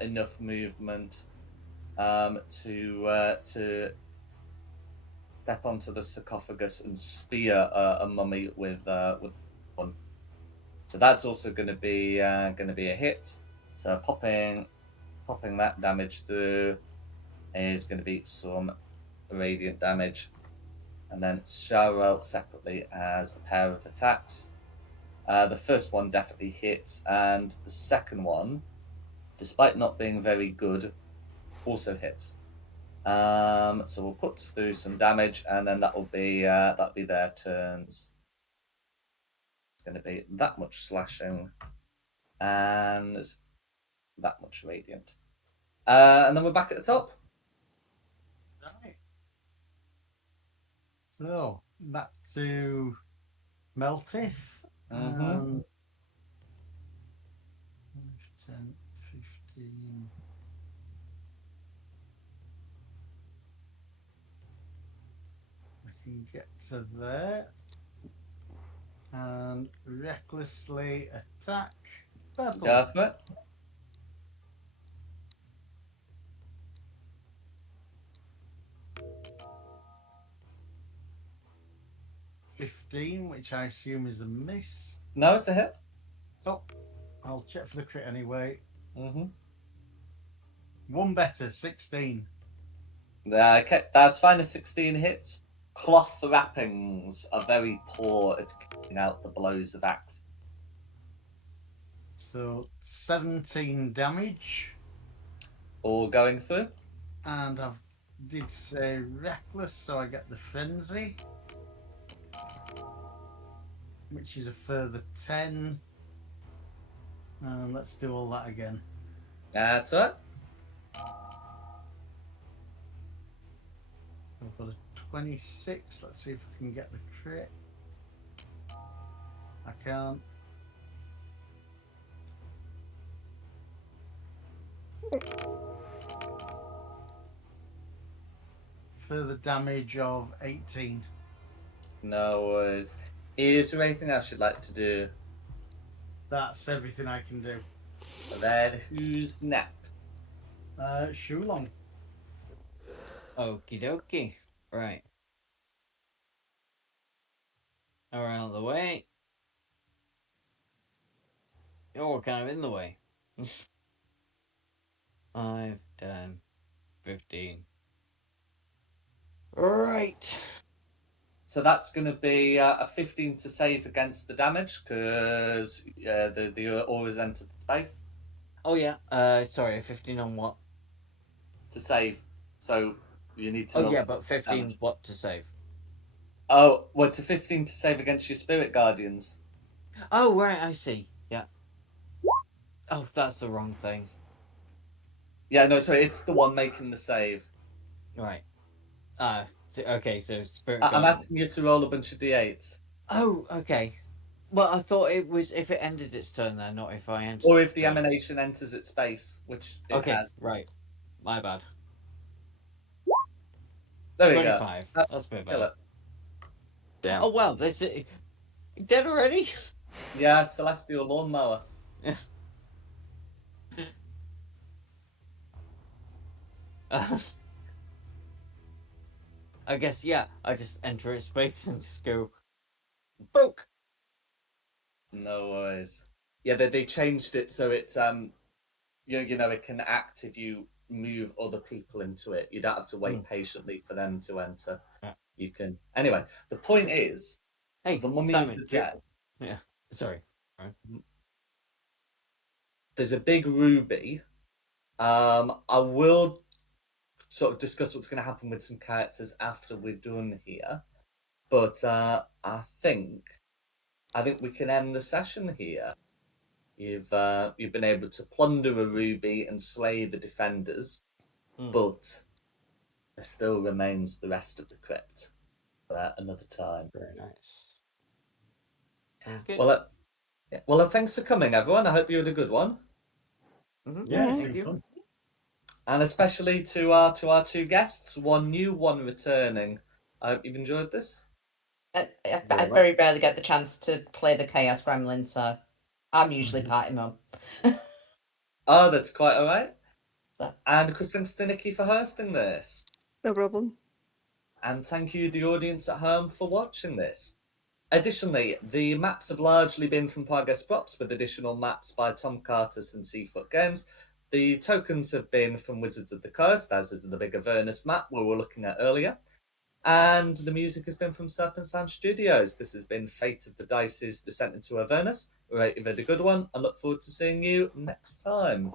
enough movement to step onto the sarcophagus and spear a mummy with one. So that's also going to be a hit. So popping that damage through is going to be some radiant damage, and then Sharel separately has a pair of attacks. The first one definitely hits, and the second one, despite not being very good, also hits. So we'll put through some damage, and then that'll be their turns. It's going to be that much slashing, and that much radiant. And then we're back at the top. Right. So, back to Meltith. And 10, 15. I can get to there. And recklessly attack Purple. Go for it. $15, which I assume is a miss. No, it's a hit. Oh, I'll check for the crit anyway. One better, 16. Okay, that's fine. A 16 hits. Cloth wrappings are very poor at carrying out the blows of axe. So 17 damage. All going through. And I did say reckless, so I get the frenzy, which is a further 10. And let's do all that again. That's it. I've got a 26. Let's see if I can get the crit. I can't. Further damage of 18. No worries. Is there anything else you'd like to do? That's everything I can do. Then who's next? Shulong. Okie dokie. Right. Around the way. You're kind of in the way. 5, 10, 15. Right. So that's going to be a 15 to save against the damage because the aura's entered the space Oh yeah. Sorry, 15 on what? to save. So you need to. Oh roll yeah, some but 15 damage. what to save? Oh, well, it's a 15 to save against your spirit guardians. Oh right, I see. Yeah. Oh, that's the wrong thing. Yeah, no, sorry, it's the one making the save. Right. Okay, so spirit I'm guardian. asking you to roll a bunch of d8s. Oh, okay. Well, I thought it was if it ended its turn there, not if I entered. Or if its the turn. emanation enters its space, which it Okay, has. right. My bad. There we 25. go. That's a bit Kill better. it. Damn. Oh wow, this is dead already. Yeah, Celestial Lawnmower. I guess yeah. I just enter its space and just go. Broke. No worries. Yeah, they changed it so it you know it can act if you move other people into it. You don't have to wait patiently for them to enter. Yeah. You can anyway. The point is, Hey, the mummies Simon. are dead. Yeah. Sorry. There's a big ruby. I will sort of discuss what's going to happen with some characters after we're done here, but I think we can end the session here. You've been able to plunder a ruby and slay the defenders, but there still remains the rest of the crypt for another time. Very nice. Sounds good. Well, thanks for coming, everyone. I hope you had a good one, Yeah, it's Thank been you. fun. and especially to our two guests, one new, one returning. I hope you've enjoyed this. I Very very rarely get the chance to play the Chaos Gremlin, so I'm usually party mum. Oh, that's quite all right. So. And Chris, thanks to Nikki for hosting this. No problem. And thank you, the audience at home, for watching this. Additionally, the maps have largely been from Parguess Props, with additional maps by Tom Cartus and Seafoot Games. The tokens have been from Wizards of the Coast, as is the big Avernus map we were looking at earlier. And the music has been from Serpent Sound Studios. This has been Fate of the Dice's Descent into Avernus. We hope you've had a good one and look forward to seeing you next time.